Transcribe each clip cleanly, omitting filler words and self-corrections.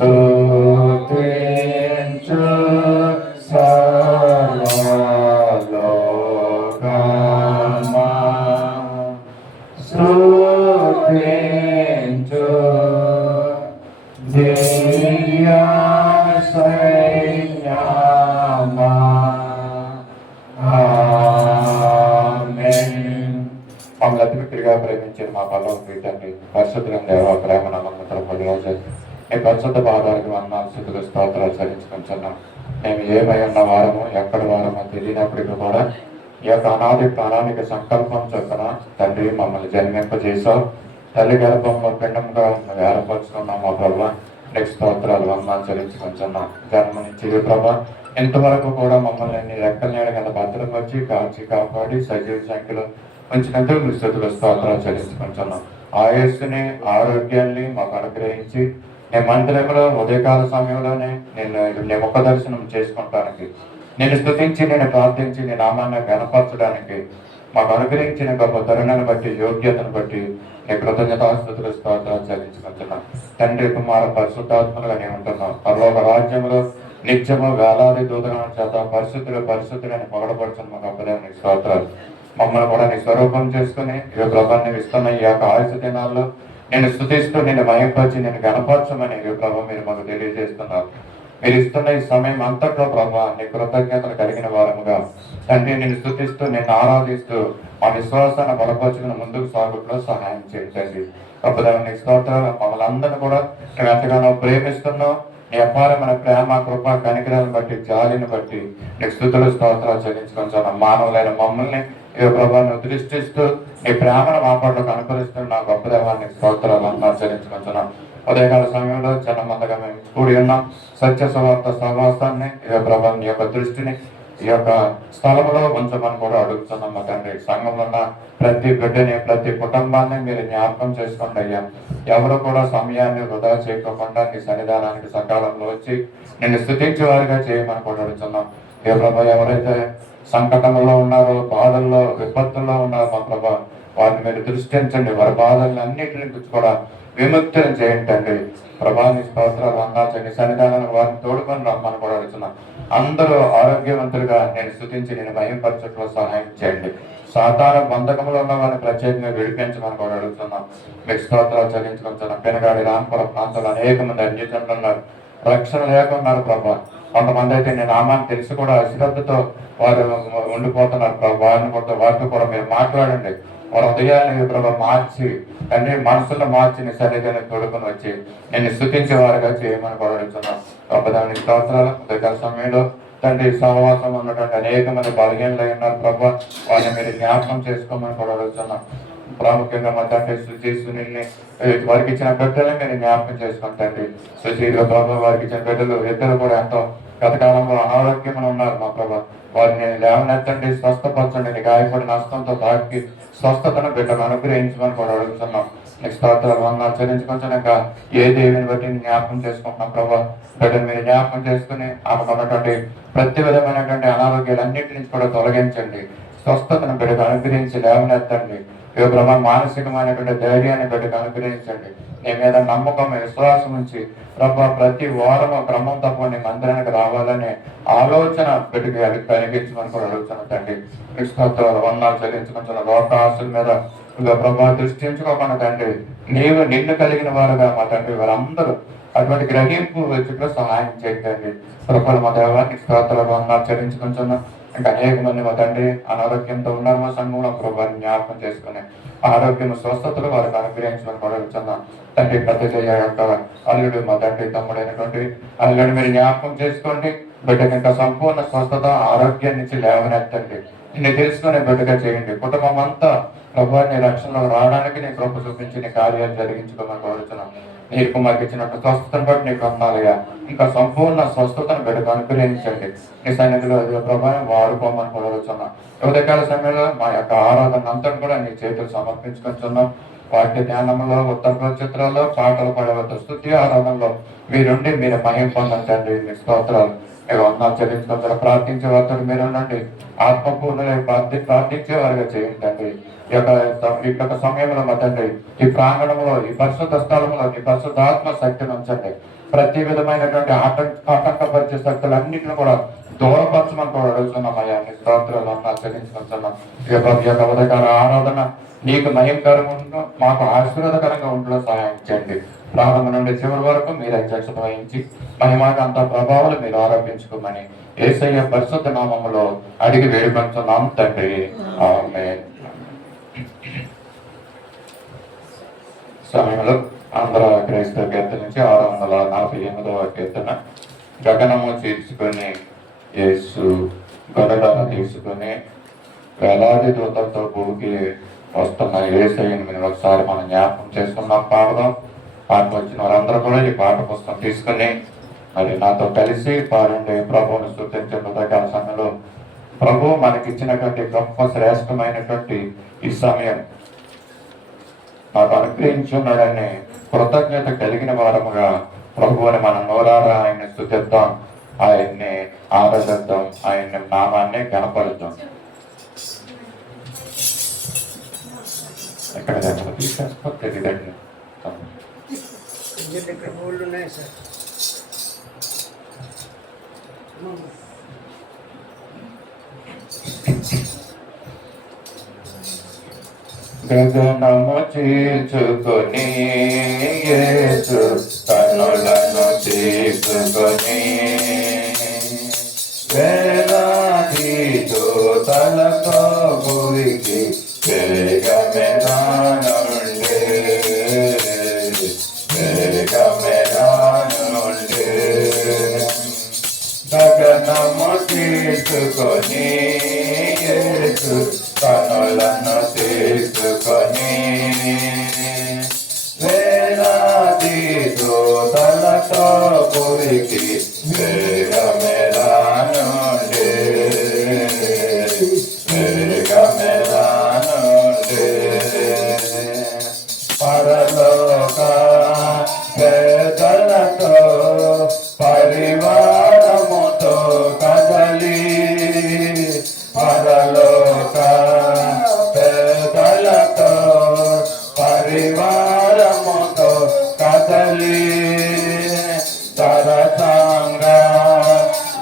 స్తుతించు సర్వలోకమా, స్తుతించు దివ్య సైన్యమా. మమ్మల్ని అతి మిక్కిలిగా ప్రేమించిన మా పల్లవి తండ్రి, పరిశుద్ధులను దేవ ప్రేమ నమ్మకం పడిరోజు మీ పరిశుద్ధ పాదాలకు వందనాలు స్తుతులు స్తోత్రాలు చెల్లించుకుంటున్నాం. మేము ఏమై ఉన్న వారము ఎక్కడ వారమో తెలియనప్పటికీ కూడా ఈ యొక్క అనాది ప్రాణానిక సంకల్పం చొప్పున తండ్రి మమ్మల్ని జన్మింపజేసావు. తల్లి గర్భంలో పిండంగా ఏర్పరచుకున్నాం మా ప్రభా. నెక్స్ట్ స్తోత్రాలు వందనాలు చెల్లించుకుంటున్నాం. జన్మనిచ్చి ప్రభా ఇంతవరకు కూడా మమ్మల్ని నీ రెక్కల నీడ కింద భద్రపరిచి కాల్చి కాపాడి సజీవ సంఖ్యలో ఉంచినందుకు మీ స్తుతులు స్తోత్రాలు చెల్లించుకుంటున్నాం. ఆయుస్సుని ఆరోగ్యాన్ని మాకు అనుగ్రహించి నేను మందిరంలో ఉదయకాల సమయంలోనే నేను ముఖ దర్శనం చేసుకుంటానికి, నేను స్తుతించి నేను ప్రార్థించి నీ నామాన్ని గణపరచడానికి మాకు అనుగ్రహించిన గొప్ప తరుణాన్ని బట్టి యోగ్యతను బట్టి నీ కృతజ్ఞతాస్తుతులు స్తోత్రాలు చెల్లించుకుంటున్నాం. తండ్రి కుమార పరిశుద్ధాత్మలుగా నేను ఉంటున్నాం. పరలోక రాజ్యంలో నిత్యము వేలాది దూతల చేత పరిశుద్ధులని పొగడపడుతున్న మాకు అప్పదేవుని స్తోత్రాలు. మమ్మల్ని కూడా నీ స్వరూపం చేసుకుని ఈ ప్రభాన్ని ఇస్తున్న ఈ యొక్క ఆయుష దినాల్లో నేను స్తుతిస్తూ నేను మహింపరిచి నేను గణపరచమని ఈ ప్రభావం మీరు మాకు తెలియజేస్తున్నారు. మీరు ఇస్తున్న ఈ సమయం అంతట్లో ప్రభా నీ కృతజ్ఞతలు కలిగిన వారముగా తండ్రి నేను స్తుతిస్తూ నేను ఆరాధిస్తూ మా విశ్వాసాన్ని బలపరుచుకుని ముందుకు సాగుట్లో సహాయం చేయండి. అప్పదేవుని స్తోత్రాలు. మమ్మల్ని అందరినీ కూడా మేము ఎంతగానో ప్రేమిస్తున్నావు. నీ అపారమైన ప్రేమ కృప కనికరాలను బట్టి జాలిని బట్టి నీకు స్తుతులు స్తోత్రాలు చెల్లించుకుంటున్నాం. మానవులైన మమ్మల్ని ఈ ప్రభావాన్ని దృష్టిస్తూ నీ ప్రేమను మా పట్ల కనుకరిస్తున్న నా గొప్ప దేవాన్ని స్తోత్రాలు ఆచరించుకుంటున్నాం. ఉదయకాల సమయంలో చాలా మందిగా మేము కూడి ఉన్నాం. సత్య సువార్త సహవాసాన్ని ఈ ప్రభావం యొక్క దృష్టిని ఈ యొక్క స్థలంలో ఉంచమని కూడా అడుగుతున్నాం. మా తండ్రి సంఘంలో ఉన్న ప్రతి బిడ్డని ప్రతి కుటుంబాన్ని మీరు జ్ఞాపకం చేసుకోండి అయ్యా. ఎవరు కూడా సమయాన్ని వృధా చేయకుండా నీ సన్నిధానానికి సకాలంలో వచ్చి నిన్ను స్తుతించే వారిగా చేయమని కూడా అడుగుతున్నాం. ఏ ప్రభా ఎవరైతే సంకటంలో ఉన్నారో, బాధల్లో విపత్తుల్లో ఉన్నారో మా ప్రభా వారిని మీరు దృష్టించండి. వారి బాధల్ని అన్నింటి నుంచి కూడా విముక్తిని చేయండి. ప్రభాని స్తోత్రాలు వందాల్చండి. సన్నిధానాలను వారిని తోడుకొని రమ్మని కూడా అడుగుతున్నాం. అందరూ ఆరోగ్యవంతులుగా నేను స్తుతించి నేను భయంపరచట్లో సహాయం చేయండి. సాధారణ బంధకంలో ఉన్న వారిని ప్రత్యేకంగా విడిపించమని కూడా అడుగుతున్నాం. మీకు స్తోత్రాలు చెల్లించుకుంటున్నాం. పెనగాడి రాంపురం ప్రాంతంలో అనేక మంది అన్యజనులు ఉన్నారు, రక్షణ లేకున్నారు ప్రభా. కొంతమంది అయితే నేను నామాన్ని తెలిసి కూడా అశ్రద్ధతో వారు ఉండిపోతున్నారు ప్రభా. వారితో కూడా మీరు మాట్లాడండి. వారి ఉదయాన్ని ప్రభావ మార్చి తండ్రి మనసులో మార్చి నీ సన్నిధిని తోడుకొని వచ్చి నేను స్తుతించే వారుగా చేయమని కూడా అడుగుతున్నాం. గొప్పదాని స్తోత్రాలు. ఉదయకాల సమయంలో తండ్రి సహవాసం ఉన్నటువంటి అనేక మంది బలహీనలు ఉన్నారు ప్రభా. వారిని మీరు జ్ఞాపకం చేసుకోమని కూడా అడుగుతున్నాం. ప్రాముఖ్యంగా మా తండ్రి సుజీ సునీల్ని వారికి ఇచ్చిన బిడ్డలని మీరు జ్ఞాపకం చేసుకుంటండి. సుజీలో ప్రభావ వారికి ఇచ్చిన బిడ్డలు ఇద్దరు కూడా ఎంతో గతకాలంలో అనారోగ్యంగా ఉన్నారు మా ప్రభా. వారిని లేవనెత్తండి, స్వస్థపరచండి. నీ గాయపడిన హస్తంతో తాకి స్వస్థతను బిడ్డను అనుగ్రహించమని కూడా అడుగుతున్నాం. నీకు స్తోత్రాలు వందనాలు చెల్లించుకుంటున్నాక ఏ దేవుని బట్టి జ్ఞాపకం చేసుకుంటున్నాం ప్రభా. బిడ్డను మీరు జ్ఞాపకం చేసుకుని ఆమెకు ఉన్నటువంటి ప్రతి విధమైనటువంటి అనారోగ్యాలన్నింటి నుంచి కూడా తొలగించండి. స్వస్థతను బిడ్డకు అనుగ్రహించి లేవనెత్తండి. ఏ ప్రభా మానసికమైనటువంటి ధైర్యాన్ని బిడ్డకు అనుగ్రహించండి. నీ మీద నమ్మకం విశ్వాసం ఉంచి ప్రభా ప్రతి వారం క్రమం తప్పని మందిరానికి రావాలనే ఆలోచన బిడ్డకి కలిగించమని కూడా అడుగుతున్నా తండ్రి. స్తోత్రాలు వందనాలు చెల్లించుకుంటున్న లోక ఆశల మీద ప్రభా దృష్టించుకోకుండా తండ్రి నీవు నిన్ను కలిగిన వారుగా మా తండ్రి వారందరూ అటువంటి గ్రహింపు వచ్చుట్లో సహాయం చేయండి. కృపలు మా దేవాన్ని స్తోత్రాలు వందనాలు చెల్లించుకుంటున్నాం. ఇంకా అనేక మంది మా తండ్రి అనారోగ్యంతో ఉన్నారు మా సంఘంలో ప్రభావాన్ని జ్ఞాపకం చేసుకుని ఆరోగ్యం స్వస్థతలు వారికి అనుగ్రహించమని కూడా అడుగుతున్నాం. తండ్రి ప్రతి యొక్క అల్లుడు మా తండ్రి తమ్ముడైనటువంటి అల్లుడు మీరు జ్ఞాపకం చేసుకోండి. బిడ్డకి ఇంకా సంపూర్ణ స్వస్థత ఆరోగ్యాన్ని ఇచ్చి లేవనెత్తండి. నిన్ను తెలుసుకునే బిడ్డగా చేయండి. కుటుంబం అంతా ప్రభువాన్ని రక్షణలో రావడానికి నీ కృప చూపించి నీ కార్యాలు జరిగించుకోమని కోరుతున్నాం. నీరు కుమార్కి ఇచ్చినట్టు స్వస్థతను బట్టి నీకు అన్నాలుగా ఇంకా సంపూర్ణ స్వస్థతను బిడ్డకు అనుగ్రహించండి. నీ సన్నిధిలో ప్రభావం వాడుకోమని కోరుతున్నాం. ఉదయకాల సమయంలో మా యొక్క ఆరాధన అంతటి కూడా నీ చేతులు సమర్పించుకుంటున్నాం. వాక్య ధ్యానంలో ఉత్తర ప్రచిత్రాల్లో పాటలు పడవద్దు స్తుతి ఆరాధనలో మీరుండి మీరు మహిమ పొందండి. మీ స్తోత్రాలు మీరు వందనాలు చెల్లించుకుంటారు. ప్రార్థించే వారు మీరు ఉండండి. ఆత్మపూర్ణులై ప్రార్థించే వారిగా చేయండి. ఈ యొక్క సమయంలో మా తండ్రి ఈ ప్రాంగణంలో ఈ పరిశుద్ధ స్థలంలో ఈ పరిశుద్ధాత్మ శక్తిని ఉంచండి. ప్రతి విధమైనటువంటి ఆటంకపరిచే శక్తులన్నింటిని కూడా దూరపరచమని కూడా అడుగుతున్నామయ్యా. నీ స్తోత్రాలు ఆచరించుకుంటున్నాం. యొక్క ఉదయకాల ఆరాధన నీకు మహిమకరంగా మాకు ఆశీర్వాదకరంగా ఉండడం సహాయం చేయండి. ప్రారంభం నుండి చివరి వరకు మీరు అధ్యక్షత వహించి మహిమాకి అంత ప్రభావాలు మీరు ఆరోపించుకోమని యేసయ్య పరిశుద్ధ నామములో అడిగి వేడుకొంటున్నాం తండ్రి. ఆమేన్. సమయంలో ఆంధ్ర క్రైస్తవ కీర్తన నుంచి 648వ కీర్తన. గగనము చీల్చుకొని యేసు గొడవను తీసుకొని వేలాది దూతలతో భూమికి వస్తున్న యేసయ్యను మీరు ఒకసారి మనం జ్ఞాపకం చేసుకున్నాం. పాడదాం. పాటకు వచ్చిన వారందరూ కూడా ఈ పాట పుస్తకం తీసుకుని మరి నాతో కలిసి పాడండి. ప్రభువును స్తుతించే హృదయకాల సమయంలో ప్రభు మనకిచ్చినటువంటి గొప్ప శ్రేష్టమైనటువంటి ఈ సమయం నాకు అనుగ్రహించున్నాడని కృతజ్ఞత కలిగిన వారముగా ప్రభువుని మనం నోరారా ఆయన్ని స్తుతిద్దాం, ఆయన్ని ఆరాధిద్దాం, ఆయన నామాన్ని గణపరుద్దాం. ఎక్కడ తీసేసుకో తెలియదండి. గగనము చీల్చుకొని యేసు కన్నులను తీసుకొని వేలాది దూతలతో భూమికి వేగమే రానుండే గగనము తీసుకొని యేసు కన్నులను తీసుకొని వేలాది దూతలతో భూమికి వేగమే రానుండే వేగమే రానుండే పరలోక పేదలతో పరివారముతో కదలి పరలోక పేదలతో పరివారముతో కదలి తరసంగా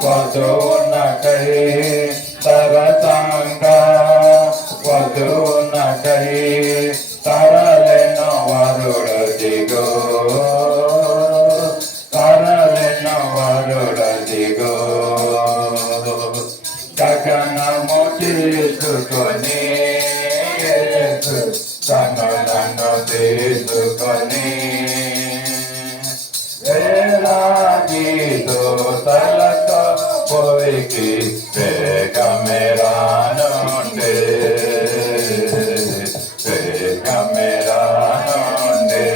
వధువునకై తరసంగా వధువునకై తరలిన వరుడు దిగో తరలిన వరుడు దిగో గగనము తీసుకొని కన్నులను తీసుకొని వేలాది దూతలతో భూమికి వేగమే రానుండే వేగమే రానుండే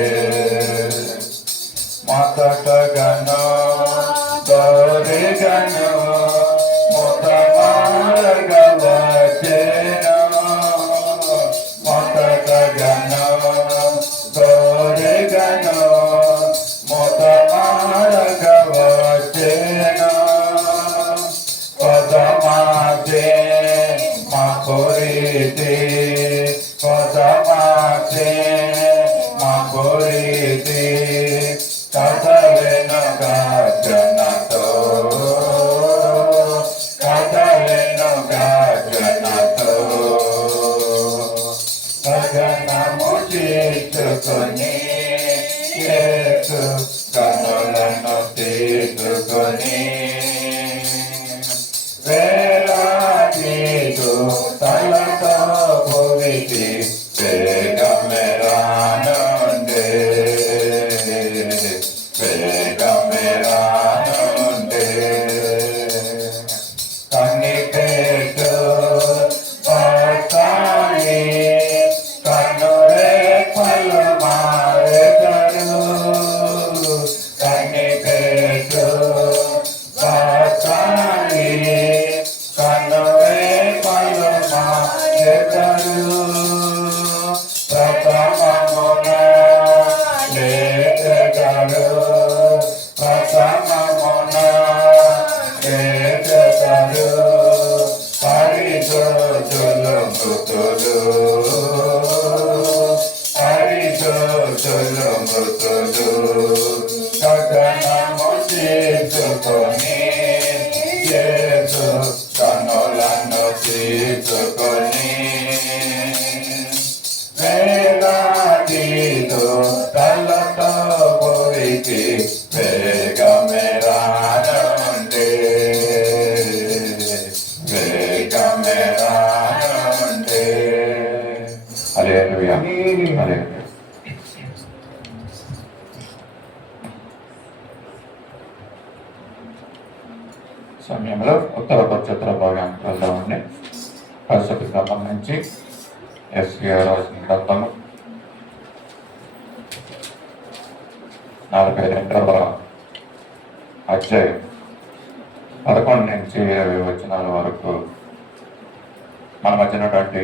మొదటగను గౌరిగను మొదమారగా వచ్చెను మొదటగను గౌరిగను మొదమారగా వచ్చెను పదమాసే మాకోరితే పదమాసే మాకోరితే కదలెను గగనతో కదలెను గగనతో గగనము తీసుకొని యేసు కన్నులను తీసుకొని వేలాది దూతలతో భూమికి వేగమే రానుండే వేగమే రానుండే కన్నిపేటు పడతాయి కన్నులే పలు మారెదరు కన్నిపేటు పడతాయి కన్నులే పలు మారెదరు ప్రథమమున లేచెదరు ప్రథమమున లేచెదరు పరిశోధులు మృతులు పరిశోధులు మృతులు గగనము వేగమే రానుంది, వేగమే రానుంది. హల్లెలూయా, హల్లెలూయా. సమయంలో ఉత్తర పశ్చిత్ర భాగానికి వెళ్దామండి. పరిస్థితికి సంబంధించి ఎస్కేఆర్ రాసిన గ్రంథము 42వ అధ్యాయం 11 నుంచి 20 వచనాల వరకు మన మధ్యనటువంటి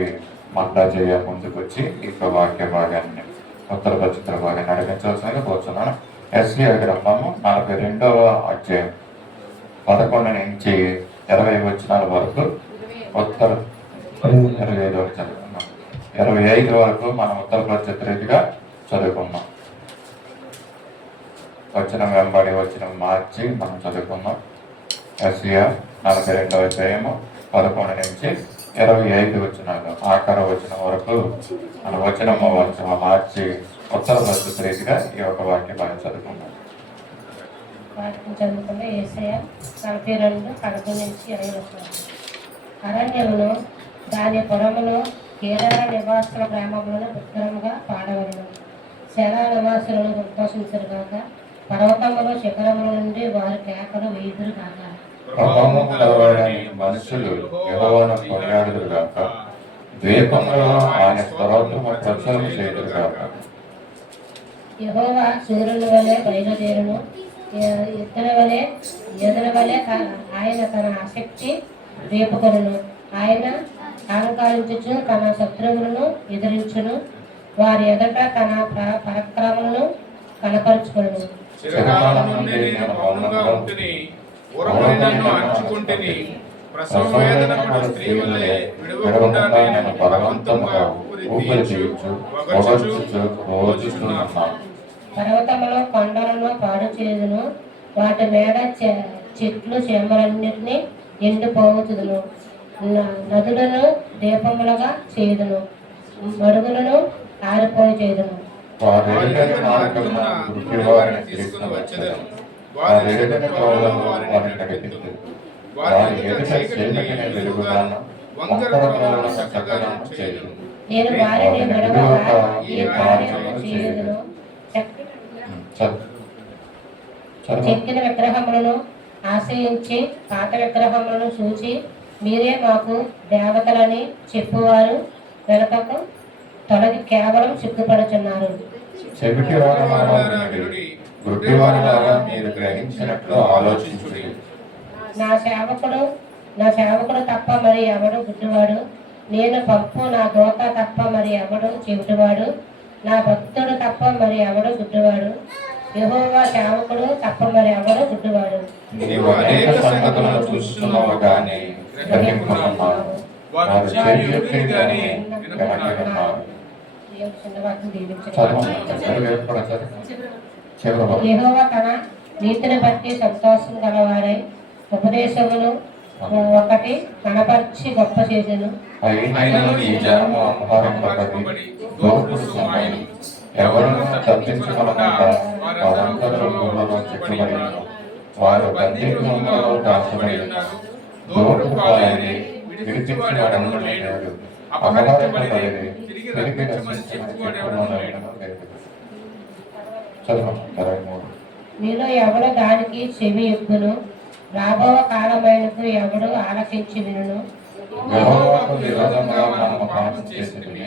మంటా చేయ ముందుకు వచ్చి ఈ వాక్య భాగాన్ని ఉత్తర పశ్చిత్ర భాగాన్ని నడిపించాల్సిందిగా కోరుతున్నాను. ఎస్కేఆర్ గ్రంథము 42వ అధ్యాయం 11 నుంచి 20 వచనాల వరకు, ఉత్తర 25 వరకు చదువుకున్నాం. 25 వరకు మనం ఉత్తర పశ్చిత్ర రీతిగా చదువుకున్నాం. వచనం వెంబడి వచనం మార్చి మనం చదువుకున్నాం. యెషయా 42వ అధ్యాయము 11 నుంచి 25 వచనాలు ఆఖరి వచనం వరకు మన వచనము మార్చి ఉత్తర పశ్చిత్ర రీతిగా ఈ యొక్క వాక్యం మనం చదువుకున్నాం. చదువుకున్న యెషయా 42 11 నుంచి 20 వచనాలు. అరణ్యమును దాని పురమును కేదార నివాసుల గ్రామములను ఉత్తరముగా పాడవలను. శరా నివాసులను సంతోషించరు కాక, పర్వతములు శిఖరముల నుండి వారి కేకలు వేయుదురు కాక. మనుషులు యెహోవాను కొనియాడుదురు గాక, ద్వీపములో ఆయన స్తోత్రము ప్రచురం చేయుదురు గాక. యెహోవా సూర్యుని వలె బయలుదేరును, ఎదుల వలె ఆయన తన ఆసక్తి రేపుకొనును. ఆయన అహంకారించుచు తన శత్రువులను ఎదిరించును, వారి ఎదుట తన పరాక్రమములను కనపరుచుకొనును. పర్వతములో కొండలను పాడు చేయుదును, వాటి మీద చెట్లు చేమలన్నిటినీ ఎండిపోవచ్చుదును. నదులను దీపములుగా చేయుదును, మడుగులను ఆరిపోయి చేయుదును. నేను వారిని విడవగా ఈ కార్యము చేయుదును. చెక్కిన విగ్రహములను ఆశ్రయించి పాత విగ్రహములను చూచి మీరే మాకు దేవతలని చెప్పువారు వెనకకు తొలగి కేవలం సిగ్గుపడుచున్నారు. నా సేవకుడు తప్ప మరి ఎవడు గుడ్డివాడు? నేను పంపు నా దూత తప్ప మరి ఎవడు చెవిటివాడు? నా భక్తుడు తప్ప మరి ఎవడు గుడ్డివాడు? యెహోవా సేవకుడు తప్ప మరి ఎవడు గుడ్డివాడు? యెహోవా తన నీతిని బట్టి సంతోషం గలవారై ఉపదేశములు ఒకటి కనపరిచి గొప్ప చేసెను. ఎవరు తప్పించుకోకుండా వారు బందీగృహంలో దాచబడి ఉన్నారు. దోచుకుపోయి విడిపించువాడెవడూ లేడు. అపహరించబడి తిరిగి రక్షించువాడెవడూ లేడు. మీలో ఎవడు దానికి చెవి ఎప్పును, రాబో కాలమైనకు ఎవడు ఆలకించి వినును. యెహోవాకు విరోధంగా మనము పాపం చేసితిమి,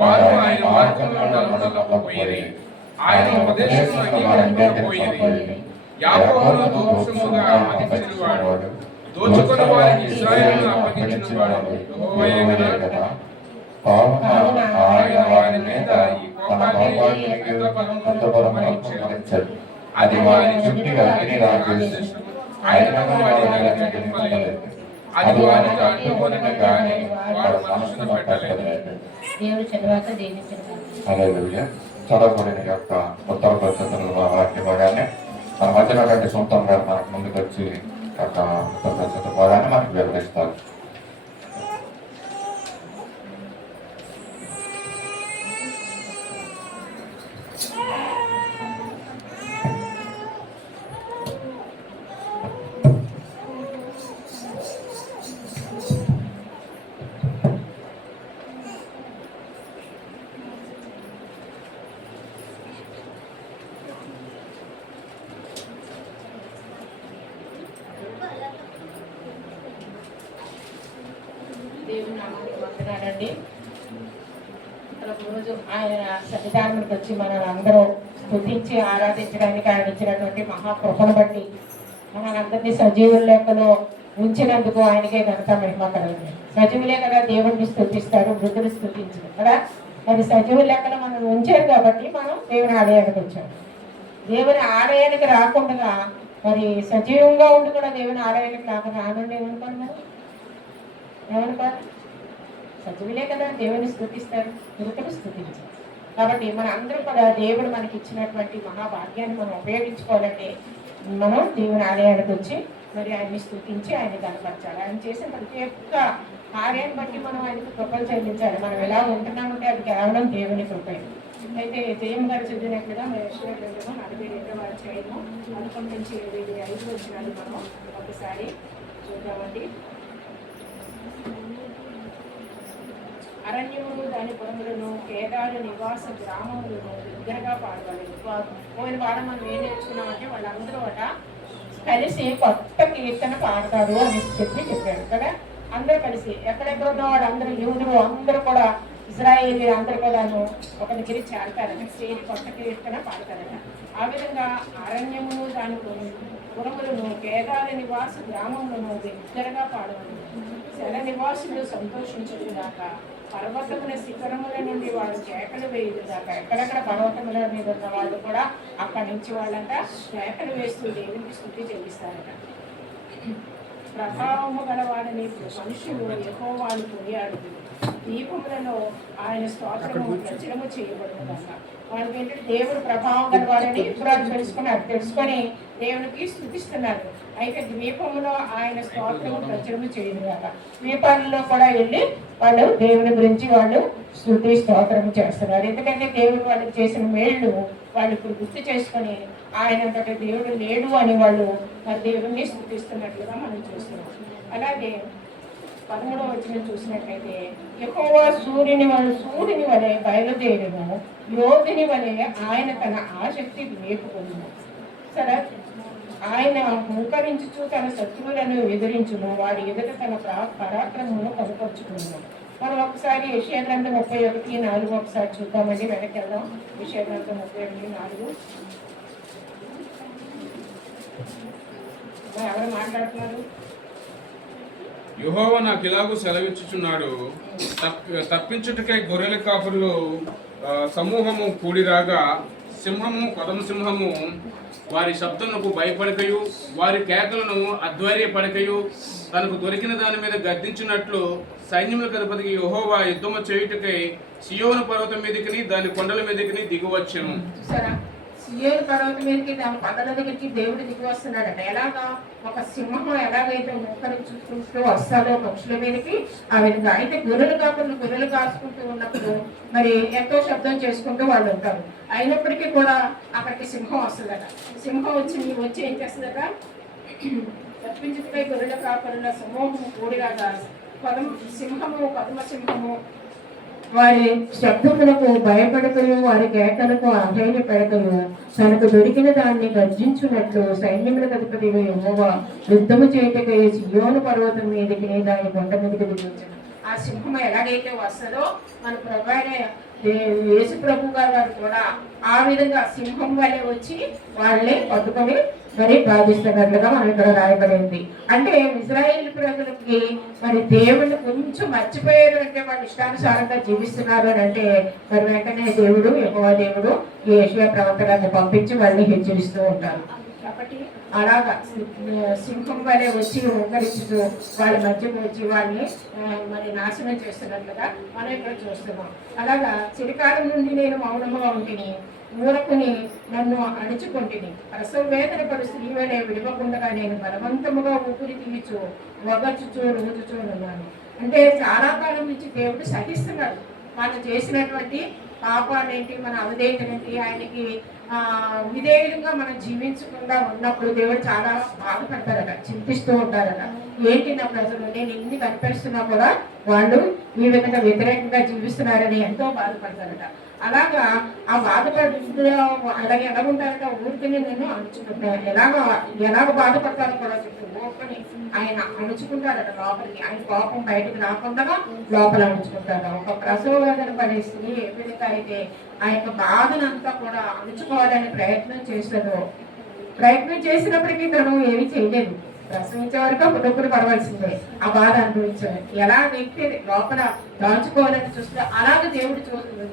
వారు ఆయన మార్గంలో నడవకపోయిరి, ఆయన ఉపదేశములను అంగీకరించకపోయిరి. యాకోబును దోషముగా అప్పగించినవాడు, దోచుకున్న వారికి ఇశ్రాయేలును అప్పగించినవాడు యెహోవాయే కదా. కావున ఆయన వారి మీద ఈ కోపాగ్ని ఎంతబలముగా కుమ్మరించెను. అది వారిని చుట్టి అగ్ని రాజేసి ఆయనను వారిని గ్రహింపలేదు. అది వారికి అంటుకొనిన గాని వారు మనసును పెట్టలేదు. దేవుడు చదవాత దీవించిన హల్లెలూయా. చదవబడిన యొక్క ఉత్తర పరిస్థితుల వాక్య భాగాన్ని మన మధ్యలో సొంతం గారు మనకు ముందుకు వచ్చి యొక్క ఉత్తర పరిస్థితుల భాగాన్ని మనకు వివరిస్తారు. కదండి. ఒక రోజు ఆయన సన్నిధానానికి వచ్చి మనం అందరూ స్తుతించి ఆరాధించడానికి ఆయన ఇచ్చినటువంటి మహాకృపను బట్టి మనందరినీ సజీవుల లెక్కలో ఉంచినందుకు ఆయనకే ఘనత మహిమ కలగదు. సజీవులే కదా దేవుడిని స్తుతిస్తారు, వృద్ధులు స్తుతించరు కదా. మరి సజీవుల లెక్కలో మనం ఉంచారు కాబట్టి మనం దేవుని ఆలయానికి వచ్చాం. దేవుని ఆలయానికి రాకుండా మరి సజీవంగా ఉండి కూడా దేవుని ఆలయానికి రానుండి ఏమనుకోండి, మరి ఏమనుకోండి, సజీవులే కదా దేవుని స్తుతిస్తారు, వృద్ధులు స్తుతించారు. కాబట్టి మన అందరం కూడా దేవుడు మనకి ఇచ్చినటువంటి మహాభాగ్యాన్ని మనం ఉపయోగించుకోవాలంటే మనం దేవుని ఆలయానికి వచ్చి మరి ఆయన్ని స్తుతించి ఆయన కనపరచాలి. ఆయన చేసిన ప్రతి ఒక్క కార్యాన్ని బట్టి మనం ఆయనకు కృపలు చెల్లించాలి. మనం ఎలా ఉంటున్నామంటే అది కేవలం దేవుని కృపే. అయితే జయం గారు చదివినట్లుగా మన యెషయా గ్రంథము 42వ అధ్యాయము 11 నుంచి 5 వచనాలు మనం ఒకసారి చూద్దామండి. అరణ్యములు దాని పురములను, కేదారు నివాస గ్రామములను దగ్గరగా పాడగలరు. పోయిన పాఠం మనం ఏం నేర్చుకున్నామంటే వాళ్ళందరూ కలిసి కొత్త కీర్తన పాడతారు అని చెప్పారు కదా. అందరూ కలిసి ఎక్కడెక్కడ ఉన్న వాడు అందరూ యూదులు అందరూ కూడా ఇజ్రాయేలీ అందరూ కూడాను ఒక దగ్గర చేరతారట, చేరి కొత్త కీర్తన పాడతారట. ఆ విధంగా అరణ్యమును దాని పురములను, కేదార నివాస గ్రామములను దగ్గరగా పాడవలను. శల నివాసులు సంతోషించుదాక, పర్వతముల శిఖరముల నుండి వాడు కేకలు వేయుదాకా. ఎక్కడెక్కడ పర్వతముల మీద ఉన్న వాళ్ళు కూడా అక్కడి నుంచి వాళ్ళంతా కేకలు వేస్తూ దేవునికి స్తుతి చెల్లిస్తారట. ప్రభావము గలవాడని మనుషులు యెహోవాను కొనియాడుదురు. దీపములలో ఆయన స్తోత్రము ప్రచురము చేయబడుతుందన్న. వాళ్ళకి ఏంటంటే దేవుడు ప్రభావం గలవాడని ఇప్పుడు అది తెలుసుకొని దేవునికి స్తుతిస్తున్నారు. అయితే ద్వీపంలో ఆయన స్తోత్రము ప్రచురము చేయదుగాక. ద్వీపాలలో కూడా వెళ్ళి వాళ్ళు దేవుని గురించి వాళ్ళు స్తుతి స్తోత్రం చేస్తున్నారు. ఎందుకంటే దేవుడు వాళ్ళకి చేసిన మేళ్ళు వాళ్ళు ఇప్పుడు గుర్తు చేసుకొని ఆయన దేవుడు లేడు అని వాళ్ళు మరి దేవుణ్ణి స్తుతిస్తున్నట్లుగా మనం చూస్తున్నాం. అలాగే 13వ వచనం చూసినట్లయితే యెహోవా సూర్యుని వలె బయలుదేరును, యోధుని వలె ఆయన తన ఆసక్తి వేపుకొను. సరే, ఆయన హుంకరించుచు తన శత్రువులను ఎదిరించును, వాడి ఎదుట తన పరాక్రమమును కనపరుచుకును. మనం ఒకసారి యెషయా గ్రంథం 31:4 ఒకసారి చూద్దామండి. వెనక్కి వెళ్దాం. యెషయా గ్రంథం 31:4. ఎవరు మాట్లాడుతున్నారు? యెహోవా నాకు ఇలాగూ సెలవిచ్చుచున్నాడు, తప్పించుటకై గొర్రెల కాపులు సమూహము కూడిరాగా, సింహము కొదమ సింహము వారి శబ్దములకు భయపడకయు, వారి కేకలను అధ్వర్యపడకయు, తనకు దొరికిన దాని మీద గద్దించినట్లు సైన్యములకు అధిపతికి యెహోవా యుద్ధము చేయుటకై సియోను పర్వతం మీదకిని దాని కొండల మీదకిని దిగువచ్చెను. సియోను పర్వతం మీదకి దాని కొండల దగ్గరికి దేవుడు దిగి వస్తున్నాడట. ఎలాగా? ఒక సింహం ఎలాగైతే మోకరించుకుంటూ వస్తాడో పక్షుల మీదకి, ఆ విధంగా. అయితే గొర్రెలు కాసుకుంటూ ఉన్నప్పుడు మరి ఎంతో శబ్దం చేసుకుంటూ వాళ్ళు ఉంటారు. అయినప్పటికీ కూడా అక్కడికి సింహం వస్తుందట. సింహం వచ్చి ఏం చేస్తుందట? తప్పించుకునే గొర్రెల కాపరుల సమూహము కూడిరాగా పద్మ సింహము వారి శబ్దములకు భయపడకయు, వారి కేకలకు అధైర్యపడకయు, తనకు దొరికిన దాన్ని గర్జించున్నట్లు సైన్యములకు అధిపతి యెహోవా యుద్ధము చేయుటకై సియోను పర్వతం మీదకి దాని కొండ మీదకి దిగించను. ఆ సింహం ఎలాగైతే వస్తుందో మన యేసు ప్రభు గారు కూడా ఆ విధంగా సింహం వల్లే వచ్చి వాళ్ళని పట్టుకొని మరి బాధిస్తున్నట్లుగా మనం ఇక్కడ రాయబడింది. అంటే ఇశ్రాయేలు ప్రజలకి మరి దేవుడిని కొంచెం మర్చిపోయారు అంటే వాళ్ళు ఇష్టానుసారంగా జీవిస్తున్నారు అని అంటే మరి వెంటనే యెహోవా దేవుడు యెషయా ప్రవక్తలను పంపించి వాళ్ళని హెచ్చరిస్తూ ఉంటారు. కాబట్టి అలాగా సింహం వలె వచ్చి హుంకరించుతూ వాళ్ళ మధ్యకు వచ్చి వాళ్ళని మరి నాశనం చేస్తున్నట్లుగా మనం ఇక్కడ చూస్తున్నాం. అలాగా చిరకాలం నుండి నేను మౌనముగా ఉంటిని, మూలకుని నన్ను అణుచుకుంటుని, ప్రసవ వేదన పడు స్త్రీ వలె విడవకుండా నేను బలవంతముగా ఊపిరి తీయచు వగర్చుచూ రోజుచూ ఉన్నాను. అంటే చాలా కాలం నుంచి దేవుడు సహిస్తున్నాడు. మనం చేసినటువంటి పాపాలేంటి, మన అవిధేయతనేంటి, ఆయనకి విధేయులుగా మనం జీవించకుండా ఉన్నప్పుడు దేవుడు చాలా బాధపడతారట, చింతిస్తూ ఉంటారట. ఏంటి నా ప్రజలు, నేను ఇన్ని కనిపిస్తున్నా కూడా వాళ్ళు ఈ విధంగా వ్యతిరేకంగా జీవిస్తున్నారని ఎంతో బాధపడతారట. అలాగా ఆ బాధపడుతూ అలాగే ఎలా ఉంటారంటే ఊరికి నేను అణుచుకుంటాను. ఎలాగ బాధపడతారో కూడా చెప్పి ఊరిని ఆయన అణుచుకుంటారట లోపలికి. ఆయన కోపం బయటకు రాకుండా లోపల అణుచుకుంటారు. ఒక ప్రసవ వేదన పడే స్త్రీ ఏ విధంగా అయితే ఆ యొక్క బాధనంతా కూడా అణుచుకోవాలని ప్రయత్నం చేసినప్పటికీ తను ఏమీ చేయలేదు. ప్రసవించే వరకు పుట్టుకుని పడవలసిందే, ఆ బాధ అనుభవించాలి. ఎలా వ్యక్తి లోపల దాచుకోవాలని చూస్తే అలాగే దేవుడు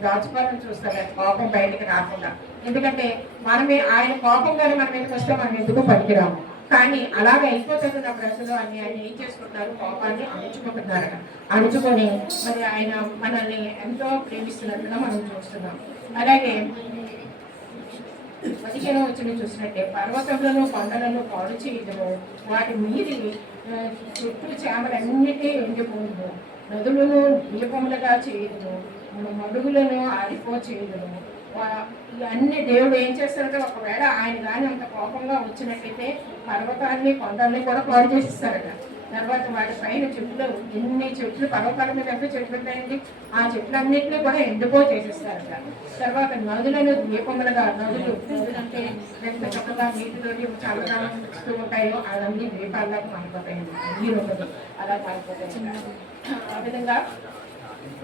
దాచుకోవాలని చూస్తాడు, కోపం బయటకు రాకుండా. ఎందుకంటే మనమే ఆయన కోపం కానీ మన మీదకి వస్తే మనం ఎందుకు పనికిరాము. కానీ అలాగే అయిపోతుంది నా ప్రజలు అని ఆయన ఏం చేసుకుంటున్నారు, కోపాన్ని అణుచుకుంటున్నారు. అణుచుకొని మరి ఆయన మనల్ని ఎంతో ప్రేమిస్తున్నట్టుగా మనం చూస్తున్నాం. అలాగే 15వ వచనం చూసినట్టే పర్వతములను కొండలను పాడు చేయదును, వాటి మీది చుట్టూ చేమలన్నిటి ఎండిపోదును, నదులను దీపములుగా చేయదును, మడుగులను ఆరిపో చేయదును. అన్ని దేవుడు ఏం చేస్తారంటే ఒకవేళ ఆయన కానీ అంత కోపంగా వచ్చినట్టయితే పర్వతాన్ని కొండల్ని కూడా పాడు చేసిస్తారట. తర్వాత వాటి పైన చెట్లు, ఎన్ని చెట్లు పర్వతాల మీద ఎంత చెట్లు ఉంటాయండి, ఆ చెట్లన్నింటినీ కూడా ఎండిపో చేసేస్తారట. తర్వాత నదులను దీపములుగా, నదులు అంటే ఎంత చక్కగా నీటితోటి చాలా ఇస్తూ ఉంటాయో అవన్నీ దీపాల్లాగా మారిపోతాయండి. నీరు ఉండదు, అలా మారిపోతాయి. ఆ విధంగా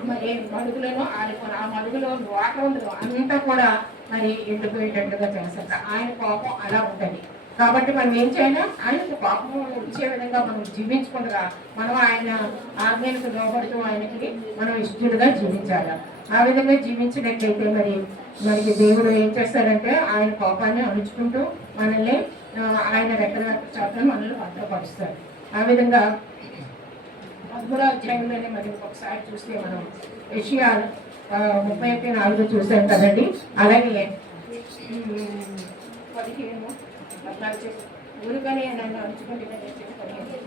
మరి మడుగులను ఆడుకొని ఆ మడుగులో వాటర్ ఉండదు, అంతా కూడా మరి ఎండిపోయేటట్టుగా చేస్తారు. ఆయన కోపం అలా ఉంటుంది. కాబట్టి మనం ఏం చేయాలి, ఆయనకు పాపము ఇచ్చే విధంగా మనం జీవించకుండా మనం ఆయన ఆజ్ఞలకు లోబడుతూ ఆయనకి మనం ఇష్టలుగా జీవించాలి. ఆ విధంగా జీవించినట్లయితే మనకి దేవుడు ఏం చేస్తారంటే ఆయన కోపాన్ని అణుచుకుంటూ మనల్ని ఆయన రెక్కల చాటును మనల్ని భద్రపరుస్తారు. ఆ విధంగా 13వ అధ్యాయంలోనే మరి ఒకసారి చూస్తే మనం యెషయా 31:4 చూసాం కదండి. అలాగే 15 ఊరుకని నన్ను అణుచుకుంటున్నది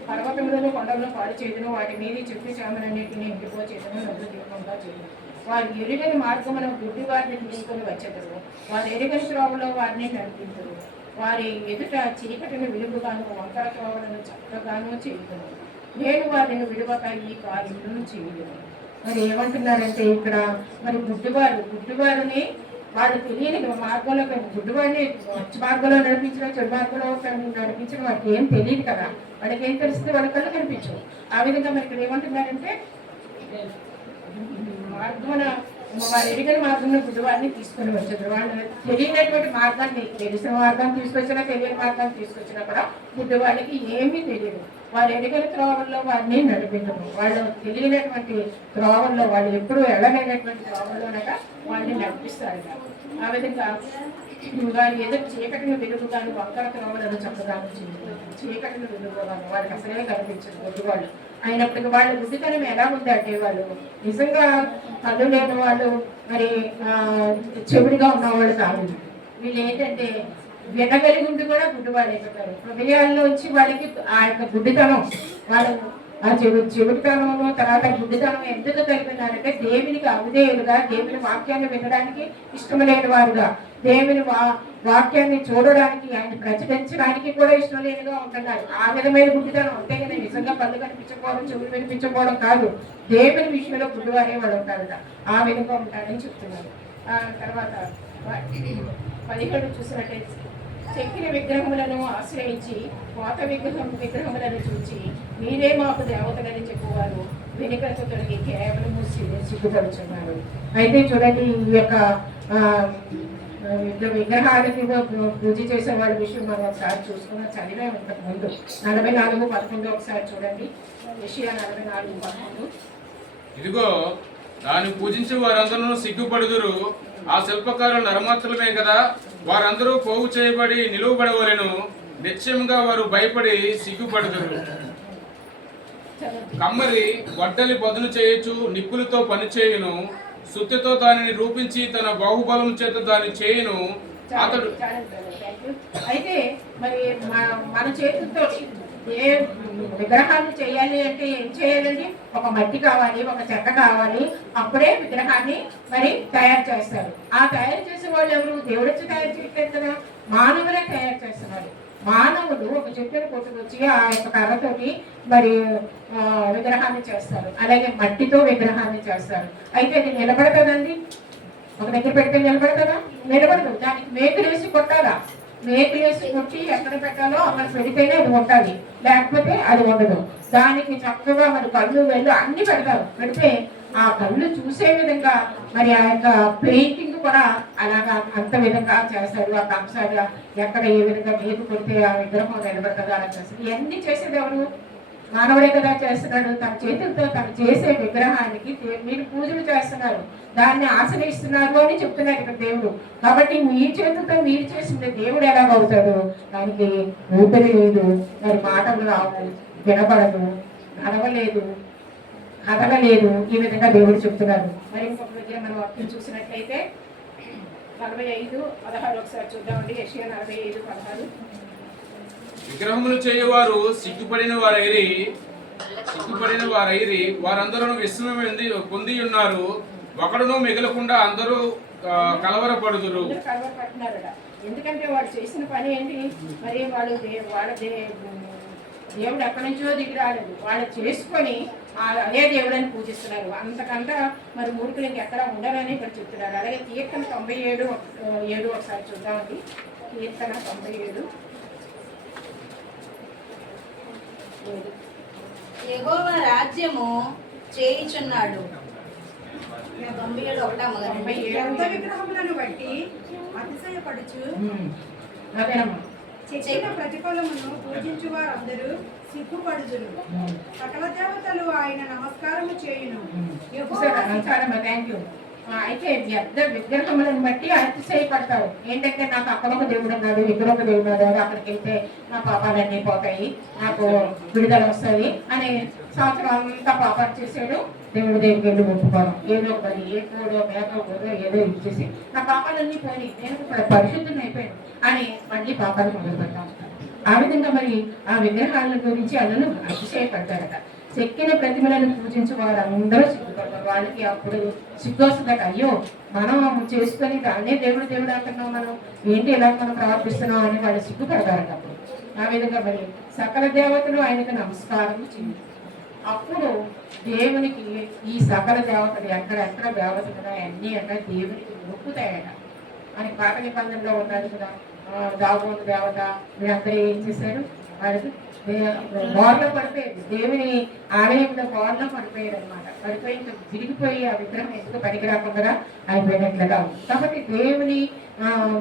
పర్వతములను కొండలను పాడు చేయదును, వాటి మీద చెట్టు చేమలన్నింటినీ ఎండిపో చేయదును, నదులు దీపంగా చేయదు. వారు ఎరుగని మార్గమున గుడ్డి వారిని తీసుకొని వచ్చేదరు, వారు ఎరుగని త్రోవలో వారిని నడిపించరు. వారి ఎదుట చీకటిని వెలుగుగాను వంకర త్రోవలను చక్కగాను చేయదును, నేను వారిని విడువక ఈ కార్యములను చేయలేదు. మరి ఏమంటున్నారంటే ఇక్కడ మరి గుడ్డివారిని వాళ్ళు తెలియని మార్గంలో గుడ్డివాడిని మంచి మార్గంలో నడిపించడం, చెడు మార్గంలో నడిపించడం వాళ్ళకి ఏం తెలియదు కదా. వాళ్ళకి ఏం తెలిస్తే వాళ్ళ కళ్ళు కనిపించవు. ఆ విధంగా మరి ఇక్కడ ఏమంటున్నారంటే మార్గమున వారు ఎరిగిన మార్గంలో గుడ్డివాడిని తీసుకొని వచ్చారు. వాళ్ళు తెలియనటువంటి మార్గాన్ని, తెలిసిన మార్గాన్ని తీసుకొచ్చినా తెలియని మార్గాన్ని తీసుకొచ్చినా కూడా గుడ్డివాళ్ళకి ఏమీ తెలియదు. వారు ఎరిగిన త్రోవల్లో వారిని నడిపించరు, వాళ్ళు తెలియనటువంటి త్రోవల్లో, వాళ్ళు ఎప్పుడు వెళ్ళలేనటువంటి త్రోవల్లోనగా వాళ్ళని నడిపిస్తారు. ఆ విధంగా వారి ఎదురు చీకటిని వెలుగుగాను వంకర త్రోవలను చక్కగాను చీకటిని వెలుగుగాను వాళ్ళకి అసలే కనిపించదు గుడ్డివాళ్ళు అయినప్పటికీ. వాళ్ళ గుడ్డితనం ఎలా ఉందంటే వాళ్ళు నిజంగా కళ్ళు లేని వాళ్ళు, మరి చెవిడిగా ఉన్నవాళ్ళు కాదు. వీళ్ళు ఏంటంటే వినగలిగి ఉండి కూడా గుడ్డివాళ్ళు అయిపోతారు. హృదయాల్లోంచి వాళ్ళకి ఆ యొక్క గుడ్డితనం, వాళ్ళు ఆ చెవిటితనము తర్వాత గుడ్డితనం ఎందుకు కలిపినారంటే దేవునికి అవిధేయులుగా, దేవుని వాక్యాన్ని వినడానికి ఇష్టం లేని వారుగా, దేవుని వాక్యాన్ని చూడడానికి, ఆయన ప్రచురించడానికి కూడా ఇష్టం లేనిగా ఉంటున్నారు. ఆ విధమైన గుడ్డితనం. అంతేగాని నిజంగా కళ్ళు కనిపించకపోవడం, చెవులు వినిపించకపోవడం కాదు, దేవుని విషయంలో గుడ్డివారే వాళ్ళు ఉంటారట. ఆ విధంగా ఉంటారని చెప్తున్నారు. తర్వాత 17 చూసినట్టయితే చెక్కిన విగ్రహములను ఆశ్రయించి కోత విగ్రహములను చూచి మీరే మాకు దేవతలని చెప్పువారు వెనుకకు తొలగి కేవలము సిగ్గుపడుచున్నారు. అయితే చూడండి, ఈ యొక్క విగ్రహాలకి పూజ చేసే వాళ్ళ విషయం మనం ఒకసారి చూసుకున్న చదివే ఇంతకు ముందు 44:11 ఒకసారి చూడండి. యెషయా 44:11. ఇదిగో దాన్ని పూజించి వారందరూ సిగ్గుపడుదురు, ఆ శిల్పకారులు నరమాత్రమే కదా, వారందరూ పోగు చేయబడి నిలువబడవలెను, నిశ్చయంగా వారు భయపడి సిగ్గుపడుదురు. కమ్మరి గొడ్డలి బదులు చేయొచ్చు, నిప్పులతో పని చేయును, సుత్తితో దానిని రూపించి తన బాహుబలం చేత దాన్ని చేయును. అతడు అయితే మరి మన చేతులతో ఏ విగ్రహాన్ని చేయాలి అంటే ఏం చేయాలండి? ఒక మట్టి కావాలి, ఒక చెక్క కావాలి, అప్పుడే విగ్రహాన్ని మరి తయారు చేస్తారు. ఆ తయారు చేసే వాళ్ళు ఎవరు? దేవుడు వచ్చి తయారు చేయట్లేదు కదా, మానవులే తయారు చేస్తున్నారు. మానవులు ఒక చెట్టును కొట్టుకొచ్చి ఆ యొక్క కర్రతోటి మరి విగ్రహాన్ని చేస్తారు, అలాగే మట్టితో విగ్రహాన్ని చేస్తారు. అయితే అది నిలబడతాదండి? ఒక దగ్గర పెడితే నిలబడతారా? నిలబడదు. దానికి మేకులు వేసి కొట్టాలా? మేకులు వేసి కొట్టి ఎక్కడ పెట్టాలో అక్కడ పెడితేనే అది ఉండాలి, లేకపోతే అది ఉండదు. దానికి చక్కగా మరి కళ్ళు వెళ్ళు అన్ని పెడతారు. పెడితే ఆ కళ్ళు చూసే విధంగా మరి ఆ యొక్క పెయింటింగ్ కూడా అలాగా అంత విధంగా చేస్తారు. ఆ కంసాలు ఎక్కడ ఏ విధంగా మేకు కొడితే ఆ విగ్రహం నిలబడుతుందో అలా చేస్తారు. ఇవన్నీ చేసేది ఎవరు? మానవుడే కదా చేస్తున్నాడు. తన చేతులతో తను చేసే విగ్రహానికి మీరు పూజలు చేస్తున్నారు, దాన్ని ఆశ్రయిస్తున్నారు అని చెప్తున్నాడు ఇక్కడ దేవుడు. కాబట్టి మీ చేతులతో మీరు చేసిన దేవుడు ఎలాగవుతాడు? దానికి ఊపిరి లేదు, మరి మాటలు రావు, వినపడదు, నడవలేదు, కదలలేదు. ఈ విధంగా దేవుడు చెప్తున్నారు. మరి ఇంకొక దగ్గర మనం వాక్యం చూసినట్లయితే 45:16 ఒకసారి చూద్దామండి. యెషయా 45:16. విగ్రహములు చేయువారు సిగ్గుపడిన వారైరి వారందరూ విస్మయం పొంది ఉన్నారు. ఒకడును మిగలకుండా అందరూ కలవరపడుదురు. కలవరపడుతున్నారట. ఎందుకంటే వాడు చేసిన పని ఏంటి? మరి వాళ్ళు దేవుడు ఎక్కడి నుంచో దిగి రాలేదు, వాళ్ళు చేసుకొని అదే దేవుడని పూజిస్తున్నారు. అంతకంతా మరి మూర్ఖులు ఇంకెక్కడ ఉండరని ఇక్కడ చెప్తున్నారు. అలాగే కీర్తన 97:7 ఒకసారి చూద్దామండి. కీర్తన 97. యెహోవా రాజ్యము చేయుచున్నాడు. 97 విగ్రహములను బట్టి అతిశయపడుచు అదేనమ్మా. చెక్కిన ప్రతిఫలమును పూజించు వారందరూ సిగ్గుపడుదురు. సకల దేవతలు ఆయన నమస్కారము చేయును. Thank you. అయితే వ్యర్థ విగ్రహములను బట్టి అతిశయపడతావు. ఏంటంటే నాకు అక్కడ ఒక దేవుడు ఉన్నాడు, ఇక్కడ ఒక దేవుడు ఉన్నాడు, అక్కడికి వెళ్తే నా పాపాలన్నీ పోతాయి, నాకు విడుదల వస్తుంది అని సంవత్సరం అంతా పాపాలు చేసాడు. దేవుడి దగ్గరికి వెళ్ళి ఒప్పుకోవడం, ఏదో ఒకటి ఏ కోడో మేకో కోడో ఏదో ఇచ్చేసి నా పాపాలన్నీ పోయి నేను ఇప్పుడు పరిశుద్ధం అయిపోయాను అని మళ్ళీ పాపాలు మొదలు పెడతా ఉంటాను. ఆ విధంగా మరి ఆ విగ్రహాల గురించి అన్నను అతిశయపడతారట. చెక్కిన ప్రతిమలను పూజించి వారందరూ సిగ్గుపడతారు. వాళ్ళకి అప్పుడు సిగ్గు వస్తుందట. అయ్యో మనం చేసుకొని దాన్నే దేవుడు అంటున్నాం, మనం ఏంటి ఇలా మనం ప్రవర్తిస్తున్నాం అని వాళ్ళు సిగ్గుపడతారట. అప్పుడు ఆ విధంగా మరి సకల దేవతలు ఆయనకు నమస్కారం చేయాలి. అప్పుడు దేవునికి ఈ సకల దేవతలు ఎక్కడెక్కడ దేవతలు కదా అన్నీ అక్కడ దేవునికి మొక్కుతాయట అని పాత నిబంధనలో ఉన్నారు కదా. దాగోను దేవత వీళ్ళందరూ ఏం చేశారు? వాళ్ళకి గోడలో పడిపోయారు, దేవుని ఆలయంలో గోడలో పడిపోయారు అనమాట. పడిపోయి ఇంకా విరిగిపోయి ఆ విగ్రహం ఎందుకు పనికి రాకుండా అయిపోయినట్లుగా ఉంది. కాబట్టి దేవుని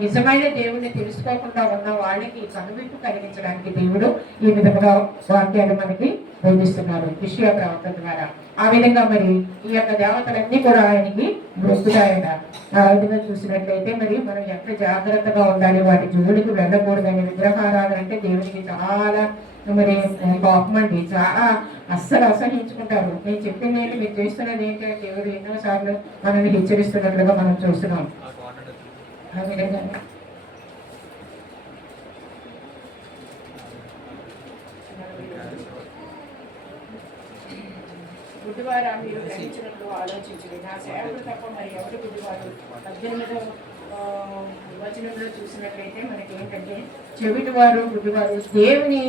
నిజమైన దేవుని తెలుసుకోకుండా ఉన్న వాళ్ళకి కనువిప్పు కలిగించడానికి దేవుడు ఈ విధంగా వాక్యాలు మనకి బోధిస్తున్నారు యెషయా ప్రవక్త ద్వారా. ఆ విధంగా మరి ఈ యొక్క దేవతలన్నీ కూడా ఆయనకి మొక్కుతాయట. ఆ విధంగా చూసినట్లయితే మరి మనం ఎంత జాగ్రత్తగా ఉండాలి, వాటి జోలికి వెళ్ళకూడదని. విగ్రహారాధన అంటే దేవునికి చాలా మరి కోపం అండి, చాలా అస్సలు అసహించుకుంటారు. నేను చెప్పింది ఏంటి, మీరు చేస్తున్నది ఏంటంటే దేవుడు ఎన్నోసార్లు మనల్ని హెచ్చరిస్తున్నట్లుగా మనం చూస్తున్నాం. ఆ విధంగా గుడ్డివారా మీరు గ్రహించినట్లు ఆలోచించండి, నా సేవకుడు తప్ప మరి ఎవరు గుడ్డివారు? 18వ వచనంలో చూసినట్లయితే మనకి ఏంటంటే చెవిటి వారు గుడ్డివారు. దేవుని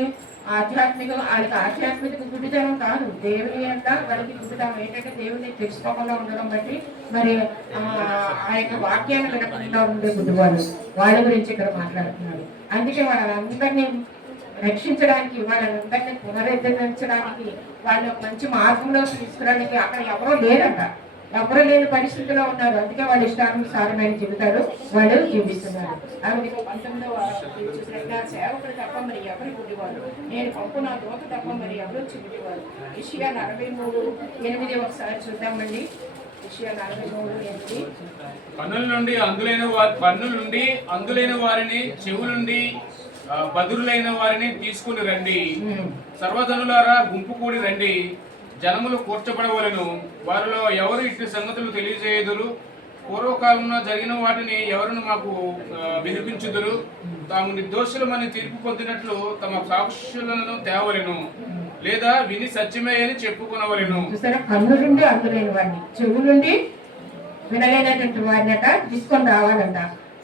వాళ్ళకి ఆధ్యాత్మిక గుడ్డితనం కాదు, దేవుని అంట వాళ్ళకి గుడ్డితనం ఏంటంటే దేవుని తెలుసుకోకుండా ఉండడం బట్టి మరి ఆ యొక్క వాక్యాన్ని వినకుండా ఉండే గుడ్డివారు, వాళ్ళ గురించి ఇక్కడ మాట్లాడుతున్నారు. అందుకే వాళ్ళందరినీ రక్షించడానికి, వాళ్ళందరినీ పునరుద్ధరించడానికి, వాళ్ళ మంచి మార్గంలో తీసుకురావడానికి అక్కడ ఎవరో లేరట, ఎవరో లేని పరిస్థితిలో ఉన్నారు. అందుకే వాళ్ళ ఇష్టానుసారమైన జీవితాలు వాళ్ళు జీవిస్తున్నారు. ఆమె 19వ చూసినట్టు సేవకుడు తప్ప మరి ఎవరు గుడ్డివాడు, నేను పంపు నా దోత తప్ప మరి ఎవరు చెవిటివాడు. యెషయా 43:8 ఒకసారి చూద్దామండి. యెషయా 43:8. పన్నుల నుండి అందులైన వారిని, చెవులుండి బదురులైన వారిని తీసుకుని రండి. సర్వధనులారా గుంపు కూడి రండి, జనములు కూర్చబడవలను. వారిలో ఎవరు ఇట్టి సంగతులు తెలియజేయుదురు? పూర్వకాలంలో జరిగిన వాటిని ఎవరును మాకు వినిపించుదురు? తాము నిర్దోషులమని తీర్పు పొందినట్లు తమ సాక్షులను తేవలను, లేదా విని సత్యమే అని చెప్పుకునవలను. కన్ను నుండి అందులేని వాడిని, చెవు నుండి వినలేనటువంటి వాడిని అట తీసుకొని రావాలంట.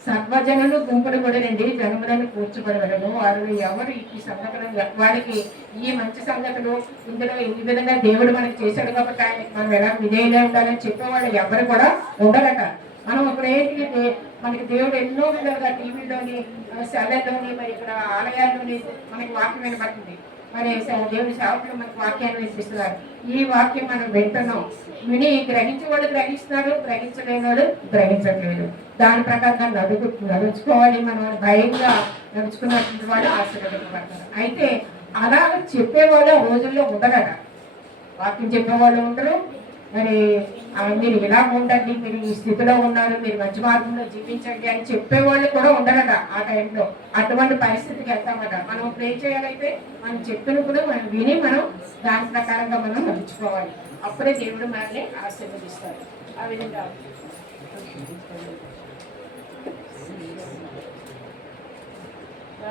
సర్వజనులు గుంపులు కూడా రండి, జనములను కూర్చోబడవలను. వారు ఎవరు ఈ సంగతులను, వాడికి ఈ మంచి సంగతులు ఇందులో ఈ విధంగా దేవుడు మనకి చేశాడు కాబట్టి ఆయన మనం ఎలా విధేయులే ఉండాలని చెప్పేవాళ్ళు ఎవరు కూడా ఉండరట. మనం ఇప్పుడు ఏంటి మనకి దేవుడు ఎన్నో విధాలుగా టీవీలోని సెలలోని మరి ఇక్కడ ఆలయాల్లోని మనకి వాక్యం వినబడుతుంది. మరి దేవుని సేవకులు మనకి వాక్యాన్ని వినిపిస్తున్నారు. ఈ వాక్యం మనం వింటున్నాం, విని గ్రహించేవాడు గ్రహిస్తున్నారు, గ్రహించలేని వాడు గ్రహించట్లేదు. దాని ప్రకారంగా నడుచుకోవాలి. మనం భయంగా నడుచుకున్నటువంటి వాళ్ళు ఆశీర్వదించబడతారు. అయితే అలా చెప్పేవాళ్ళు ఆ రోజుల్లో ఉండరట. వాక్యం చెప్పేవాళ్ళు ఉండరు. మరి మీరు ఇలా ఉండండి, మీరు ఈ స్థితిలో ఉన్నారు, మీరు మంచి మార్గంలో జీవించండి అని చెప్పేవాళ్ళు కూడా ఉండరట ఆ టైంలో. అటువంటి పరిస్థితికి వెళ్తామట. మనం ప్రే చేయాలైతే మనం చెప్పినప్పుడు మనం విని మనం దాని ప్రకారంగా మనం నడుచుకోవాలి. అప్పుడే దేవుడు మనల్ని ఆశీర్వదిస్తాడు. ఆ విధంగా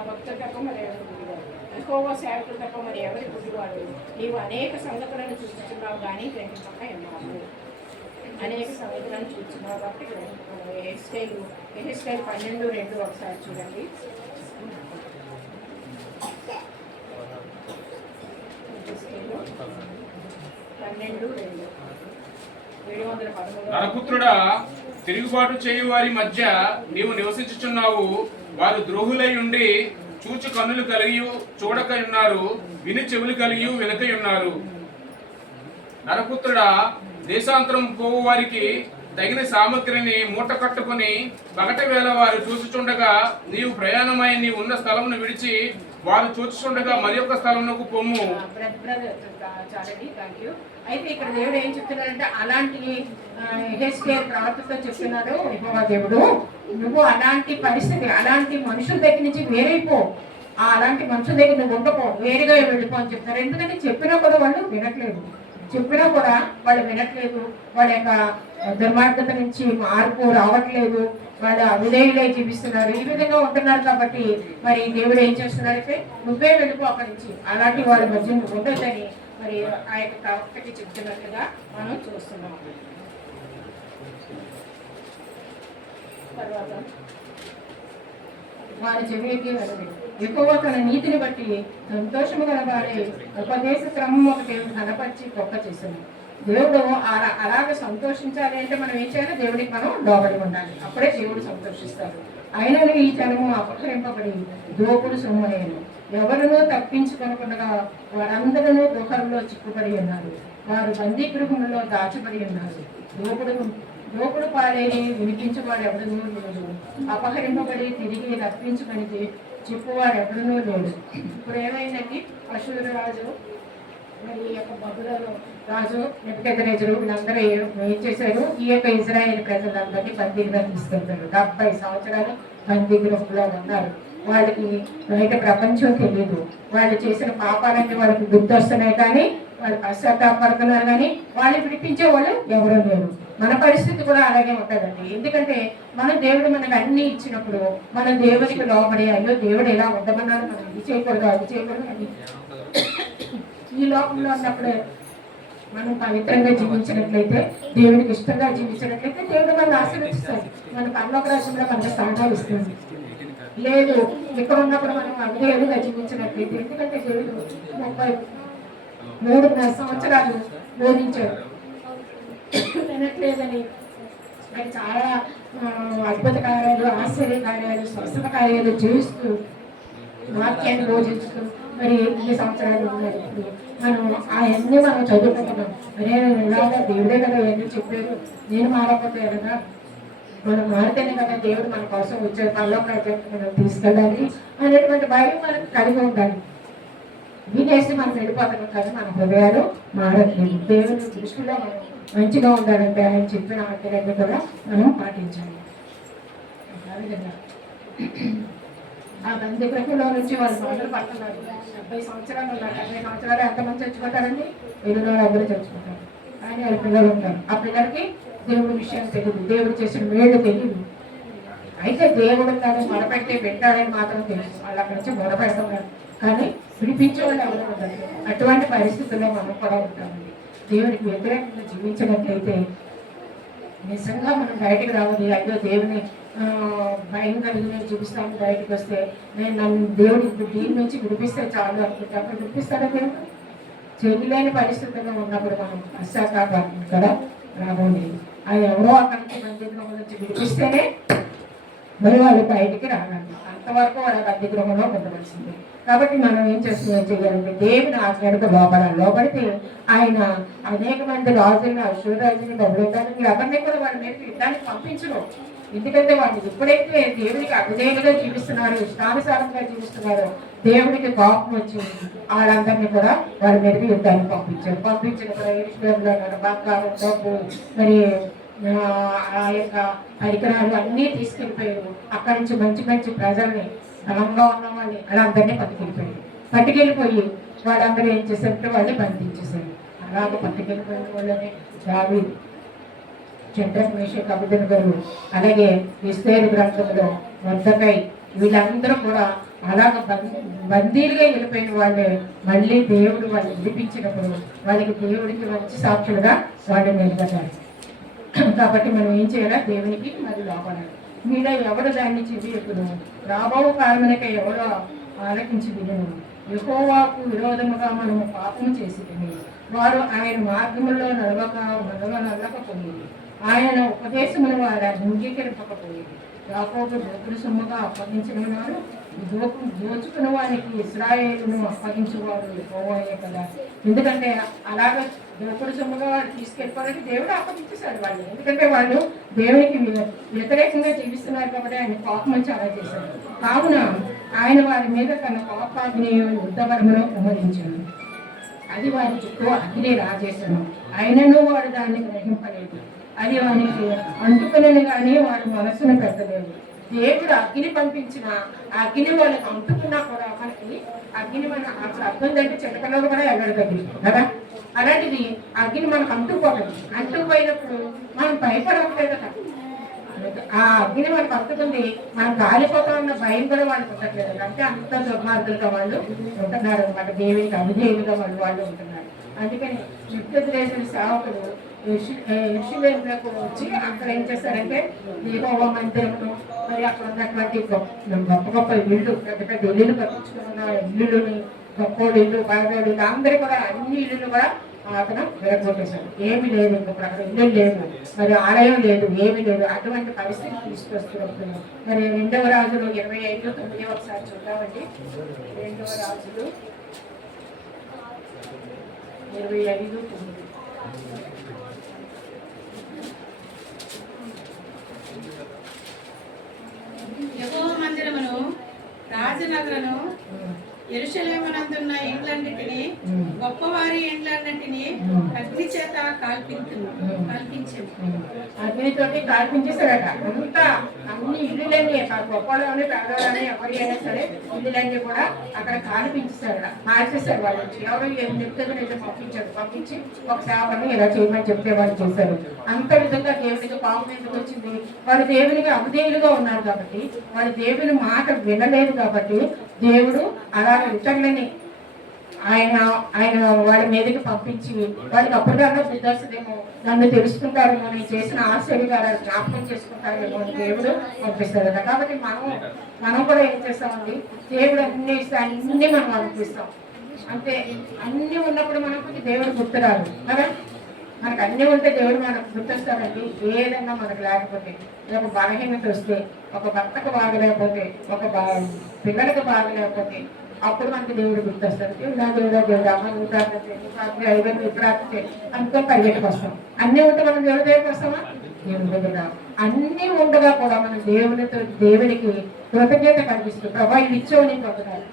భక్తులు తప్ప మరి ఎక్కువ సేవకులు తప్ప మరి ఎవరి గుడివాడు నీవు అనేక సంగతులను చూస్తున్నావు కానీ గ్రహించక ఉన్నావు. అనేక సంగతులను చూస్తున్నావు కాబట్టి గ్రహించుకున్నావు. హెయిర్ స్టైల్ 12:2 ఒకసారి చూడండి. నరపుత్రుడా, తిరుగుబాటు చేయు వారి మధ్య నీవు నివసించుచున్నావు. వారు ద్రోహులై ఉండి చూచి కన్నులు కలిగి చూడక ఉన్నారు, విని చెవులు కలిగి వినక ఉన్నారు. నరపుత్రుడా, దేశాంతరం పోవు వారికి తగిన సామగ్రిని మూట కట్టుకుని పగటి వేళ వారు చూచుచుండగా నీవు ప్రయాణమై నీ ఉన్న స్థలమును విడిచి వారు చూచుచుండగా మరి ఒక స్థలమునకు పొమ్ము. చాలండి, థ్యాంక్ యూ. అయితే ఇక్కడ దేవుడు ఏం చెప్తున్నాడంటే అలాంటి హెచ్కేర్ ప్రవర్తనతో చెప్తున్నాడు యెహోవా దేవుడు, నువ్వు అలాంటి పరిస్థితి అలాంటి మనుషుల దగ్గర నుంచి వేరైపో, అలాంటి మనుషుల దగ్గర నువ్వు ఉండపో, వేరుగా వెళ్ళిపో అని చెప్తున్నారు. ఎందుకంటే చెప్పినా కూడా వాళ్ళు వినట్లేదు. చెప్పినా కూడా వాళ్ళు వినట్లేదు. వాళ్ళ యొక్క దుర్మార్గత నుంచి మార్పు రావట్లేదు. వాళ్ళు అవిధేయులై జీవిస్తున్నారు. ఈ విధంగా ఉంటున్నారు. కాబట్టి మరి దేవుడు ఏం చేస్తున్నారంటే నువ్వే వెళ్ళిపో అక్కడి నుంచి, అలాంటి వాళ్ళ మధ్య నువ్వు ఉండొద్దని మరి ఆ యొక్క ప్రవక్తకి చెప్తున్నట్లుగా మనం చూస్తున్నాం. తర్వాత వారి చెవికి ఎక్కువ తన నీతిని బట్టి సంతోషము కలగాలి. ఉపదేశ క్రమం ఒకటి కనపరిచి గొప్ప చేసింది. దేవుడు అలాగ సంతోషించాలి అంటే మనం ఏం చేయాలి? దేవుడికి మనం లోబడి ఉండాలి. అప్పుడే దేవుడు సంతోషిస్తాడు. అయినను ఈ జనము అపహరింపబడి దోపుడు సొమ్ములేను, ఎవరినో తప్పించుకొనకుండా వారందరూ గృహంలో చిక్కుబడి ఉన్నారు. వారు బందీ గృహంలో దాచబడి ఉన్నారు. దోపుడు పాడేని వినిపించువాడు ఎవడనూ లేడు. అపహరింపబడి తిరిగి రప్పించుకొని చెప్పువాడు ఎవడనూ లేడు. ఇప్పుడు ఏమైందండి, అశూరు రాజు మరి ఈ యొక్క బబులోను రాజు నెబుకద్నెజరు వీళ్ళందరూ ఏం చేశారు? ఈ యొక్క ఇజ్రాయేల్ ప్రజలందరినీ బందీగా తీసుకెళ్తారు. 70 సంవత్సరాలు బందీ గృహంలో ఉన్నారు. వాళ్ళకి బయట ప్రపంచం తెలియదు. వాళ్ళు చేసిన పాపాలన్నీ వాళ్ళకి గుర్తొస్తున్నాయి, కానీ వాళ్ళు పశ్చాత్తాపడుతున్నారు, కానీ వాళ్ళు విడిపించే వాళ్ళు ఎవరూ లేరు. మన పరిస్థితి కూడా అలాగే ఉంటుందండి. ఎందుకంటే మనం దేవుడు మనకు అన్ని ఇచ్చినప్పుడు మనం దేవుడికి లోబడి అయ్యో దేవుడు ఎలా ఉండమన్నారు, మనం ఇది చేయకూడదు అది చేయకూడదు అని ఈ లోకంలో ఉన్నప్పుడు మనం పవిత్రంగా జీవించినట్లయితే, దేవుడికి ఇష్టంగా జీవించినట్లయితే దేవుడు మనల్ని ఆశీర్వదిస్తాడు. మన పరలోక రాజ్యంలో మనకు స్థానాలు ఇస్తుంది. లేదు ఇక్కడ ఉన్నప్పుడు మనం అవిధేయులుగా జీవించినట్లయితే, ఎందుకంటే దేవుడు 33 సంవత్సరాలు బోధించాడు, వినట్లేదని మరి చాలా అద్భుత కార్యాలు, ఆశ్చర్య కార్యాలు, స్వస్థత కార్యాలు చేస్తూ వాక్యాన్ని బోధిస్తూ మరి ఎన్ని సంవత్సరాలు ఉన్నాయి. ఇప్పుడు మనం అవన్నీ మనం చదువుకుంటున్నాం. అరే ఇలాగా దేవుడే కదా ఇవన్నీ చెప్పారు, నేను మారకపోతే కదా, మనం మారితేనే కదా దేవుడు మన కోసం వచ్చే పనిలో మనం తీసుకెళ్ళాలి అనేటువంటి భయం మనకు కలిగి ఉండాలి. వినేసి మనం వెళ్ళిపోతాం కానీ మన హృదయాలు మారట్లేదు. దేవుని దృష్టిలో మనం మంచిగా ఉండాలంటే ఆయన చెప్పిన ఆజ్ఞలన్నీ కూడా మనం పాటించాలి. ఆ విధంగా ఆ బందీ గృహంలో నుంచి వాళ్ళు మొదలు పడుతున్నారు. 70 సంవత్సరాలు ఉన్నారు. 70 సంవత్సరాలు ఎంతమంది చచ్చిపోతారండి? 7 అందరూ చచ్చిపోతారు. కానీ వాళ్ళ పిల్లలు ఉంటారు. ఆ పిల్లలకి దేవుడి విషయం తెలియదు, దేవుడు చేసిన మేలు తెలియదు. అయితే దేవుడు తను మొదపెడితే వింటాడని మాత్రం తెలుసు. వాళ్ళు అక్కడి నుంచి మొదపెడుతున్నారు, కానీ విడిపించే వాళ్ళు ఎవరు ఉంటారు. అటువంటి పరిస్థితుల్లో మనం కూడా ఉంటామండి. దేవుడికి వ్యతిరేకంగా జీవించినట్లయితే నిజంగా మనం బయటకు రావాలి. అయ్యో దేవుని భయం కలిగి నేను చూపిస్తాను, బయటకు వస్తే నేను నన్ను దేవుడి దీని నుంచి విడిపిస్తే చాలు అనుకుంటే అప్పుడు విడిపిస్తాడా దేవుడు? చేయలేని పరిస్థితుల్లో ఉన్నప్పుడు మనం పశ్చాత్తాపం కూడా రావాలి. అది ఎవరో అక్కడి నుంచి బందీ గృహం నుంచి విడిపిస్తేనే మరి వాళ్ళు బయటికి రాగలరు. అంతవరకు వాళ్ళ బందీ గృహంలో ఉండవలసింది. కాబట్టి మనం ఏం చేయాలంటే దేవుని ఆజ్ఞలకు లోబడితే ఆయన అనేక మంది రాజులను, అశ్వరాజుని, బబులోనుని ఎవరిని కూడా వాళ్ళ మీద యుద్ధానికి పంపించరు. ఎందుకంటే వాళ్ళు ఎప్పుడైతే దేవునికి అవిధేయులుగా జీవిస్తున్నారో, ఇష్టానుసారంగా జీవిస్తున్నారో దేవునికి కోపం వచ్చి వాళ్ళందరినీ కూడా వాళ్ళ మీద యుద్ధానికి పంపించిన కూడా ఈశ్వరులో బంగారం, డబ్బు, మరి ఆ యొక్క పరికరాలు అన్నీ తీసుకెళ్ళిపోయారు. అక్కడి నుంచి మంచి మంచి ప్రజల్ని, బలంగా ఉన్న వాళ్ళని వాళ్ళందరినీ పట్టుకెళ్ళిపోయి వాళ్ళందరూ ఏం చేశారంటే వాళ్ళని బంధించేశారు. అలాగ పట్టుకెళ్ళిపోయిన వాళ్ళని దావీదు, చంద్రక్, మేషక్, అబేద్నెగో, అలాగే ఎస్తేరు గ్రంథంలో మొర్దెకై, వీళ్ళందరూ కూడా అలాగ బందీలుగా వెళ్ళిపోయిన వాళ్ళే మళ్ళీ దేవుడు వాళ్ళు విడిపించినప్పుడు వాళ్ళకి దేవుడికి మంచి సాక్షులుగా వాళ్ళు నిలబడ్డారు. కాబట్టి మనం ఏం చేయాలి? దేవునికి మరి లోపడాలి. మీద ఎవరు దాన్ని చెవియకును, రాబో కాలమునక ఎవరో ఆలకించి వినును. యెహోవాకు విరోధముగా మనము పాపము చేసితిమి, వారు ఆయన మార్గములో నడవకపోయింది, ఆయన ఉపదేశమును వారు అంగీకరింపకపోయింది. యాకోబు దోపుడు సొమ్ముగా అప్పగించిన వారు, దోచుకున్న వారికి ఇశ్రాయేలును అప్పగించేవాడు యెహోవాయే కదా. ఎందుకంటే అలాగ దోపుడు సొమ్ముగా వాడు తీసుకెళ్ళిపోవాలని దేవుడు అప్పగించేశాడు వాళ్ళు. ఎందుకంటే వాళ్ళు దేవునికి వ్యతిరేకంగా జీవిస్తున్నారు కాబట్టి ఆయన కోపం వచ్చి అలా చేశాడు. కావున ఆయన వారి మీద తన కోపాగ్ని యుద్ధవరమును కుమ్మరించాడు. అది వారి చుట్టూ అగ్ని రాజేశాను, అయినను వాడు దాన్ని గ్రహింపలేదు. అది వానికి అంటుకునని కానీ వాడు మనసును పెట్టలేదు. దేవుడు అగ్ని పంపించిన ఆ అగ్ని వాళ్ళకి అంటుకున్నా కూడా మనకి అగ్ని మన అప్పుడు అర్థందంటే చిన్నపిల్లలు కూడా వెళ్ళగలిగింది కదా. అలాంటిది అగ్ని మనకు అంటుకుపోయినప్పుడు మనం భయపడట్లేదు కదా. ఆ అగ్ని మనకు అంటుకుంది, మనం కాలిపోతామన్న భయం కూడా వాళ్ళకి ఉండట్లేదు. అంటే అంత దుర్మార్గులుగా వాళ్ళు ఉంటున్నారు అనమాట. దేవునికి అవిధేయులుగా వాళ్ళు ఉంటున్నారు. అందుకని నిత్యదేశ సేవకుడు యెరూషలేముకు వచ్చి అక్కడ ఏం చేస్తారంటే యెహోవా మందిరమును, మరి అక్కడ ఉన్నటువంటి గొప్ప గొప్ప ఇల్లు, పెద్ద పెద్ద ఇల్లులు కట్టించుకున్న ఇల్లుని, గొప్పోడు ఇల్లు, బాగాడు అందరూ కూడా అన్ని ఇల్లులు కూడా అతను విరగొట్టేశాడు. ఏమి లేదు, ఇప్పుడు అక్కడ ఇల్లు లేదు, మరి ఆలయం లేదు, ఏమి లేదు. అటువంటి పరిస్థితి తీసుకొస్తున్నప్పుడు మరి 2వ రాజులు 25:9 ఒకసారి చూద్దామండి. 2వ రాజులు 25:9. యెహోవా మందిరమును, రాజనగరును, యెరూషలేమునందున్న ఇండ్లన్నిటిని, గొప్పవారి ఇండ్లన్నిటిని అగ్ని చేత కాల్పించారు. అగ్నితోటి కాల్పించేశారట. అంతా అన్ని ఇల్లులన్నీ, గొప్పలోని పేదవాళ్ళని ఎవరి అయినా సరే ఇల్లులన్నీ కూడా అక్కడ కాల్పించేశారట, మార్చేశారు. వాళ్ళు ఎవరు నిత్యగా పంపించి ఒక సేవకుని ఇలా చేయమని చెప్తే వాళ్ళు చేశారు. అంత విధంగా దేవునికి పాపం ఎందుకు వచ్చింది? వాళ్ళు దేవునికి అవిధేయులుగా ఉన్నారు కాబట్టి, వాళ్ళు దేవుని మాట వినలేదు కాబట్టి దేవుడు అలా ఇతరులని ఆయన వాళ్ళ మీదకి పంపించి వాళ్ళకి అప్పటికన్నా బుద్ధేమో, నన్ను తెలుసుకుంటారేమో, నేను చేసిన ఆశ్చర్యకారాలు జ్ఞాపకం చేసుకుంటారేమో అని దేవుడు పంపిస్తారట. కాబట్టి మనం కూడా ఏం చేస్తామండి? దేవుడు అన్ని మనం అనిపిస్తాం. అంటే అన్ని ఉన్నప్పుడు మనకు దేవుడు గుర్తురాదు కదా. మనకు అన్ని ఉంటే దేవుడు మనకు గుర్తొస్తాడండి. ఏదన్నా మనకు లేకపోతే, ఒక బలహీనత వస్తే, ఒక భర్తకు బాగలేకపోతే, ఒక పిల్లలకు బాగలేకపోతే, అప్పుడు మనకి దేవుడు గుర్తొస్తాడు. దేవుడు అమ్మ ఇప్పుడు అనుకొని పరిగెట్టుకు వస్తాం. అన్నీ ఉంటే మనం దేవుడి దగ్గరికి వస్తామా? దేవుడి దగ్గర అన్నీ ఉండగా కూడా మనం దేవునికి కృతజ్ఞత కనిపిస్తుంది. ప్రభా ఇది ఇచ్చావు, నీకు వందనాలు.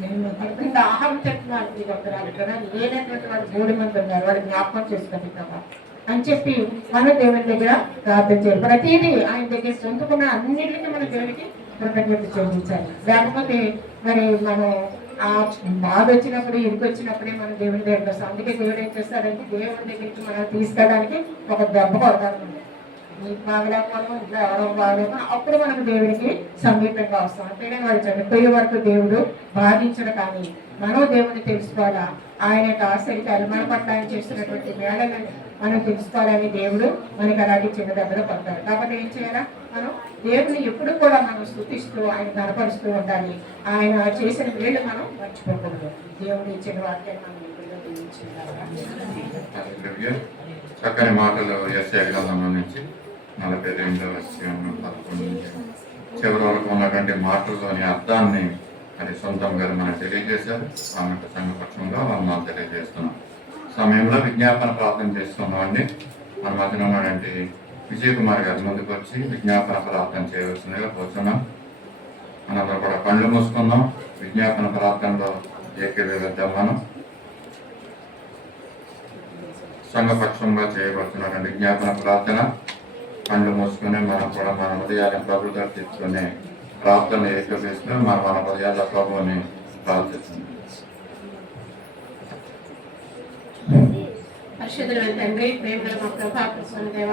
నేను పడుకుంటే ఆహారం చెప్తున్నాను, నీకు వందనాలు కదా. లేనటువంటి వాళ్ళు 3 మంది ఉన్నారు, వాళ్ళు జ్ఞాపకం చేసుకుంది ప్రభా అని చెప్పి మనం దేవుని దగ్గర ప్రార్థన చేయాలి. ప్రతిదీ ఆయన దగ్గర పొందుకున్న అన్నింటినీ మనం దేవునికి కృతజ్ఞత చెల్లించాలి. లేకపోతే మరి మనం ఆ బాధ వచ్చినప్పుడు, ఇరుకు వచ్చినప్పుడే మనం దేవుని దగ్గరికి వస్తాం. అందుకే దేవుడు ఏం చేస్తాడంటే దేవుని దగ్గరికి మనం తీసుకెళ్ళడానికి ఒక దెబ్బ కొడతాడు. నీకు బాగలేకపోవడం, ఇట్లా ఎవరో బాగలేకపోవడం, అప్పుడు మనకు దేవుడికి సమీపంగా వస్తాం. అంతేగాని వాళ్ళు చనిపోయే వరకు దేవుడు బాధించడు. కానీ మనం దేవుడిని తెలుసుకోవాలా, ఆయన యొక్క ఆశ్చర్యకాలు మన పట్ల ఆయన చేస్తున్నటువంటి మేళని మనం తెలుసుకోవాలని దేవుడు మనకి అలాంటి చిన్న దెబ్బలు పడతాడు. కాబట్టి ఏం చేయాలా? మనం దేవుని ఎప్పుడు కూడా మనం స్తుతిస్తూ ఆయన కనపరుస్తూ ఉండాలి. ఆయన చేసిన మేలు మనం మర్చిపోకూడదు. దేవుడు ఇచ్చిన వాక్యాన్ని మనం ఎప్పుడో దీవించుకుంటారా? చక్కని మాటలు యెషయా గ్రంథంలో నుంచి 42వ అధ్యాయం 11 నుంచి చివరి వరకు ఉన్నటువంటి మాటల్లోని అర్థాన్ని మరి సొంతం గారు మనకు తెలియజేశారు. ఆమెకు సంఘపక్షంగా వందనాలు తెలియజేస్తున్నాం. సమయంలో విజ్ఞాపన ప్రార్థన చేస్తున్నామండి. మన మధ్యన ఉన్నటువంటి విజయ్ కుమార్ గారి ముందుకు వచ్చి విజ్ఞాపన ప్రార్థన చేయవలసిందిగా కోరుతున్నాం. మనందరూ కూడా కళ్ళు మూసుకుందాం. విజ్ఞాపన ప్రార్థనలో ఏకీభవిద్దాం. మనం సంఘపక్షంగా చేయబడుతున్నటువంటి విజ్ఞాపన ప్రార్థన కళ్ళు మూసుకుని మనం కూడా మన హృదయాన్ని ప్రభుగా తెచ్చుకునే ప్రార్థన ఏకీభవిస్తూ మన హృదయాల ప్రభుని ప్రార్థిస్తుంది. పరిశుద్ధులైన తండ్రి, ప్రేమగల మా ప్రభా, కృష్ణ దేవ,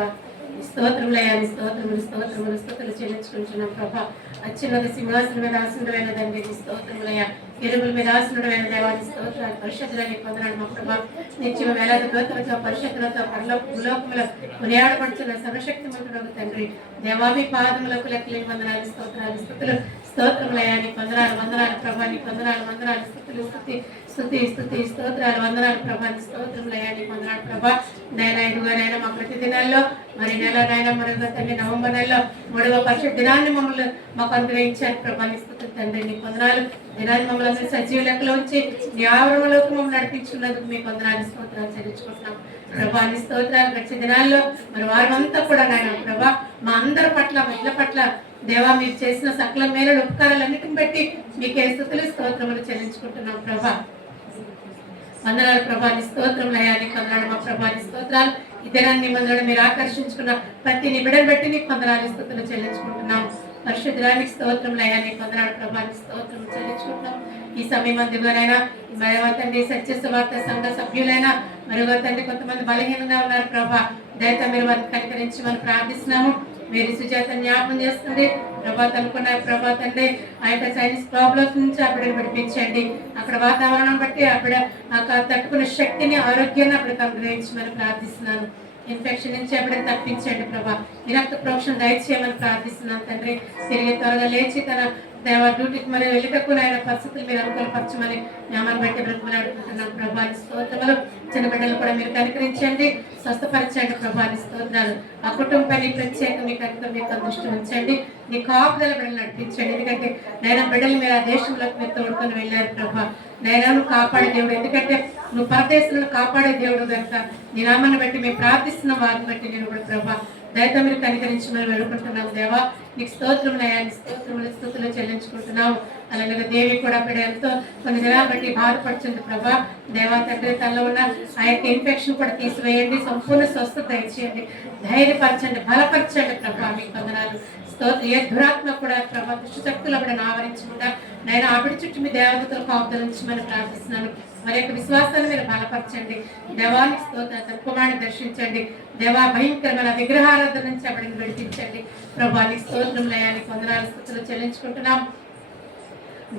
స్తోత్రములయ్యాని స్తోత్రములు స్తోత్రములు స్తుతులు చెల్లించుకుంటున్నాం ప్రభా. అత్యున్నత సింహాసనం మీద ఆసనుడైన తండ్రి స్తోత్రములయ్యా. ఎరువుల మీద ఆసనుడైన దేవాన్ని స్తోత్రాలు. పరిశుద్ధులని పొందనాడు మా ప్రభా. నిత్యం వేలాది దూతలతో పరిశుద్ధులతో పరలోకముల కొనియాడబడుతున్న సర్వశక్తిమంతుడు తండ్రి దేవా, మీ పాదములకు లెక్కలేని వందనాలు స్తోత్రాలు స్తుతులు స్తోత్రములయ్యాని వందనాలు వందనాలు ప్రభాని వందనాలు వందనాలు స్తుతులు స్తుతి స్తుతి స్తుతి స్తోత్రాలు వందనాలు ప్రభాని స్తోత్రములయ్యాని వందనాలు ప్రభా. నైనా ఇదిగోనైనా మా ప్రతి దినాల్లో మరి నెలనైనా మరొక తండ్రి నవంబర్ నెలలో 3వ పరిషత్ దినాన్ని మమ్మల్ని మాకు అనుగ్రహించారు ప్రభాని స్తుతి తండ్రి నీకు వందనాలు. దినాన్ని మమ్మల్ని అందరూ సజీవ లెక్కలో ఉంచి నీ ఆవరణలోకి మమ్మల్ని నడిపించుకున్నందుకు మీకు వందనాలు స్తోత్రాలు చెల్లించుకుంటున్నాం ప్రభాని స్తోత్రాలు. గడిచే దినాల్లో మరి వారంతా కూడా నాయన ప్రభా మా అందరి పట్ల బిడ్డల పట్ల దేవా మీరు చేసిన సకల మేలు ఉపకారాలన్నిటిని బట్టి మీకే స్తుతులు స్తోత్రములు చెల్లించుకుంటున్నాం ప్రభా. వందనాలు ప్రభాని స్తోత్రములు అయ్యానికి వందనాలు మా ప్రభాని స్తోత్రాలు. ఇద్దరాన్ని వందనాలు మీరు ఆకర్షించుకున్న ప్రతి నిబిడను బట్టి నీకు వందనాలు స్తుతులు చెల్లించుకుంటున్నాం. పరిశుద్ధానికి స్తోత్రములు అయ్యానికి వందనాలు ప్రభాని స్తోత్రములు చెల్లించుకుంటున్నాం. ఈ సమయం అందులోనైనా మరొకతండి సత్యసువార్త సంఘ సభ్యులైనా మరొకతండి కొంతమంది బలహీనంగా ఉన్నారు ప్రభా. దయతో మీరు వారిని కనికరించి మనం ప్రార్థిస్తున్నాము. మీరు సుజాత జ్ఞాపం చేస్తుంది ప్రభా. అనుకున్న ప్రభా తండ్రి ఆ యొక్క చైనీస్ ప్రాబ్లమ్స్ నుంచి అప్పుడు విడిపించండి. అక్కడ వాతావరణం బట్టి అప్పుడు తట్టుకునే శక్తిని ఆరోగ్యాన్ని అప్పుడు అనుగ్రహించమని ప్రార్థిస్తున్నాను. ఇన్ఫెక్షన్ నుంచి అప్పుడే తప్పించండి ప్రభా. విరక్త ప్రోక్షణ దయచేయమని ప్రార్థిస్తున్నాను తండ్రి. తిరిగి త్వరగా లేచి తన దేవ డ్యూటీకి మరి వెళ్ళటకు ఆయన పరిస్థితులు మీరు అనుకూలపరచమని నామాన్ని బట్టి బ్రతిమలాడుకుంటున్నాం ప్రభాని స్తోత్రములు. చిన్న బిడ్డలు కూడా మీరు కనికరించండి, స్వస్థపరచండి ప్రభాని స్తోత్రాలు. ఆ కుటుంబాన్ని ప్రత్యేక మీ కనుక మీకు దృష్టి ఉంచండి. నీ కాపుదల బిడ్డలు నడిపించండి. ఎందుకంటే నైనా బిడ్డలు మీరు ఆ దేశంలోకి మీరు తోడుకొని వెళ్ళారు ప్రభా. నైనా నువ్వు కాపాడే దేవుడు, ఎందుకంటే నువ్వు పరదేశంలో కాపాడే దేవుడు కనుక నీ నామాన్ని బట్టి మేము ప్రార్థిస్తున్న వారిని బట్టి నేను కూడా ప్రభా దయతో మీరు కనికరించమని వేడుకుంటున్నాం దేవా. నీకు స్తోత్రములయ్యా, నీ స్తోత్రములు స్తుతులు చెల్లించుకుంటున్నాము. అలాగే దేవి కూడా అప్పుడు ఎంతో కొన్ని దినాలు బట్టి బాధపడుతుంది ప్రభా. దేవా తండ్రి తనలో ఉన్న ఆ యొక్క ఇన్ఫెక్షన్ కూడా తీసివేయండి, సంపూర్ణ స్వస్థత ఇచ్చేయండి, ధైర్యపరచండి, బలపరచండి ప్రభా. మీకు వందనాలు స్తోత్రం. ఏ దురాత్మ కూడా ప్రభా దుష్టశక్తులు అప్పుడు ఆవరించకుండా నేను ఆవిడ చుట్టూ మీ దేవతలకు ఆవదలించమని ప్రార్థిస్తున్నాను. మరి యొక్క విశ్వాసాన్ని మీరు బలపరచండి. దేవానికి స్తోత్ర తత్వమాన్ని దర్శించండి. దేవా భయంకరమైన విగ్రహారాధన నుంచి అప్పటికి విడిపించండి ప్రభానికి స్తోత్రం. లయానికి వందనాలు స్తుతులు చెల్లించుకుంటున్నాం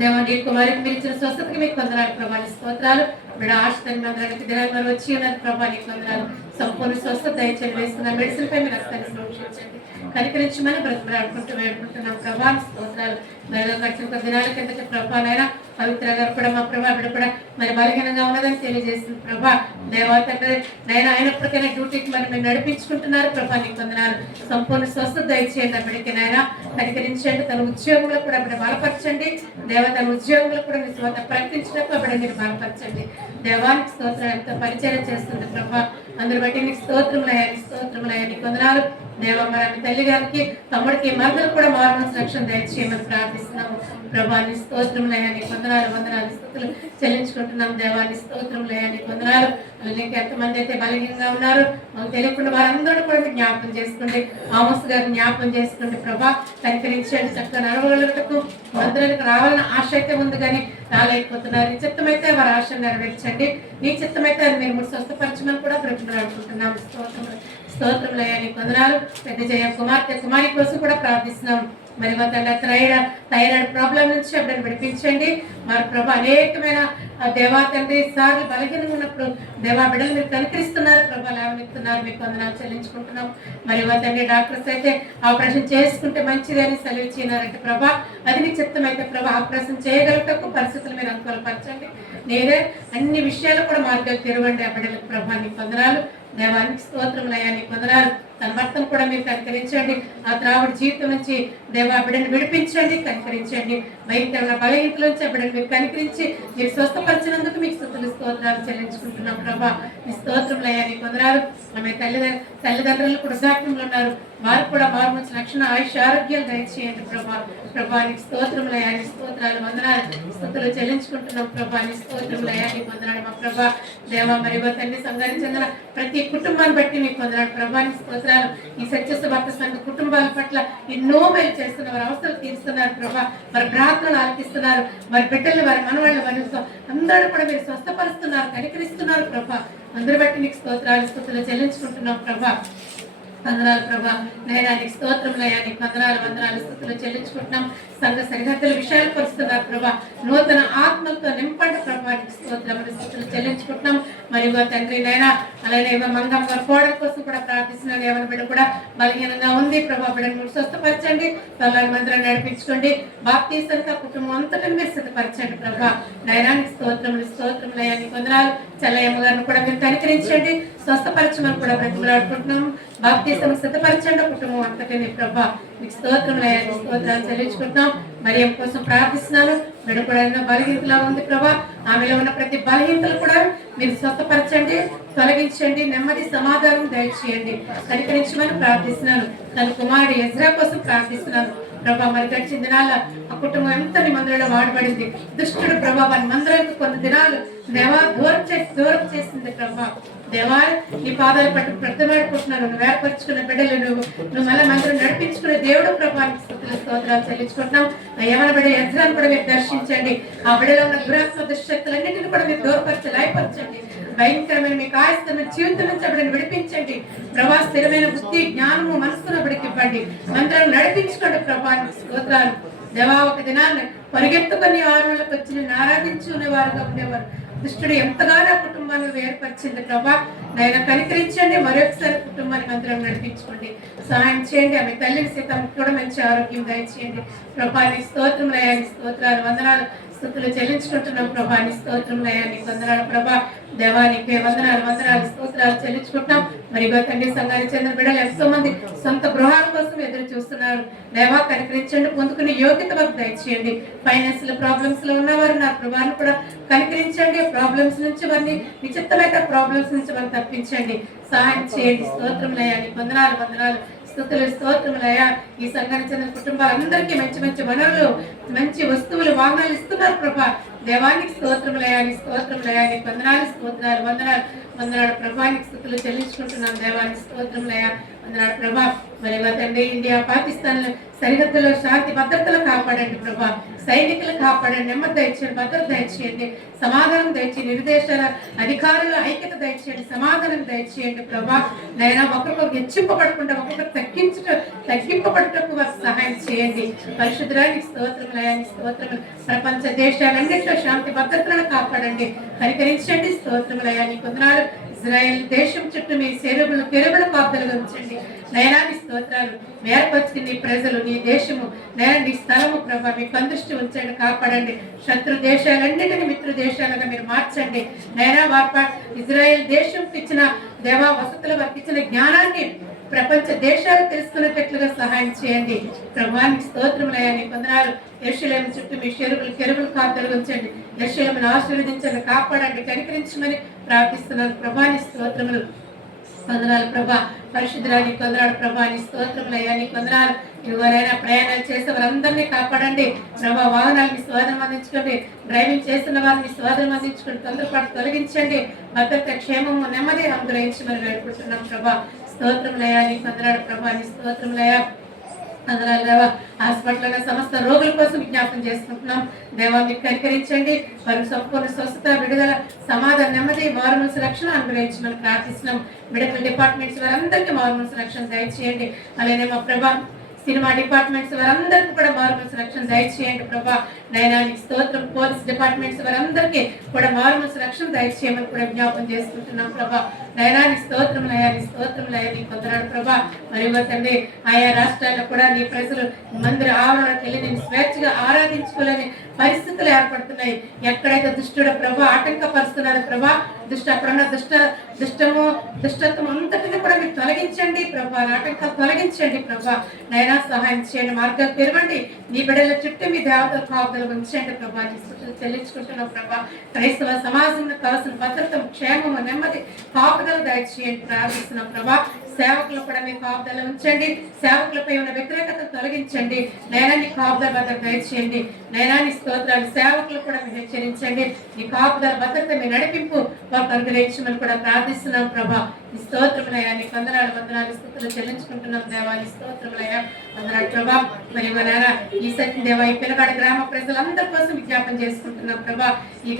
దేవా. నీ కుమారికి మీరు ఇచ్చిన స్వస్థతకి మీకు వందనాలు ప్రభాని స్తోత్రాలు. బిడ్డ ఆశతని మందరానికి దినాలు మరి వచ్చి ఉన్నది ప్రభానికి వందనాలు. సంపూర్ణ స్వస్థత దయచేసి వేస్తున్న మెడిసిన్ పై మీరు అస్తాన్ని సంరక్షించండి, కనికరించమని బ్రతిమలాడుకుంటూ వేడుకుంటున్నాం ప్రభాని స్తోత్రాలు. మరి గడిచిన దినాల కిందకి ప్రభానైనా పవిత్ర గారు కూడా మా ప్రభా బిడ్డ కూడా మరి బలహీనంగా ఉన్నదని తెలియజేస్తుంది ప్రభా. దేవా తండ్రి నైనా అయినప్పటికైనా డ్యూటీకి మరి మీరు నడిపించుకుంటున్నారు ప్రభా. నీకు వందనాలు. సంపూర్ణ స్వస్థత దయచేయండి అప్పటికి నైనా కనికరించండి. తన ఉద్యోగంలో కూడా అప్పుడు బలపరచండి దేవా. తన ఉద్యోగంలో కూడా మీ స్వత ప్రకటించినప్పుడు అప్పుడు మీరు బలపరచండి. దేవానికి స్తోత్రం. ఎంతో పరిచయం చేస్తుంది ప్రభా. అందరు బట్టి నీకు స్తోత్రములయ్యాని స్తోత్రములయ్యాని వందనాలు దేవ. మరి తల్లి గారికి తమ్ముడికి మరదలు కూడా మారణ రక్షణ దయచేయమని ప్రార్థిస్తున్నాము ప్రభాని స్తోత్రములయ్యాని వందనాలు వందనాలు స్తుతులు చెల్లించుకుంటున్నాం దేవాన్ని స్తోత్రములయ్యాని వందనాలు. అలాగే ఎంతమంది అయితే బలహీనంగా ఉన్నారు మాకు తెలియకుండా వారందరూ కూడా మీరు జ్ఞాపకం చేసుకోండి. ఆమోస్ గారిని జ్ఞాపకం చేసుకోండి ప్రభా. కనికరించండి. చక్కగా నడవగలుగుటకు మందిరానికి రావాలని ఆశ అయితే ఉంది కానీ రాలేకపోతున్నారు. నీ చిత్తమైతే వారి ఆశ నెరవేర్చండి. నీ చిత్తమైతే అది మీరు స్వస్థపరచమని కూడా బ్రతిమలాడుకుంటున్నాం. స్తోత్రములు స్తోత్రములయ్యాని వందనాలు. పెద్ద జయ కుమారి కోసం కూడా ప్రార్థిస్తున్నాం. మరి మా థైరాయిడ్ ప్రాబ్లం నుంచి అప్పుడు విడిపించండి. మరి ప్రభు అనేకమైన దేవా తండ్రి సార్లు బలహీనంగా ఉన్నప్పుడు దేవా బిడ్డలు మీరు కనికరిస్తున్నారు ప్రభా, లేవనెత్తున్నారు. మీకు వందనాలు చెల్లించుకుంటున్నాం. మరి మా తండ్రి డాక్టర్స్ అయితే ఆపరేషన్ చేసుకుంటే మంచిది అని సెలవు చేయనారంటే ప్రభా. అది మీ చిత్తం అయితే ప్రభా ఆపరేషన్ చేయగలుగుటకు పరిస్థితులు మీరు అనుకూలపరచండి. నేనే అన్ని విషయాలు కూడా మార్గాలు తెరవండి ఆ బిడ్డలకు ప్రభా. నీకు వందనాలు దేవానికి స్తోత్రములయ్యా నీకు వందనాలు. తన భర్తను కూడా మీరు కనికరించండి. ఆ త్రావుడి జీవితం నుంచి దేవా బిడ్డను విడిపించండి, కనికరించండి. భయంకరమైన బలహీనతల నుంచి ఆ బిడ్డను మీరు కనికరించి మీరు స్వస్థపరిచినందుకు మీకు స్తుతులు స్తోత్రాలు చెల్లించుకుంటున్నాం ప్రభా. మీ స్తోత్రములయ్యా నీకు వందనాలు. ఆమె తల్లిదండ్రులు కూడా వృద్ధాప్యంలో ఉన్నారు, వారు కూడా మారుమూర్చి రక్షణ ఆయుష్ ఆరోగ్యాలు దయచేయండి ప్రభా. ప్రభా నీకు స్తోత్రములయ్యా నీ స్తోత్రాలు వందనాలు స్తుతులు చెల్లించుకుంటున్నాం ప్రభా. నీ స్తోత్రములయ్యా నీకు వందనాలు మా ప్రభా. దేవా మరి తండ్రి సంఘానికి చెందిన ప్రతి కుటుంబాన్ని బట్టి మీకు వందనాలు ప్రభా. నీ స్తోత్రాలు. ఈ సత్యస్వ భక్త సంఘ కుటుంబాల పట్ల ఎన్నో మేలు చేస్తున్నారు, వారి అవసరాలు తీరుస్తున్నారు ప్రభా. వారి ప్రార్థనలు ఆలకిస్తున్నారు, వారి బిడ్డలు వారి మనవాళ్ళు వారి అందరూ కూడా మీరు స్వస్థపరుస్తున్నారు, కనికరిస్తున్నారు ప్రభా. అందరి బట్టి నీకు స్తోత్రాలు స్తుతులు చెల్లించుకుంటున్నాం ప్రభా. వందనాలు ప్రభా. నైనానికి స్తోత్రములయ్యా నీకు వందనాలు స్తుతులు చెల్లించుకుంటున్నాం. సంఘ సరిహద్దుల విషయాలు పరుస్తున్నారు ప్రభా. నూతన ఆత్మలతో నింపండి ప్రభా. నీకు స్తోత్రములు స్తుతులు చెల్లించుకుంటున్నాం. మరి తండ్రి నైనా అలానే మంగమ్మ గారి కోడల కోసం కూడా ప్రార్థిస్తున్నాను. ఏమైనా బిడ్డ కూడా బలహీనంగా ఉంది ప్రభా. బిడ్డను మీరు స్వస్థపరచండి, తల్లారి మందిరం నడిపించుకోండి. బాప్తీసంతా కుటుంబం అంతటా మీరు సిద్ధపరచండి ప్రభా. నైనానికి స్తోత్రములయ్యా నీకు వందనాలు. చల్లయ్యమ్మ గారిని కూడా మీరు కనికరించండి, స్వస్థపరచమని కూడా బ్రతిమలాడుకుంటున్నాం. బాప్తీసం సిద్ధపరచండి కుటుంబం అంతటిని ప్రభా. మీకు స్తోత్రములయ్యా నీ స్తోత్రాలు చెల్లించుకుంటున్నాం. మరియం కోసం ప్రార్థిస్తున్నాను. బిడ్డ కూడా ఎన్నో బలహీనతలా ఉంది ప్రభా. ఆమెలో ఉన్న ప్రతి బలహీనతలు కూడా మీరు స్వస్థపరచండి, తొలగించండి, నెమ్మది సమాధానం దయచేయండి, కనికరించమని ప్రార్థిస్తున్నాను. తన కుమారుడు ఎజ్రా కోసం ప్రార్థిస్తున్నాను ప్రభా. మరి గడిచిన దినాల ఆ కుటుంబం ఎంత నీ మందిరంలో వాడబడింది. దుష్టుడు ప్రభా వారి మందిరానికి కొన్ని దినాలు దేవా దూరం చేసింది ప్రభా. దేవా నీ పాదాలు పట్టు ప్రతిమాడుకుంటున్నాను. నువ్వు ఏర్పరచుకున్న బిడ్డలు నువ్వు మళ్ళీ మందిరం నడిపించుకునే దేవుడు ప్రభానికి స్తోత్రాలు చెల్లించుకుంటున్నాం. యవన బిడ్డ యజ్రాన్ని కూడా మీరు దర్శించండి. ఆ బిడ్డలో ఉన్న దురాత్మ దుశ్శక్తులన్నింటినీ కూడా మీరు దూరపరచి లాయపరచండి. భయంకరమైన మీ కాయస్థమైన జీవితం నుంచి బిడ్డను విడిపించండి ప్రభా. స్థిరమైన బుద్ధి జ్ఞానము మనసును బిడ్డకి ఇవ్వండి. మందిరం నడిపించుకోండి ప్రభానికి స్తోత్రాలు. దేవా ఒక దినాన్ని పరిగెత్తుకొని ఆరులకు వచ్చి నేను ఆరాధించుకునే వారుగా ఉండేవారు. దుష్టుడు ఎంతగానో ఆ కుటుంబాన్ని వేరుపరిచింది ప్రభా. నైనా కనికరించండి. మరొకసారి కుటుంబాన్ని మందిరం నడిపించుకోండి, సహాయం చేయండి. ఆమె తల్లిని సీతం కూడా మంచి ఆరోగ్యం దయచేయండి ప్రభా. నీ స్తోత్రములయ్యా నీ స్తోత్రాలు వందనాలు స్తుతులు చెల్లించుకుంటున్నాం ప్రభా. నీ స్తోత్రములయ్యా నీకు వందనాలు ప్రభా. దేవానికి వందనాలు స్తోత్రాలు చెల్లించుకుంటున్నాం. మరి తండ్రి సంఘానికి చెందిన బిడ్డలు ఎంతో మంది సొంత గృహాల కోసం ఎదురు చూస్తున్నారు. దేవా కనికరించండి, పొందుకునే యోగ్యత వరకు దయచేయండి. ఫైనాన్షియల్ ప్రాబ్లమ్స్ లో ఉన్నవారు నా ప్రభావాన్ని కూడా కనికరించండి. ప్రాబ్లమ్స్ నుంచి వారిని విచిత్రమైన ప్రాబ్లమ్స్ నుంచి వారిని తప్పించండి, సహాయం చేయండి. స్తోత్రములయ్యా నీకు వందనాలు స్తోత్రములయ్యా. ఈ సంఘానికి చెందిన కుటుంబాలందరికీ మంచి మంచి వనరులు, మంచి వస్తువులు, వాహనాలు ఇస్తున్నారు ప్రభా. దేవానికి స్తోత్రములయ్యా నీకు వందనాలు ప్రభానికి స్తుతులు చెల్లించుకుంటున్నాను. దేవానికి స్తోత్రములయ్యా వందనాలు ప్రభా. మరి తండ్రి ఇండియా పాకిస్తాన్ సరిహద్దులో శాంతి భద్రతలు కాపాడండి ప్రభా. సైనికులు కాపాడండి, నెమ్మది దయచేయండి, భద్రత దయచేయండి, సమాధానం దయచేయండి. నిర్దేశాల అధికారుల ఐక్యత దయచేయండి, సమాధానం దయచేయండి ప్రభా. నైనా ఒకరికొకరు హెచ్చింపబడకుండా ఒకరికి తగ్గింపబడటకు వారికి సహాయం చేయండి. పరిశుద్ధరానికి స్తోత్రములయ్యా నీ స్తోత్రములు. ప్రపంచ దేశాలన్నింటిలో శాంతి భద్రతలను కాపాడండి, కనికరించండి. స్తోత్రములయ్యా నీకు వందనాలు. ఇజ్రాయెల్ దేశం చుట్టూ మీ కెరూబుల కాపుదలుగా ఉంచండి. నయనాన్ని స్తోత్రాలు. ఏర్పరిచి నీ ప్రజలు, నీ దేశము, నయనా నీ స్థలము ప్రభా మీకు అందృష్టి ఉంచండి, కాపాడండి. శత్రు దేశాలన్నింటినీ మిత్రు దేశాలుగా మీరు మార్చండి. నయనా ఇజ్రాయెల్ దేశంకి ఇచ్చిన దేవా వసతుల వారికి ఇచ్చిన జ్ఞానాన్ని ప్రపంచ దేశాలు తెలుసుకునేటట్లుగా సహాయం చేయండి. ప్రభానికి స్తోత్రములయ్యా నీకు వందనాలు. యెరూషలేము చుట్టూ మీ కెరూబుల కాపుదలు ఉంచండి. యెరూషలేమును ఆశీర్వదించండి, కాపాడండి, కనికరించమని ప్రార్థిస్తున్నాను. ప్రభాని స్తోత్రములు వందనాలు ప్రభా. పరిశుద్ధరానికి వందనాలు ప్రభాని స్తోత్రములయ్యా నీకు వందనాలు. ఎవరైనా ప్రయాణాలు చేసే వారందరినీ కాపాడండి ప్రభా. వాహనాలు మీ స్వాధీనం అందించుకోండి, డ్రైవింగ్ చేస్తున్న వారిని స్వాధీనం అందించుకోండి, తొందరపాటు తొలగించండి, భద్రత క్షేమము నెమ్మది అనుగ్రహించమని వేడుకుంటున్నాం ప్రభా. స్తోత్రములయ్యా నీకు వందనాలు ప్రభా. నీ స్తోత్రములయ్యా వందనాలు దేవా. హాస్పిటల్ సమస్త రోగుల కోసం విజ్ఞాపన చేసుకుంటున్నాం. దేవా మీరు కనికరించండి, వారికి సంపూర్ణ స్వస్థత, విడుదల, సమాధానం, నెమ్మది, మారుమనసు రక్షణ అనుగ్రహించమని ప్రార్థిస్తున్నాం. మెడికల్ డిపార్ట్మెంట్స్ వారందరికీ మారుమనసు రక్షణ దయచేయండి. అలానే మా ప్రభా సినిమా డిపార్ట్మెంట్స్ వారందరికీ కూడా మారుమనసు రక్షణ దయచేయండి ప్రభా. నైనానికి స్తోత్రం. పోలీస్ డిపార్ట్మెంట్స్ వారందరికీ కూడా మారుమనసు రక్షణ దయచేయమని కూడా జ్ఞాపం చేసుకుంటున్నాం ప్రభా. నైనానికి స్తోత్రములయ్యా నీకు వందనాలు ప్రభా. మరియు తండ్రి ఆయా రాష్ట్రాల్లో కూడా నీ ప్రజలు మందిర ఆవరణకి వెళ్ళి నేను స్వేచ్ఛగా ఆరాధించుకోలేని పరిస్థితులు ఏర్పడుతున్నాయి. ఎక్కడైతే దుష్టుడు ప్రభా ఆటంకపరుస్తున్నారు ప్రభా, అక్కడున్న దుష్టత్వం అంతటిని కూడా మీరు తొలగించండి ప్రభా, ఆటంకాలు తొలగించండి ప్రభా. నైనా సహాయం చేయండి, మార్గాలు తెరవండి. నీ బిడ్డల చుట్టూ మీ దేవతల కాపుదలు ఉంచండి ప్రభా. నీ స్తుతులు చెల్లించుకుంటున్నాం ప్రభా. క్రైస్తవ సమాజంలో కావాల్సిన భద్రత, క్షేమము, నెమ్మది, కాపుదలు దయచేయండి ప్రార్థిస్తున్నాం ప్రభా. సేవకులు కూడా మీ కాపుదల ఉంచండి, సేవకులపై ఉన్న వ్యతిరేకత తొలగించండి. నైనాన్ని కాపుదల భద్రత దయచేయండి. నైనాన్ని స్తోత్రాలు సేవకులు కూడా మీరు హెచ్చరించండి. ఈ కాపుదల భద్రత మీ నడిపింపు వారికి అనుగ్రహించమని కూడా ప్రార్థిస్తున్నాం ప్రభా. ఈ స్తోత్రములయ్యా, నీ వందనాలు స్తుతులు చెల్లించుకుంటున్నాం దేవా. నీ స్తోత్రములయ్యా, వందనాలు ప్రభా. మరి మా నాన్న ఈ సత్యం దేవా, ఈ పిల్లగాడి గ్రామ ప్రజలందరి కోసం విజ్ఞాపన చేసుకుంటున్నాం ప్రభా. ఈ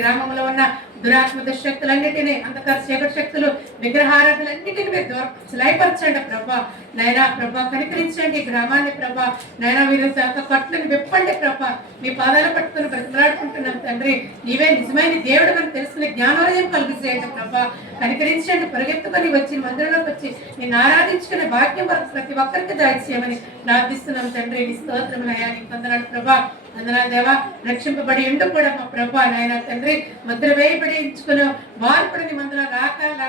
గ్రామంలో ఉన్న దురాత్మ దుశక్తులన్నిటినీ, అంధకార చీకటి శక్తులు, విగ్రహారాధులన్నిటిని మీరు లయపరచండి ప్రభా. నైనా ప్రభా కనికరించండి గ్రామాన్ని ప్రభా. నైనా మీరు కట్టుని విప్పండి ప్రభా. మీ పాదాలు పట్టుకుని బ్రతిమలాడుకుంటున్నాం తండ్రి. నీవే నిజమైన దేవుడు అని తెలిసిన జ్ఞానోదయం కలిగిసేయండి ప్రభా. కనికరించండి, పరిగెత్తుకొని వచ్చి మందిరంలోకి వచ్చి నేను ఆరాధించుకునే భాగ్యం వరకు ప్రతి ఒక్కరికి దయచేయమని ప్రార్థిస్తున్నాం తండ్రి. నీ స్తోత్రములయ్యా, నీ వందనాలు ప్రభా. వందనాలు దేవా. రక్షింపబడి ఉంటూ కూడా మా ప్రభా నాయన తండ్రి ముద్ర వేయబడి ఎంచుకుని వారు కూడా నీ మందులో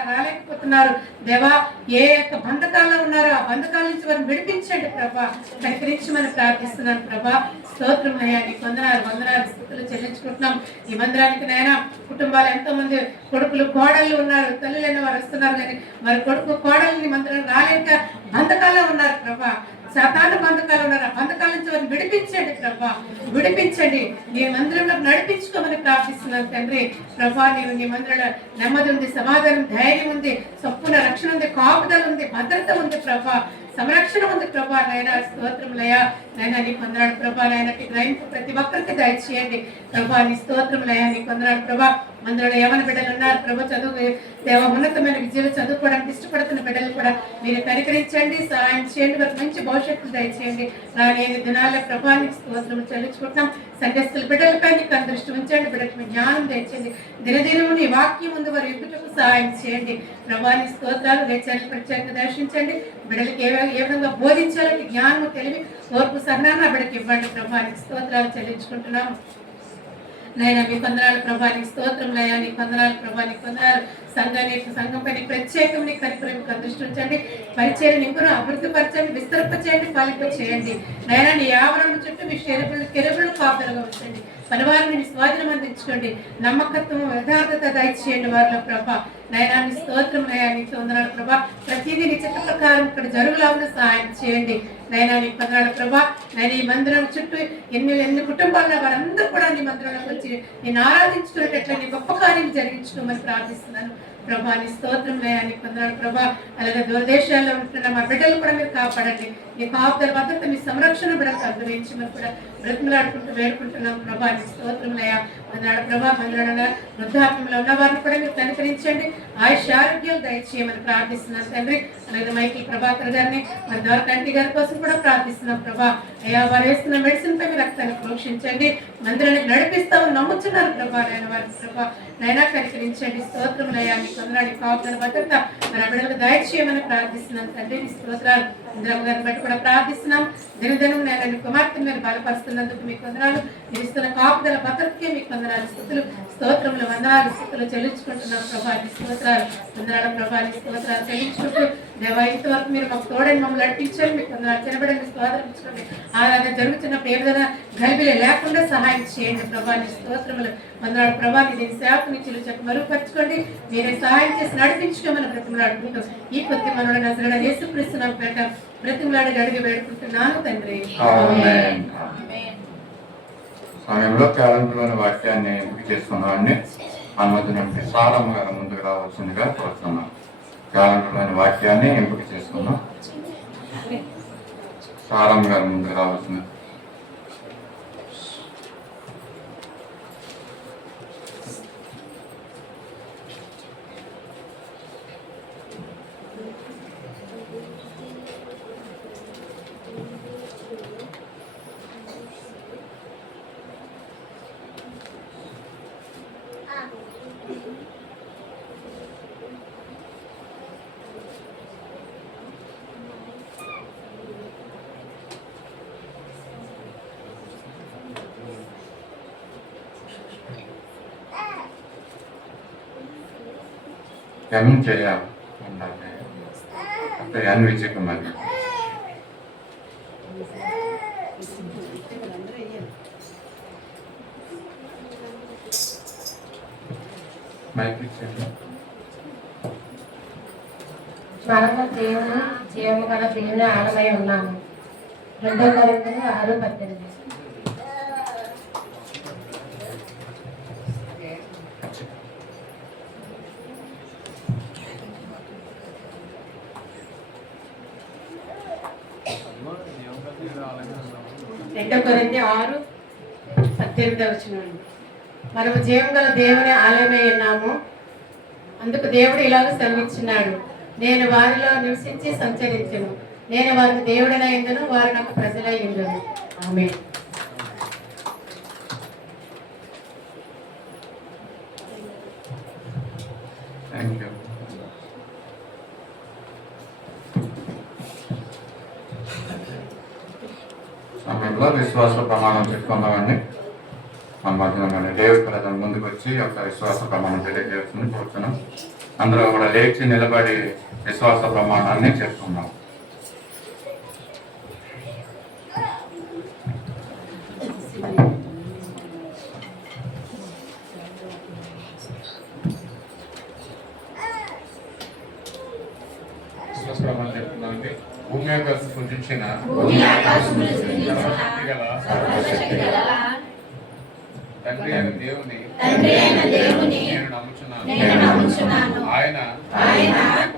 రాలేకపోతున్నారు దేవా. ఏ యొక్క బంధకాల్లో ఉన్నారో ఆ బంధకాల నుంచి వారిని విడిపించండి ప్రభా. కనికరించమని ప్రార్థిస్తున్నాను ప్రభా. స్తోత్రం అయ్యా, నీకు వందనాలు స్థుతులు చెల్లించుకుంటున్నాం. ఈ మందిరానికి నాయన కుటుంబాలు ఎంతో మంది కొడుకులు కోడళ్ళు ఉన్నారు, తల్లులైన వారు వస్తున్నారు కానీ వారి కొడుకు కోడళ్ళని మందిరం రాలేక బంధకాల్లో ఉన్నారు ప్రభా. సాతాను బంధకాలు ఉన్నారు, ఆ బంధకాల నుంచి వారిని విడిపించండి ప్రభా. విడిపించండి, నీ మందిరంలో నడిపించుకోమని ప్రార్థిస్తున్నాను తండ్రి ప్రభా. నేను నీ మందిరంలో నెమ్మది ఉంది, సమాధానం, ధైర్యం ఉంది, సంపూర్ణ రక్షణ ఉంది, కాపుదల ఉంది, భద్రత ఉంది ప్రభా, సంరక్షణ ఉంది ప్రభా. నైనా స్తోత్రములయ్యా. నైనా నీకు వందనాలు ప్రభా. నైనాకి గ్రహింపు ప్రతి ఒక్కరికి దయచేయండి ప్రభా. నీ స్తోత్రములయ్యా, నీకు వందనాలు ప్రభా. అందులో యవన బిడ్డలు ఉన్నారు ప్రభా, చదువు దేవ ఉన్నతమైన విద్యలు చదువుకోవడానికి ఇష్టపడుతున్న బిడ్డలు కూడా మీరు కనికరించండి, సహాయం చేయండి, వారికి మంచి భవిష్యత్తు దయచేయండి. రాలేని దినాల ప్రభానికి స్తోత్రము చెల్లించుకుంటున్నాం. సంఘస్థుల బిడ్డలపై నీకు దృష్టి ఉంచండి, బిడ్డలకు మీ జ్ఞానం తెచ్చండి. దినదినము నీ వాక్యం ముందు వారి ఎదుటకు సహాయం చేయండి ప్రభాని స్తోత్రాలు. వేచాలను ప్రత్యేకంగా దర్శించండి. బిడ్డలకి ఏ విధంగా బోధించాలంటే జ్ఞానము, తెలివి, ఓర్పు, సహనాన్ని ఆ బిడ్డకి ఇవ్వండి ప్రభానికి స్తోత్రాలు చెల్లించుకుంటున్నాం. నైనా మీ వందనాలు ప్రభానికి స్తోత్రం. నయా నీ వందనాలు ప్రభానికి వందనాలు. సంఘంపై ప్రత్యేకం నీ కనికరంగా దృష్టి ఉంచండి. పరిచయం ఇంకొన అభివృద్ధి పరచండి, విస్తరింపచేయండి, ఫలింప చేయండి. నైనా నీ ఆవరణ చుట్టూ మీ కెరబులు కాపుదలుగా ఉంచండి. పనివారిని నీ స్వాధీనం అందించుకోండి. నమ్మకత్వం, యథార్థత దయచేయండి వారిలో ప్రభా. నైనా నీ స్తోత్రం. నయా నీకు వందనాలు ప్రభా. ప్రతిదీ నీ చిత్త ప్రకారం ఇక్కడ జరుగులాగా సహాయం చేయండి. నైనా నీ వందనాలు ప్రభా. నేను ఈ మందిరం చుట్టూ ఎన్ని కుటుంబాల్లో వారందరూ కూడా నీ మందిరంలోకి వచ్చి నేను ఆరాధించుకునేటట్లు నీ గొప్ప కార్యం జరిగించుకోమని ప్రార్థిస్తున్నాను ప్రభా. నీ స్తోత్రం. నయా నీకు వందనాలు ప్రభా. అలాగే దూరదేశాల్లో ఉంటున్న మా బిడ్డలు కూడా మీరు కాపాడండి. నీ కాపుదల భద్రత, మీ సంరక్షణ బిడ్డలకు అనుగ్రహించమని కూడా బ్రతిమలాడుకుంటూ వేడుకుంటున్నాం ప్రభా. నీ స్తోత్రం. నయా వందనాలు ప్రభా. మందిరంలో వృద్ధాప్యంలో ఉన్న వారిని కూడా మీరు కనికరించండి, ఆయుష్ ఆరోగ్యాలు దయచేయమని ప్రార్థిస్తున్నాను తండ్రి. అలాగే మైకిల్ ప్రభాకర్ గారిని, మరి ద్వారకాంటి గారి కోసం కూడా ప్రార్థిస్తున్నాం ప్రభా. అయ్యా వారు వేస్తున్న మెడిసిన్ పై మీరు రక్తాన్ని ప్రోక్షించండి. మందిరానికి నడిపిస్తామని నమ్ముతున్నారు ప్రభా. నేను వారి ప్రభా నైనా కనికరించండి. స్తోత్రం. నయా నీకు వందనాలు. కాపుదల భద్రత మరి ఆ బిడ్డలకు దయచేయమని ప్రార్థిస్తున్నాను తండ్రి. నీ స్తోత్రాలు. ఇంద్రమ్మ గారిని బట్టి కూడా ప్రార్థిస్తున్నాం. దినదినం నేను నీ కుమార్తెను మీరు బలపరుస్తున్నందుకు మీకు వందనాలు. మీరు ఇస్తున్న కాపుదల భద్రతకే మీకు వందనాలు, స్థుతులు, స్తోత్రములు, వందనాలు, స్థుతులు చెల్లించుకుంటున్నాం ప్రభా. నీ స్తోత్రాలు. వందనాలు ప్రభా. నీ స్తోత్రాలు చెల్లించుకుంటూ దేవా ఇంతవరకు మీరు మాకు తోడని మమ్మల్ని నడిపించారు. మీకు వందనాలు. చిన్నబిడ్డని స్తోత్రించుకోండి. ఆరాధన జరుగుతున్న పేదన గలిబిలే లేకుండా సహాయం చేయండి ప్రభా. నీ స్తోత్రములు. వందనాలు ప్రభా. దీని సేవకుని చిలు చెప్పి మరుగుపరచుకోండి. మీరే సహాయం చేసి నడిపించుకోమని బ్రతిమలాడుకుంటూ ఈ కొద్ది మనోడ నజరుడ యేసుక్రీస్తునామమున పేట బ్రతిమలాడి అడిగి వేడుకుంటున్నాను తండ్రి. సమయంలో కేవలంలోని వాక్యాన్ని ఎంపిక చేసుకున్నామని అనుమతి నుండి సారమ్మ గారు ముందుకు రావాల్సిందిగా కోరుతున్నాం. కేవలంలోని వాక్యాన్ని ఎంపిక చేసుకున్నాం. సారమ్మ గారు ముందుకు రావాల్సింది. ఎంజయ ఉండాలి అంటే ఎన్ విజయ్ కుమార్ మైక్ ఇచ్చేయండి. మనము దేవుని జీవము గల దేవుని ఆలమై ఉన్నాము. 2 కొరింథీయులు 6:18. మనము జీవం గల దేవుని ఆలయమై ఉన్నాము. అందుకు దేవుడు ఇలాగ సెలవిచ్చినాడు, నేను వారిలో నివసించి సంచరించును, నేను వారికి దేవుడనై ఉండును, వారు నాకు ప్రజలై ఉండును. ఆమేన్. Thank you. సమయంలో విశ్వాస ప్రమాణం చెప్పుకుందామండి. మన మధ్యలో దేవుడి ప్రజల ముందుకు వచ్చి ఒక విశ్వాస ప్రమాణం తెలియజేస్తుంది కూర్చున్నాం. అందరూ కూడా లేచి నిలబడి విశ్వాస ప్రమాణాన్ని చెప్పుకుందాం. విశ్వాస ప్రమాణం చెప్పుకుందామండి. భూమి ఆకాశం సూచించిన సర్వశక్తి గల తండ్రి అయిన దేవుని నేను నమ్ముచున్నాను. ఆయన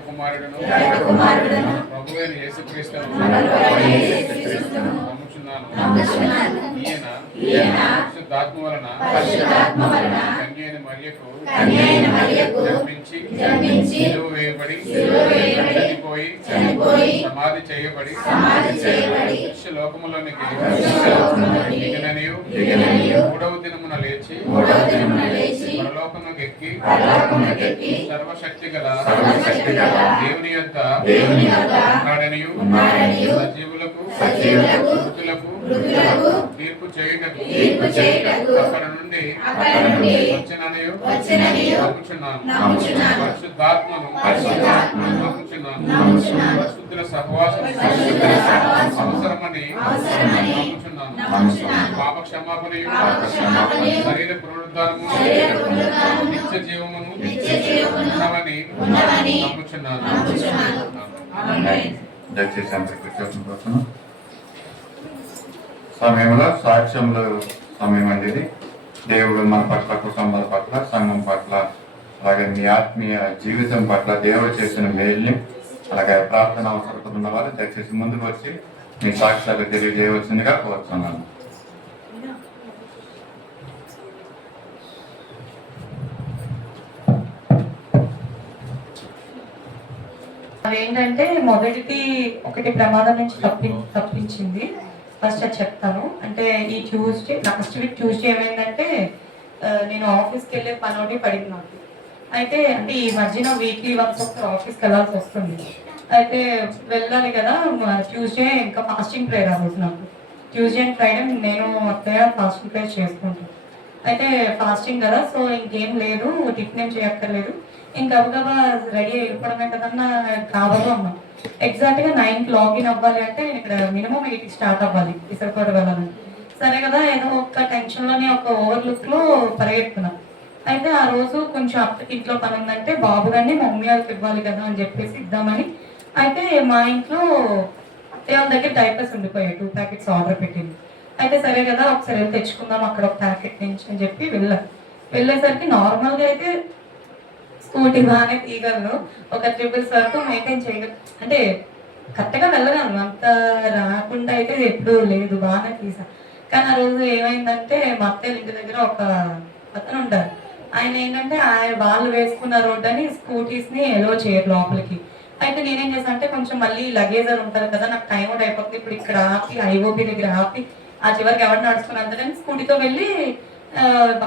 కుమారుడును ప్రభువైన యేసుక్రీస్తును నమ్ముచున్నాను. ఈయన పరిశుద్ధాత్మ వలన కన్య అయిన మరియకు జన్మించి సిలువ వేయబడి చనిపోయి సమాధి చేయబడి లోకములోనికి దిగిననియు 3వ దినమున లేచి పరలోకమునకు ఎక్కి సర్వశక్తి గల దేవుని యొద్ద ఉన్నాడనియు సజీవులకు మృతులకు తీర్పు చేయుటకు అక్కడ నుండి వచ్చిననియు నమ్ముచున్నాను. పరిశుద్ధాత్మను నమ్ముచున్నాను. పరిశుద్ధుల సహవాసం అవసరమని నమ్ముచున్నాను. పాప క్షమాపణయు శరీర పునరుద్ధానము నిత్య జీవమును ఉన్నవని నమ్ముచున్నాను. దయచేసి అందరికీ కూర్చోవడం సమయంలో సాక్ష్యములు సమయం అండి. ఇది దేవుడు మన పట్ల, కుటుంబాల పట్ల, సంఘం పట్ల, అలాగే మీ ఆత్మీయ జీవితం పట్ల దేవుడు చేసిన మేల్ని, అలాగే ప్రార్థన అవసరం ఉన్న వారు దయచేసి ముందుకు వచ్చి మీ సాక్ష్యాలు తెలియజేయవలసిందిగా కోరుతున్నాను. అదేంటంటే మొదటిది ఒకటి ప్రమాదం నుంచి తప్పించింది. ఫస్ట్ అది చెప్తాను. అంటే ఈ ట్యూస్డే, లాస్ట్ వీక్ ట్యూస్డే ఏమైందంటే నేను ఆఫీస్కి వెళ్ళే పని ఒకటి పడింది నాకు. అయితే అంటే ఈ మధ్యన వీక్లీ వన్స్ ఒకసారి ఆఫీస్కి వెళ్ళాల్సి వస్తుంది. అయితే వెళ్ళాలి కదా. ట్యూస్డే ఇంకా ఫాస్టింగ్ ప్రేయర్ ఆ రోజు నాకు. ట్యూస్డే అండ్ ఫ్రైడే నేను అత్తయ్య ఫాస్టింగ్ ప్రేయర్ చేసుకుంటాను. అయితే ఫాస్టింగ్ కదా, సో ఇంకేం లేదు, టిఫిన్ ఏం చేయక్కర్లేదు, ఇంకా గబగబా రెడీ అయిపోవడమే కదన్నా కావాలి అమ్మా. ఎగ్జాక్ట్గా 9కి లాగిన్ అవ్వాలి అంటే నేను ఇక్కడ మినిమం 8కి స్టార్ట్ అవ్వాలి విసరకోట వెళ్ళాలని. సరే కదా, ఏదో ఒక టెన్షన్లోనే ఒక ఓవర్లుక్లో పరిగెత్తుకున్నాను. అయితే ఆ రోజు కొంచెం అత్తకి ఇంట్లో పని ఉందంటే బాబు గారిని మమ్మీ వాళ్ళకి ఇవ్వాలి కదా అని చెప్పేసి ఇద్దామని. అయితే మా ఇంట్లో అత్తయ్య వాళ్ళ దగ్గర డైపర్స్ ఉండిపోయాయి, 2 ప్యాకెట్స్ ఆర్డర్ పెట్టింది. అయితే సరే కదా ఒకసారి వెళ్ళి తెచ్చుకుందాం అక్కడ ఒక ప్యాకెట్ నుంచి అని చెప్పి వెళ్ళేసరికి నార్మల్గా అయితే స్కూటీ బాగానే తీయగలను, ఒక ట్రిపుల్స్ వరకు మెయింటైన్ చేయగలను, అంటే కరెక్ట్గా వెళ్ళగలను, అంత రాకుండా అయితే ఎప్పుడూ లేదు, బాగానే తీసా. కానీ ఆ రోజు ఏమైందంటే మా అత్తయ్య ఇంటి దగ్గర ఒక అతను ఉంటారు, ఆయన ఏంటంటే వాళ్ళు వేసుకున్న రోడ్ అని స్కూటీస్ని ఎలో చేయరు లోపలికి. అయితే నేనేం చేశాను అంటే కొంచెం మళ్ళీ లగేజ్ అని ఉంటారు కదా, నాకు టైం కూడా అయిపోతుంది, ఇప్పుడు ఇక్కడ ఆపి ఐఓపి దగ్గర ఆపి ఆ చివరికి ఎవరు నడుచుకుని అంతేని స్కూటీతో వెళ్ళి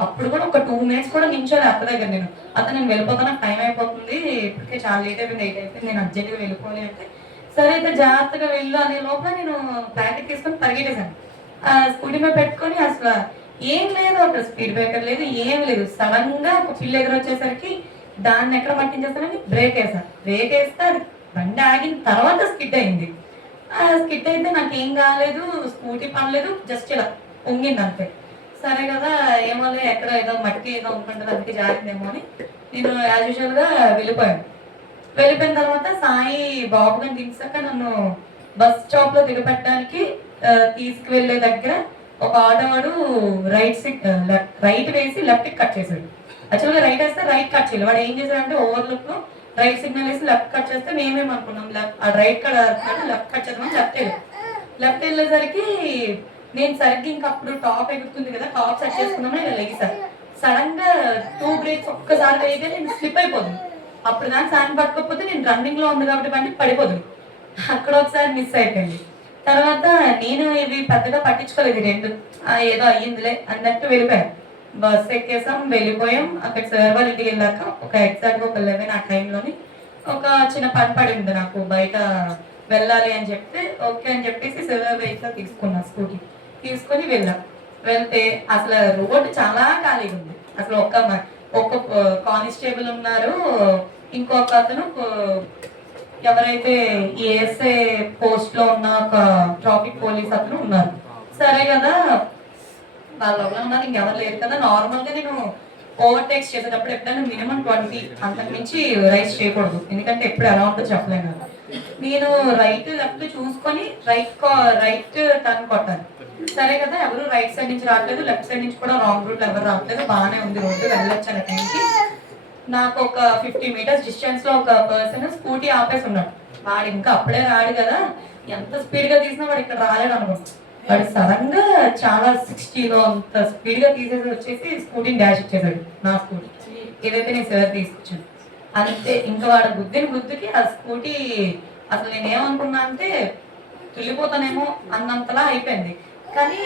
అప్పుడు కూడా ఒక 2 మినిట్స్ కూడా నించోలే అత్త దగ్గర. నేను వెళ్ళిపోతాను, నాకు టైం అయిపోతుంది, ఇప్పటికే చాలా లేట్ అయిపోయింది, 8 అయిపోయింది, నేను అర్జెంట్గా వెళ్ళిపోవాలి అంటే సరే అయితే జాగ్రత్తగా వెళ్ళు అనే లోపల నేను ప్యాకెట్ తీసుకొని పరిగెట్టేశాను. స్కూటీ మీద పెట్టుకొని అసలు ఏం లేదు, అక్కడ స్పీడ్ బ్రేకర్ లేదు, ఏం లేదు. సడన్ గా ఒక పిల్ల ఎదురు వచ్చేసరికి దాన్ని ఎక్కడ పట్టించేస్తానని బ్రేక్ వేసాను. బ్రేక్ వేస్తే అది బండి ఆగిన తర్వాత స్కిడ్ అయింది. స్కిడ్ అయితే నాకేం కాలేదు, స్కూటీ పడలేదు, జస్ట్ ఇలా పొంగింది అంతే. సరే కదా ఏమో ఎక్కడ ఏదో మట్టి ఏదో ఉంటుంది అందుకే జారిందేమో అని నేను యాజ్ యూజువల్గా వెళ్ళిపోయాను. వెళ్ళిపోయిన తర్వాత సాయి బాబు గారిని దించాక నన్ను బస్ స్టాప్లో దిగపెట్టడానికి తీసుకువెళ్ళే దగ్గర ఒక ఆటో వాడు రైట్ వేసి లెఫ్ట్ కట్ చేశాడు. యాక్చువల్గా రైట్ వేస్తే రైట్ కట్ చేయాలి. వాడు ఏం చేశాడంటే ఓవర్లుక్ లో రైట్ సిగ్నల్ వేసి లెఫ్ట్ కట్ చేస్తే మేమేమనుకున్నాం రైట్ లెఫ్ట్ కట్ చేద్దామని లెఫ్ట్ వెళ్ళేసరికి నేను సరిగ్గా ఇంకా అప్పుడు టాప్ ఎగురుతుంది కదా, టాప్ సెట్ చేసుకుందామని నేను లెగిసాను. సడన్ గా 2 బ్రేక్స్ ఒక్కసారి వేయగా నేను స్లిప్ అయిపోతుంది. అప్పుడు కానీ సాయం పట్టుకోకపోతే నేను రన్నింగ్ లో ఉంది కాబట్టి బండి పడిపోతుంది. అక్కడ ఒకసారి మిస్ అయిపోయింది. తర్వాత నేను ఇవి పెద్దగా పట్టించుకోలేదు, రెండు ఏదో అయ్యిందిలే అన్నట్టు వెళ్ళిపోయాను. బస్ ఎక్కేసాం, వెళ్ళిపోయాం. అక్కడ సార్ వాళ్ళ ఇంటికి వెళ్ళాక ఒక ఎగ్జాక్ట్గా ఒక 11 ఆ టైంలోని ఒక చిన్న పని పడింది నాకు, బయట వెళ్ళాలి అని చెప్తే ఓకే అని చెప్పేసి సిల్వర్ వెహికల్ తీసుకున్నా, స్కూటీ తీసుకొని వెళ్ళాం. వెళ్తే అసలు రోడ్డు చాలా ఖాళీగా ఉంది. అసలు ఒక కానిస్టేబుల్ ఉన్నారు, ఇంకొక అతను ఎవరైతే ఏఎస్ఏ పోస్ట్ లో ఉన్న ఒక ట్రాఫిక్ పోలీస్ అతను ఉన్నారు. సరే కదా వాళ్ళు ఒకలా ఉన్నారు, ఇంకెవరు లేరు కదా. నార్మల్ గా నేను ఓవర్టేక్స్ చేసేటప్పుడు ఎప్పుడైనా మినిమం 20 అంతకు మించి రైస్ చేయకూడదు, ఎందుకంటే ఎప్పుడు ఎలా ఉంటుందో చెప్పలేను కదా. నేను రైట్ లెఫ్ట్ చూసుకొని రైట్ టర్న్ కొట్టాను. సరే కదా ఎవరు రైట్ సైడ్ నుంచి రావట్లేదు, లెఫ్ట్ సైడ్ నుంచి కూడా రాంగ్ రూట్ ఎవరు రావట్లేదు, బాగానే ఉంది రోడ్డు, వెళ్ళొచ్చాను టైంకి. నాకు ఒక 50 మీటర్స్ డిస్టెన్స్ లో ఒక పర్సన్ స్కూటీ ఆపేసి ఉన్నాడు. వాడు ఇంకా అప్పుడే రాడు కదా, ఎంత స్పీడ్ గా తీసినా వాడు ఇక్కడ రాలేడు అనుకుంటా. వాడు సడన్ గా చాలా 60లో అంత స్పీడ్ గా తీసేసి వచ్చేసి స్కూటీని డాష్ ఇచ్చేసాడు, నా స్కూటీ ఏదైతే నేను సార్ తీసుకొచ్చాను. అంతే ఇంకా వాడు గుద్దుకి ఆ స్కూటీ అసలు నేనేమనుకున్నా అంటే తుల్లిపోతానేమో అన్నంతలా అయిపోయింది. కానీ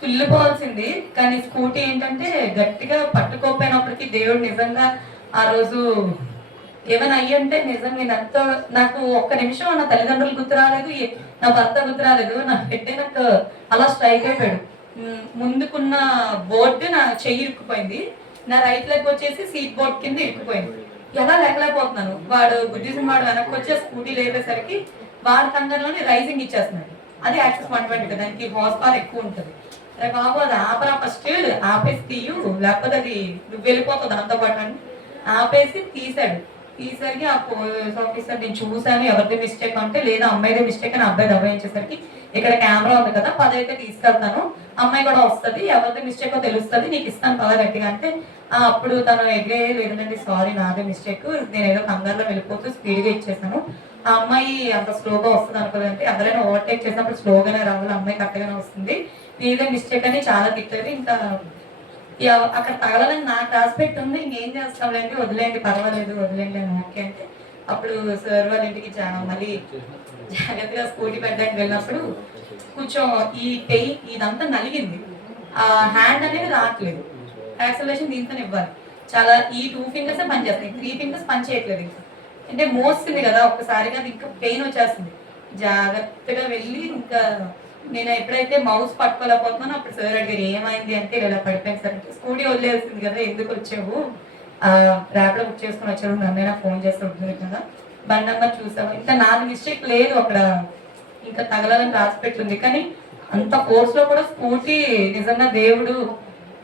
తుల్లిపోవాల్సింది, కానీ స్కూటీ ఏంటంటే గట్టిగా పట్టుకోపోయినప్పటికీ దేవుడు నిజంగా ఆ రోజు ఏమైనా అయ్యి ఉంటే నిజంగా నేనంతా నాకు ఒక్క నిమిషం నా తల్లిదండ్రులు గుర్తు రాలేదు, నా భర్త గుర్తు రాలేదు, నా హెడ్ నాకు అలా స్ట్రైక్ అయిపోయాడు. ముందుకున్న బోర్డు నా చెయ్యి ఇరుక్కుపోయింది, నా రైట్ లెగ్ వచ్చేసి సీట్ బోర్డ్ కింద ఇరుక్కుపోయింది. ఎలా లేకపోతున్నాను. వాడు గుడ్డిసిన వాడు వెనక్కి వచ్చే స్కూటీ లేపేసరికి వాడి కంగారులోనే రైజింగ్ ఇచ్చేస్తున్నాడు. అది యాక్సెస్ 120, దానికి హార్స్ పవర్ ఎక్కువ ఉంటుంది. అరే బాబు అది ఆపరా, ఫస్ట్ ఆపేసి తీయు, లేకపోతే అది నువ్వు వెళ్ళిపోతుంది దాంతో పాటు అని ఆపేసి తీసాడు. తీసరికి ఆ పోలీస్ ఆఫీసర్ నేను చూసాను ఎవరిది మిస్టేక్ అంటే లేదా అమ్మాయిదే మిస్టేక్ అని అబ్బాయి దబాయించేసరికి ఇక్కడ కెమెరా ఉంది కదా 10 అయితే తీసుకెళ్తాను, అమ్మాయి కూడా వస్తుంది, ఎవరిది మిస్టేక్ తెలుస్తుంది, నీకు ఇస్తాను పద గట్టిగా అంటే అప్పుడు తను ఎగ్రే లేదండి సారీ నాదే మిస్టేక్, నేను ఏదో కంగారులో వెళ్ళిపోతూ స్పీడ్గా ఇచ్చేసాను, ఆ అమ్మాయి అంత స్లోగా వస్తుంది అనుకోదంటే ఎవరైనా ఓవర్టేక్ చేసినప్పుడు స్లోగానే రావాలి, అమ్మాయి కరెక్ట్గానే వస్తుంది, నీదే మిస్టేక్ అని చాలా తిట్టారు. ఇంకా అక్కడ తగలని నాకు రాసిపెట్టి ఉంది, ఇంకేం చేస్తాంలేండి వదిలేండి పర్వాలేదు వదిలేండి అని ఓకే అంటే అప్పుడు సార్ వాళ్ళ ఇంటికి మళ్ళీ జాగ్రత్తగా స్కూటీ పెట్టడానికి వెళ్ళినప్పుడు కొంచెం ఇదంతా నలిగింది, ఆ హ్యాండ్ అనేది రావట్లేదు, యాక్సలరేషన్ దీంతో ఇవ్వాలి, చాలా ఈ 2 ఫింగర్స్ పనిచేస్తాయి, 3 ఫింగర్స్ పని చేయట్లేదు. ఇంకా అంటే మోస్తుంది కదా ఒక్కసారిగా ఇంకా పెయిన్ వచ్చేస్తుంది. జాగ్రత్తగా వెళ్ళి ఇంకా నేను ఎప్పుడైతే మౌస్ పట్టుకోలేకపోతున్నానో అప్పుడు సార్ అడిగారు ఏమైంది అంటే ఇలా పడిపోయింది సార్ అంటే స్కూటీ వదిలేస్తుంది కదా ఎందుకు వచ్చావు, ర్యాపిడో బుక్ చేసుకుని వచ్చావు, నన్నైనా ఫోన్ చేసి ఉంటుంది కదా, బండి నెంబర్ చూసావు, ఇంకా నాది మిస్టేక్ లేదు అక్కడ, ఇంకా తగలని రాసి పెట్టుంది. కానీ అంత ఫోర్స్ లో కూడా స్కూటీ నిజంగా దేవుడు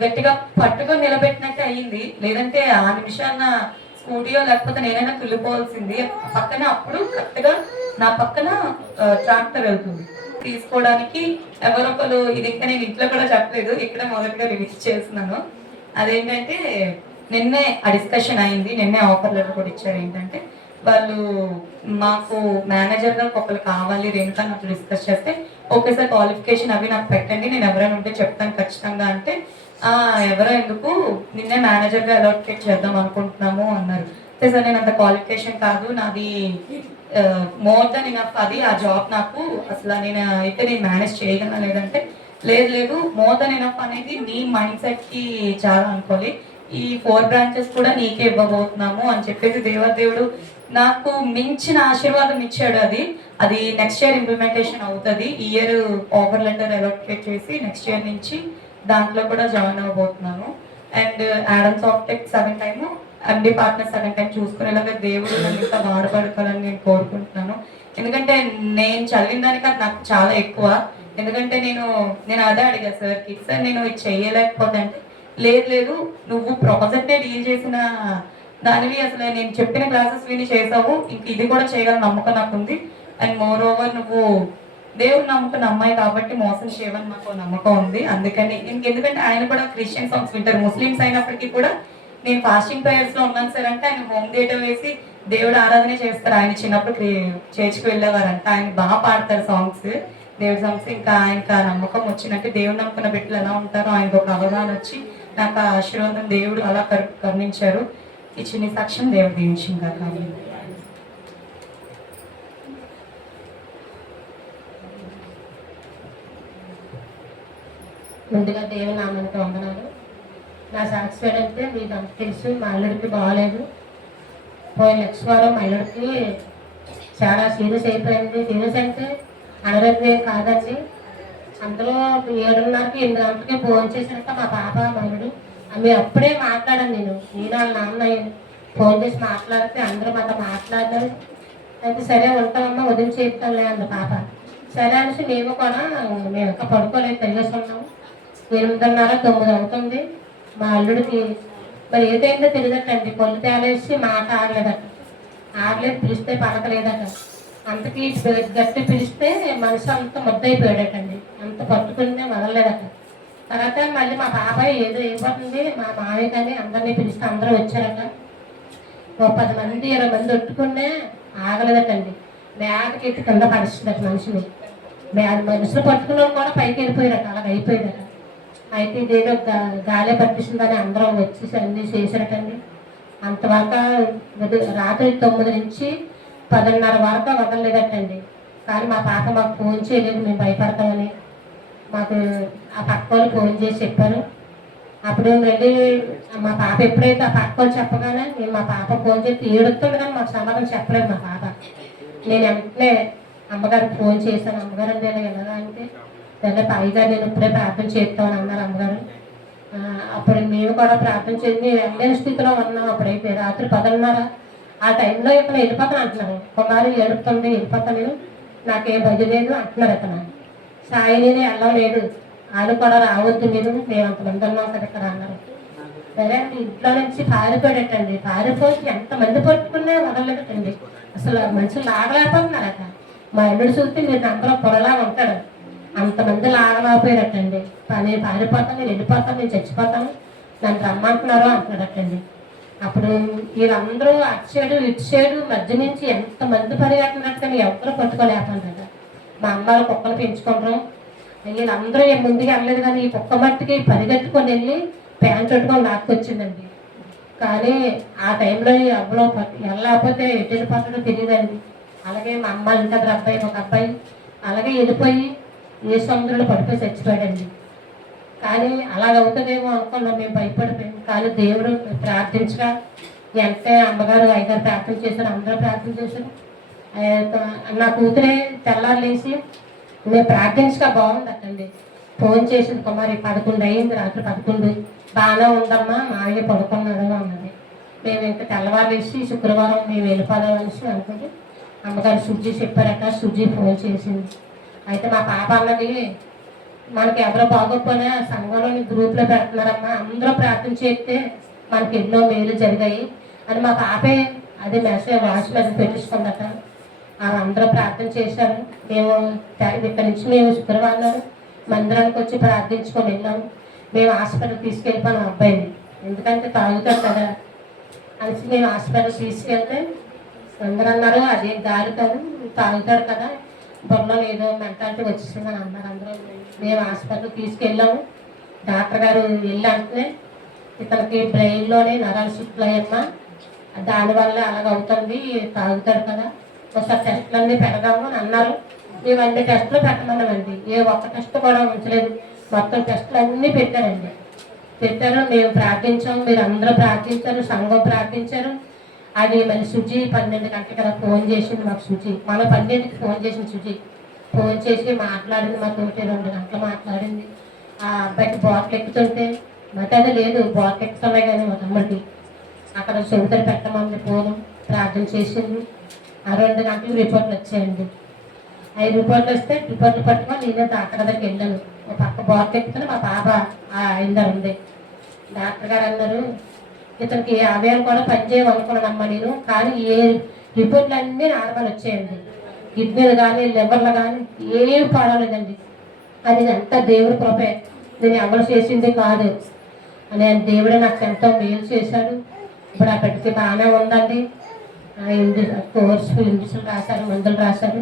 గట్టిగా పట్టుకొని నిలబెట్టినట్టే అయ్యింది, లేదంటే ఆ నిమిషాన్న స్కూటీయో లేకపోతే నేనైనా తుల్లిపోవాల్సింది. పక్కన అప్పుడు కరెక్ట్గా నా పక్కన ట్రాక్టర్ వెళ్తుంది, తీసుకోవడానికి ఎవరొకరు, ఇది ఇంకా నేను ఇంట్లో కూడా చెప్పలేదు, ఇక్కడ మొదటిగా రిలీజ్ చేస్తున్నాను. అదేంటంటే నిన్నే ఆ డిస్కషన్ అయింది, నిన్నే ఆఫర్ లెటర్ కూడా ఇచ్చారు. ఏంటంటే వాళ్ళు మాకు మేనేజర్ గా ఒకరు కావాలి రేణుకా నాకు డిస్కస్ చేస్తే ఓకే సార్ క్వాలిఫికేషన్ అవి నాకు పెట్టండి, నేను ఎవరైనా ఉంటే చెప్తాను ఖచ్చితంగా అంటే ఎవరో ఎందుకు నిన్నే మేనేజర్ గా అలొకేట్ చేద్దాం అనుకుంటున్నాము అన్నారు. సార్ నేను అంత క్వాలిఫికేషన్ కాదు, నాది మోర్ దెన్ ఇనఫ్ అది ఆ జాబ్ నాకు, అసలు నేను మేనేజ్ చేయగలను లేదంటే లేదు మోర్ దెన్ ఇనఫ్ అనేది నీ మైండ్ సెట్ కి చాలా అనుకోవాలి, ఈ 4 బ్రాంచెస్ కూడా నీకే ఇవ్వబోతున్నాము అని చెప్పేసి దేవుడు నాకు మించిన ఆశీర్వాదం ఇచ్చాడు. అది నెక్స్ట్ ఇయర్ ఇంప్లిమెంటేషన్ అవుతుంది. ఈ ఇయర్ ఆఫర్ లెటర్ అలొకేట్ చేసి నెక్స్ట్ ఇయర్ నుంచి దాంట్లో కూడా జాయిన్ అవ్వబోతున్నాను. అండ్ యాడమ్స్ ఆఫ్ టెక్ సగం టైము, ఎండి పార్ట్నర్ సగం టైం చూసుకునేలాగా దేవుడు నన్ను ఇంకా వాడబడతానని నేను కోరుకుంటున్నాను. ఎందుకంటే నేను చదివిన దానికన్నా నాకు చాలా ఎక్కువ. ఎందుకంటే నేను అదే అడిగా సార్కి, సార్ నేను ఇది చేయలేకపోతే అంటే లేదు నువ్వు ప్రాజెక్టే డీల్ చేసిన దానివి, అసలు నేను చెప్పిన క్లాసెస్ విని చేసావు, ఇంక ఇది కూడా చేయగల నమ్మకం నాకు ఉంది. అండ్ మోర్ ఓవర్ నువ్వు దేవుడు నమ్ముకున్న అమ్మాయి కాబట్టి మోసం చేయవని నాకు నమ్మకం ఉంది. అందుకని ఎందుకంటే ఆయన కూడా క్రిస్టియన్ సాంగ్స్ వింటారు, ముస్లిమ్స్ అయినప్పటికీ కూడా నేను ఫాస్టింగ్ ప్రేయర్స్ లో ఉన్నాను సార్ అంటే ఆయన హోమ్ థియేటర్ వేసి దేవుడు ఆరాధన చేస్తారు. ఆయన చిన్నప్పుడు చర్చికి వెళ్ళేవారంట, ఆయన బాగా పాడతారు సాంగ్స్, దేవుడి సాంగ్స్. ఇంకా ఆయనకు ఆ నమ్మకం వచ్చినట్టు దేవుడు నమ్ముకున్న బిడ్డలు ఎలా ఉంటారో ఆయనకు ఒక అవగాహన వచ్చి నాకు ఆ ఆశీర్వాదం దేవుడు అలా కరుణించారు. ఈ చిన్న సాక్ష్యం దేవుడు దీవించింది కాదు. ముందుగా దేవుని నామానికి వందనాలు. నా సాక్షి అంటే మీకు అంత తెలుసు, మా అల్లుడికి బాగాలేదు. పోయిన నెక్స్ట్ వారం మా అల్లుడికి చాలా సీరియస్ అయిపోయింది. సీరియస్ అంటే అనారోగ్యం కాదండి. అందులో 7:30కి 8 గంటలకి ఫోన్ చేసినాక మా పాప మా అల్లుడు మేము అప్పుడే మాట్లాడాను. నేను వాళ్ళ నాన్న ఫోన్ చేసి మాట్లాడితే అందరూ మాతో మాట్లాడినారు. అయితే సరే ఉంటామమ్మా ఉదయం చేస్తాంలే అంది పాప. సరే అనేసి మేము కూడా మేము ఇంకా పడుకోలేదు, తెలియస్తున్నాము. 8:30, 9 అవుతుంది. మా అల్లుడికి మరి ఏదైందో తెలియదటండి, పళ్ళు తేలేసి మాట ఆడలేదు, పిలిస్తే పలకలేదట. అంతకీ గట్టి పిలిస్తే మనసు అంత ముద్దయిపోయాడటండి, అంత పట్టుకునే వదలలేదట. తర్వాత మళ్ళీ మా బాబాయ్ ఏదో అయిపోతుంది, మా మామయ్య కానీ అందరినీ పిలిస్తే అందరూ వచ్చారట. ఓ 10 మంది 20 మంది ఒట్టుకునే ఆగలేదటండి. బ్యాగ్కి ఎత్తి కింద పడిస్తుందట మనిషిని. మనుషులు పట్టుకున్న కూడా పైకి వెళ్ళిపోయారట, అలాగ అయిపోయారట. అయితే ఇదేదో గాలి పట్టిస్తుందని అందరం వచ్చి అన్నీ చేశారటండి. అంతవరకు రాత్రి 9 నుంచి 10:30 వరకు వదలలేదటండి. కానీ మా పాప మాకు ఫోన్ చేయలేదు, మేము భయపడతామని. మాకు ఆ పక్క వాళ్ళు ఫోన్ చేసి చెప్పారు. అప్పుడు వెళ్ళి మా పాప ఎప్పుడైతే ఆ పక్క వాళ్ళు చెప్పగానే నేను మా పాప ఫోన్ చేసి ఏడుస్తుంది, కానీ మాకు సమాధానం చెప్పలేదు మా పాప. నేను వెంటనే అమ్మగారికి ఫోన్ చేశాను. అమ్మగారు అంటే ఎలా అంటే సరే పైగా నేను ఇప్పుడే ప్రార్థన చేస్తామని అన్నారు అమ్మగారు. అప్పుడు మేము కూడా ప్రార్థన చేసి వెళ్ళని స్థితిలో ఉన్నాం. అప్పుడైతే రాత్రి 10:30 ఆ టైంలో ఇక్కడ వెళ్ళిపోతాను అంటున్నాను. కుమారు ఏడుపుతుంది, వెళ్ళిపోతాను, నాకేం భజ లేదు అంటున్నారు. అతను సాయి నేను వెళ్ళలేదు, వాళ్ళు కూడా రావద్దు, మీరు మేము అంతమంది ఉన్నాం కదా ఇక్కడ అన్నారు. సరే అండి, ఇంట్లో నుంచి పారిపోయాడటండి. పారిపోయి ఎంతమంది పట్టుకున్నా వదలలేదటండి. అసలు మనుషులు లాగలేకపోతున్నారట. మా ఇల్లుడు చూస్తే మీరు అందరూ పొరలా ఉంటాడు, అంతమంది లాగలేకపోయారటండి. నేను పారిపోతాను, నేను వెళ్ళిపోతాను, నేను చచ్చిపోతాను, నన్ను రమ్మంటున్నారో అంటున్నారటండి. అప్పుడు వీళ్ళందరూ అటు సైడు మధ్య నుంచి ఎంతమంది పరిగెడుతున్నట్టు కానీ ఎవరు పట్టుకోలేకపోయినారట. మా అమ్మాయిలు కుక్కలు పెంచుకుంటారు, వీళ్ళందరూ ముందుకు వెళ్ళలేదు. కానీ ఈ కుక్క మట్టికి పరిగెత్తుకొని వెళ్ళి ప్యాంట్ పెట్టుకొని లాక్కొచ్చిందండి. కానీ ఆ టైంలో ఎవరో వెళ్ళకపోతే ఎటు వెళ్ళిపోతాడో తెలియదండి. అలాగే మా అమ్మ ఇంకొక అబ్బాయి, ఒక అబ్బాయి అలాగే వెళ్ళిపోయి ఏ సముద్రంలో పడిపోయి చచ్చిపోయాడండి. కానీ అలాగవుతుందేమో అనుకున్నాం, మేము భయపడిపోయాం. కానీ దేవుడు ప్రార్థించగా వెంటనే అమ్మగారు అయ్యగారు ప్రార్థన చేశారు, అందరూ ప్రార్థన చేశారు. నా కూతురే తెల్లారు లేచి మేము ప్రార్థించగా బాగుందటండి. ఫోన్ చేసింది, కుమారి 11 అయింది, రాత్రి 11 బాగానే ఉందమ్మా, మామయ్య పడుకున్నాడు అన్నది. మేము ఇంకా తెల్లవారు వేసి శుక్రవారం మేము వెళ్ళిపోదామనేసి అనుకుంటే అమ్మగారు సుజీ చెప్పారట. సుజీ ఫోన్ చేసింది. అయితే మా పాప అన్నది, మనకి ఎవరో బాగోకపోయినా సంఘంలోని గ్రూప్లో పెడుతున్నారమ్మా, అందరూ ప్రార్థన చేస్తే మనకి ఎన్నో మేలు జరిగాయి అని మా పాపే అది మెసేజ్ వాయిస్ మెసేజ్ పెట్టించుకుందట. అందరూ ప్రార్థన చేశారు. మేము ఇక్కడ నుంచి మేము శుక్రవారం మందిరానికి వచ్చి ప్రార్థించుకొని వెళ్ళాము. మేము హాస్పిటల్ తీసుకెళ్ళిపోయాం అబ్బాయిని, ఎందుకంటే తాగుతాడు కదా అనేసి మేము హాస్పిటల్ తీసుకెళ్తే అందరూ అన్నారు అదే గాలి కాదు, తాగుతాడు కదా, బొమ్మలో ఏదో మెంటాలిటీ వచ్చేసిందని అన్నారు అందరూ. మేము హాస్పిటల్ తీసుకెళ్ళాము. డాక్టర్ గారు వెళ్ళి అంటే ఇతనికి బ్రెయిన్లోనే నరాలు షిఫ్ట్లు అయ్యమ్మా, దానివల్ల అలాగవుతుంది, తాగుతాడు కదా, ఒకసారి టెస్టులన్నీ పెడదాము అని అన్నారు. మేము అన్ని టెస్టులు పెట్టమన్నామండి. ఏ ఒక్క టెస్ట్ కూడా ఉంచలేదు, మొత్తం టెస్టులు అన్నీ పెట్టారండి. పెట్టారు, మేము ప్రార్థించాము, మీరు అందరూ ప్రార్థించారు, సంఘం ప్రార్థించారు. అది మళ్ళీ సుజీ 12 గంటల కదా ఫోన్ చేసింది మాకు. సుజీ మన 12కి ఫోన్ చేసింది. సుజీ ఫోన్ చేసి మాట్లాడింది, మా తోటి 2 గంటలు మాట్లాడింది. ఆ అబ్బాయికి బాటిల్ ఎక్కుతుంటే మతది లేదు, బాటిల్ ఎక్కుతున్నాయి కానీ మా తమ్ముడికి అక్కడ చెబుతారు పెట్టమని పోను ప్రార్థన చేసింది. ఆ 2 గంటలు రిపోర్ట్లు వచ్చాయండి. 5 రిపోర్ట్లు వస్తే రిపోర్ట్లు పట్టుకొని నేనే డాక్టర్ దగ్గరికి వెళ్ళాను. ఒక పక్క బాటిల్ ఎక్కుతున్నా మా పాప అయిందని ఉంది. డాక్టర్ గారు అన్నారు, ఇతనికి అవయాలు కూడా పనిచేయమనుకున్నానమ్మా నేను, కానీ ఏ రిపోర్ట్లు అన్నీ నార్మల్ వచ్చాయండి. కిడ్నీలు కానీ లివర్లు కానీ ఏమి పడలేదండి. అది అంతా దేవుడి కృపే, నేను ఎవరు చేసింది కాదు అని దేవుడే నాకు ఎంతో మేలు చేశాడు. ఇప్పుడు ఆ పెడితే బాగానే ఉందండి. ఇంజక్షన్ రాశారు, మందులు రాశారు.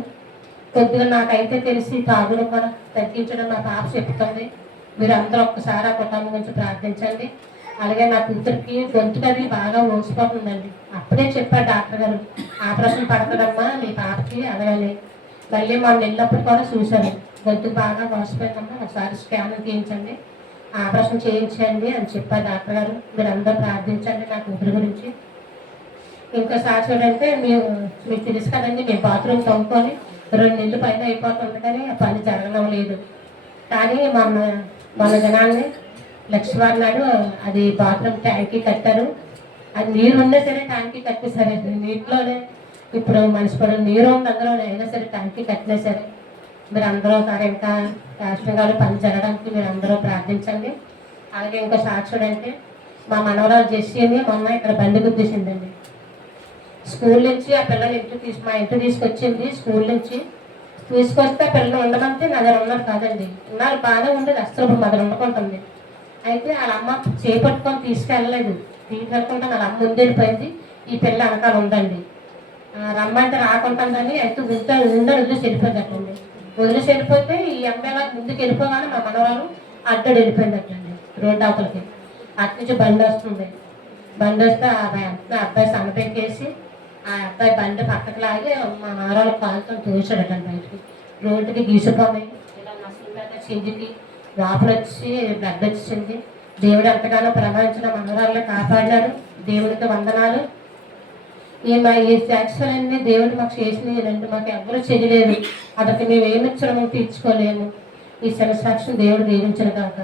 కొద్దిగా నాకైతే తెలిసి తాగుడు కూడా తగ్గించడం మా పాప చెప్తుంది. మీరు అందరూ ఒక్కసారి ఆ కుటుంబం గురించి ప్రార్థించండి. అలాగే నా కూతురికి గొంతుకది బాగా ఊసిపోతుందండి. అప్పుడే చెప్పారు డాక్టర్ గారు, ఆపరేషన్ పడుతుందమ్మా మీ పాపకి అలాగని. మళ్ళీ మొన్న వెళ్ళినప్పుడు కూడా చూశాను, గొంతు బాగా మోసపోయిందమ్మా, ఒకసారి స్కాన్ తీయించండి, ఆపరేషన్ చేయించండి అని చెప్పారు డాక్టర్ గారు. మీరు అందరూ ప్రార్థించండి నా కూతురు గురించి. ఇంకోసారి చూడంటే మీకు తెలుసు కదండి, మేము బాత్రూమ్ తవ్వుకొని 2 నెలలు పైన అయిపోతుంది కానీ ఆ పని జరగడం లేదు. కానీ మన జనాన్ని లక్ష్మణ్ నాడు అది బాత్రూమ్ ట్యాంకీ కట్టారు. అది నీరు ఉన్నా సరే ట్యాంకీ కట్టేసరే, నీటిలోనే ఇప్పుడు మనిషి పడు నీరు ఉంది అందులోనే, అయినా సరే ట్యాంకీ కట్టినా సరే మీరు అందరూ ఇంకా రాష్ట్రంగా పని జరగడానికి మీరు అందరూ ప్రార్థించండి. అలాగే ఇంకో సాక్షుడు అంటే మా మనవరాలు జెస్సీ అని మొన్న ఇక్కడ బండి గుద్దేసిందండి. స్కూల్ నుంచి ఆ పిల్లలు మా ఇంటికి తీసుకొచ్చింది. స్కూల్ నుంచి తీసుకొస్తే ఆ పిల్లలు ఉండమంటే నా దగ్గర ఉన్నారు కాదండి, ఉన్నారు బాగానే ఉండేది, అసలు మా దగ్గర ఉండకుంటుంది. అయితే వాళ్ళ అమ్మ చేపట్టుకొని తీసుకెళ్ళలేదు, తీసుకెళ్ళకుండా వాళ్ళ అమ్మ ముందు వెళ్ళిపోయింది. ఈ పిల్ల వెనకాల ఉందండి, రమ్మంటే రాకుంటుందని అయితే ఉందని వదిలేసి వెళ్ళిపోయిందటండి. వదిలేసి వెళ్ళిపోతే ఈ అమ్మాయిలా ముందుకు వెళ్ళిపోగానే మా మనవరాలు అడ్డడు వెళ్ళిపోయిందటండి రోడ్డు అవతలకి. అటు నుంచి బండి వస్తుంది, బండి వస్తే ఆ అబ్బాయి సన్నపెక్కేసి ఆ అబ్బాయి బండి పక్కకు లాగి మా మనవరాలు కాలుతో తోసాడటండి బయటికి. రోడ్డుకి గీసిపోయి ఇలా నష్టం మీద చింజికి వాపులు వచ్చి బ్లడ్ వచ్చింది. దేవుడు ఎంతగానో ప్రమాణించిన మనవరాలను కాపాడినాడు, దేవుడికి వందనాలు. ఈ సాక్ష్యాలన్నీ దేవుడు మాకు చేసినవి రెండు, మాకు ఎవరు చేయలేదు, అదొక మేము ఏమిచ్చడమో తీర్చుకోలేము. ఈ సాక్ష్యం దేవుడు దీవించిన కాక.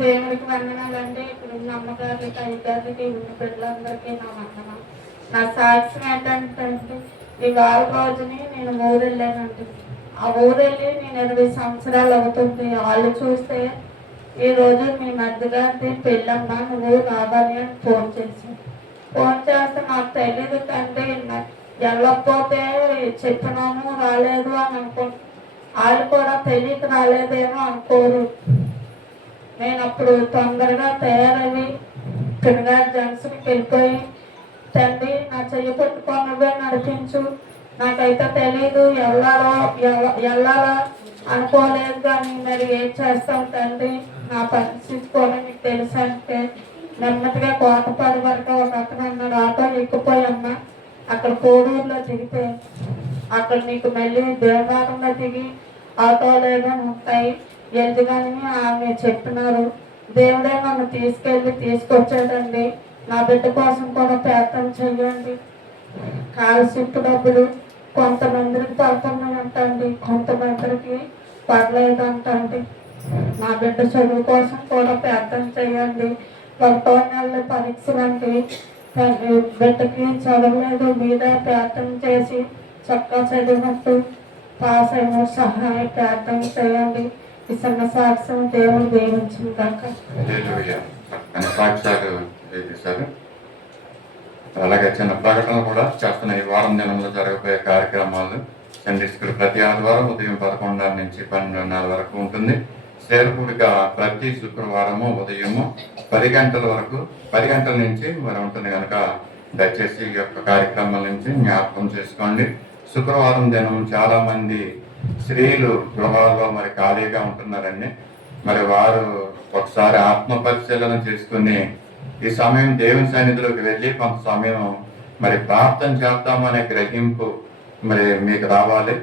దేవుడికి వందనాలండి. ఇప్పుడు ఉన్న అమ్మగారికి, అయ్యగారికి, ఉన్న బిడ్డలందరికీ నా వందనాలు. నా సాక్ష్యం ఏంటంటే ఇవాళ రోజుని నేను ఊరు వెళ్ళానండి. ఆ ఊరు వెళ్ళి నేను 20 సంవత్సరాలు అవుతుంది. వాళ్ళు చూస్తే ఈరోజు మీ మధ్యగారి పెళ్ళమ్మ నువ్వు రావాలి అని ఫోన్ చేసి నాకు తెలియదు తండ్రి, వెళ్ళకపోతే చెప్పినాము రాలేదు అని అనుకుంటా. వాళ్ళు కూడా తెలియక రాలేదేమో అనుకోరు. నేను అప్పుడు తొందరగా తయారవి పిల్లగారి జంక్షన్కి వెళ్ళిపోయి, తండ్రి నా చెయ్యి పట్టుకొని నడిపించు, నాకైతే తెలీదు వెళ్ళాలా అనుకోలేదు, కానీ మరి ఏం చేస్తాం తండ్రి, నా పరిస్థితి కూడా మీకు తెలుసు అంటే నెమ్మదిగా కోటపాడు వరకు ఒక అతను అన్నాడు, ఆటో ఎక్కిపోయమ్మా అక్కడ కోడూరులో దిగితే అక్కడ నీకు మళ్ళీ దేవాలయంలో దిగి ఆటోలు ఏమో ఉంటాయి ఎందుకని ఆమె చెప్పినారు. దేవుడే నన్ను తీసుకొచ్చాడండి. నా బిడ్డ కోసం కూడా ప్రార్థన చెయ్యండి. కాల్షిప్ డబ్బులు కొంతమందికి పడుతున్నాయంటండి, కొంతమందికి పడలేదు అంటండి. నా బిడ్డ చదువు కోసం కూడా ప్రార్థన చేయండి. 1 నెలల పరీక్షలు అండి, బిడ్డకి చదవలేదు మీద ప్రార్థన చేసి చక్కగా చదివినట్టు పాస్ అయిన సహాయ ప్రార్థన చేయండి. ఈ చిన్న సాక్ష్యం దేవుడు దీవించిన దాకా. సాక్ష్యాలు చేశారు. అలాగే చిన్న ప్రకటన కూడా చేస్తున్నాయి. ఈ వారం దినంలో జరగబోయే కార్యక్రమాలు సండే స్కూల్ ప్రతి ఆదివారం ఉదయం 11 నుంచి 12:30 వరకు ఉంటుంది. సేరుకూడిక ప్రతి శుక్రవారము ఉదయము 10 గంటల వరకు 10 గంటల నుంచి మరి ఉంటుంది కనుక దయచేసి ఈ యొక్క కార్యక్రమాల నుంచి జ్ఞాపకం చేసుకోండి. శుక్రవారం దినం చాలా మంది స్త్రీలు గృహాల్లో మరి ఖాళీగా ఉంటున్నారండి. మరి వారు ఒకసారి ఆత్మ పరిశీలన చేసుకుని ఈ సమయం దేవుని సన్నిధిలోకి వెళ్ళి కొంత సమయం మరి ప్రార్థన చేద్దామనే గ్రహింపు మరి మీకు రావాలి.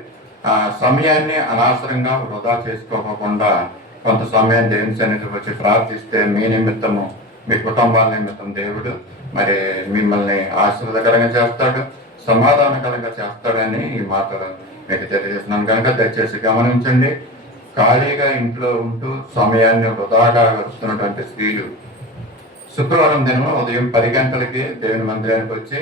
ఆ సమయాన్ని అనవసరంగా వృధా చేసుకోకుండా కొంత సమయం దేవుని సన్నిధికి వచ్చి ప్రార్థిస్తే మీ నిమిత్తము, మీ కుటుంబాల నిమిత్తం దేవుడు మరి మిమ్మల్ని ఆశీర్వాదకరంగా చేస్తాడు, సమాధానకరంగా చేస్తాడని ఈ మాటలు మీకు తెలియజేస్తున్నాను కనుక దయచేసి గమనించండి. ఖాళీగా ఇంట్లో ఉంటూ సమయాన్ని వృధాగా గడుపుతున్నటువంటి స్త్రీలు శుక్రవారం దినం ఉదయం 10 గంటలకి దేవుని మందిరానికి వచ్చి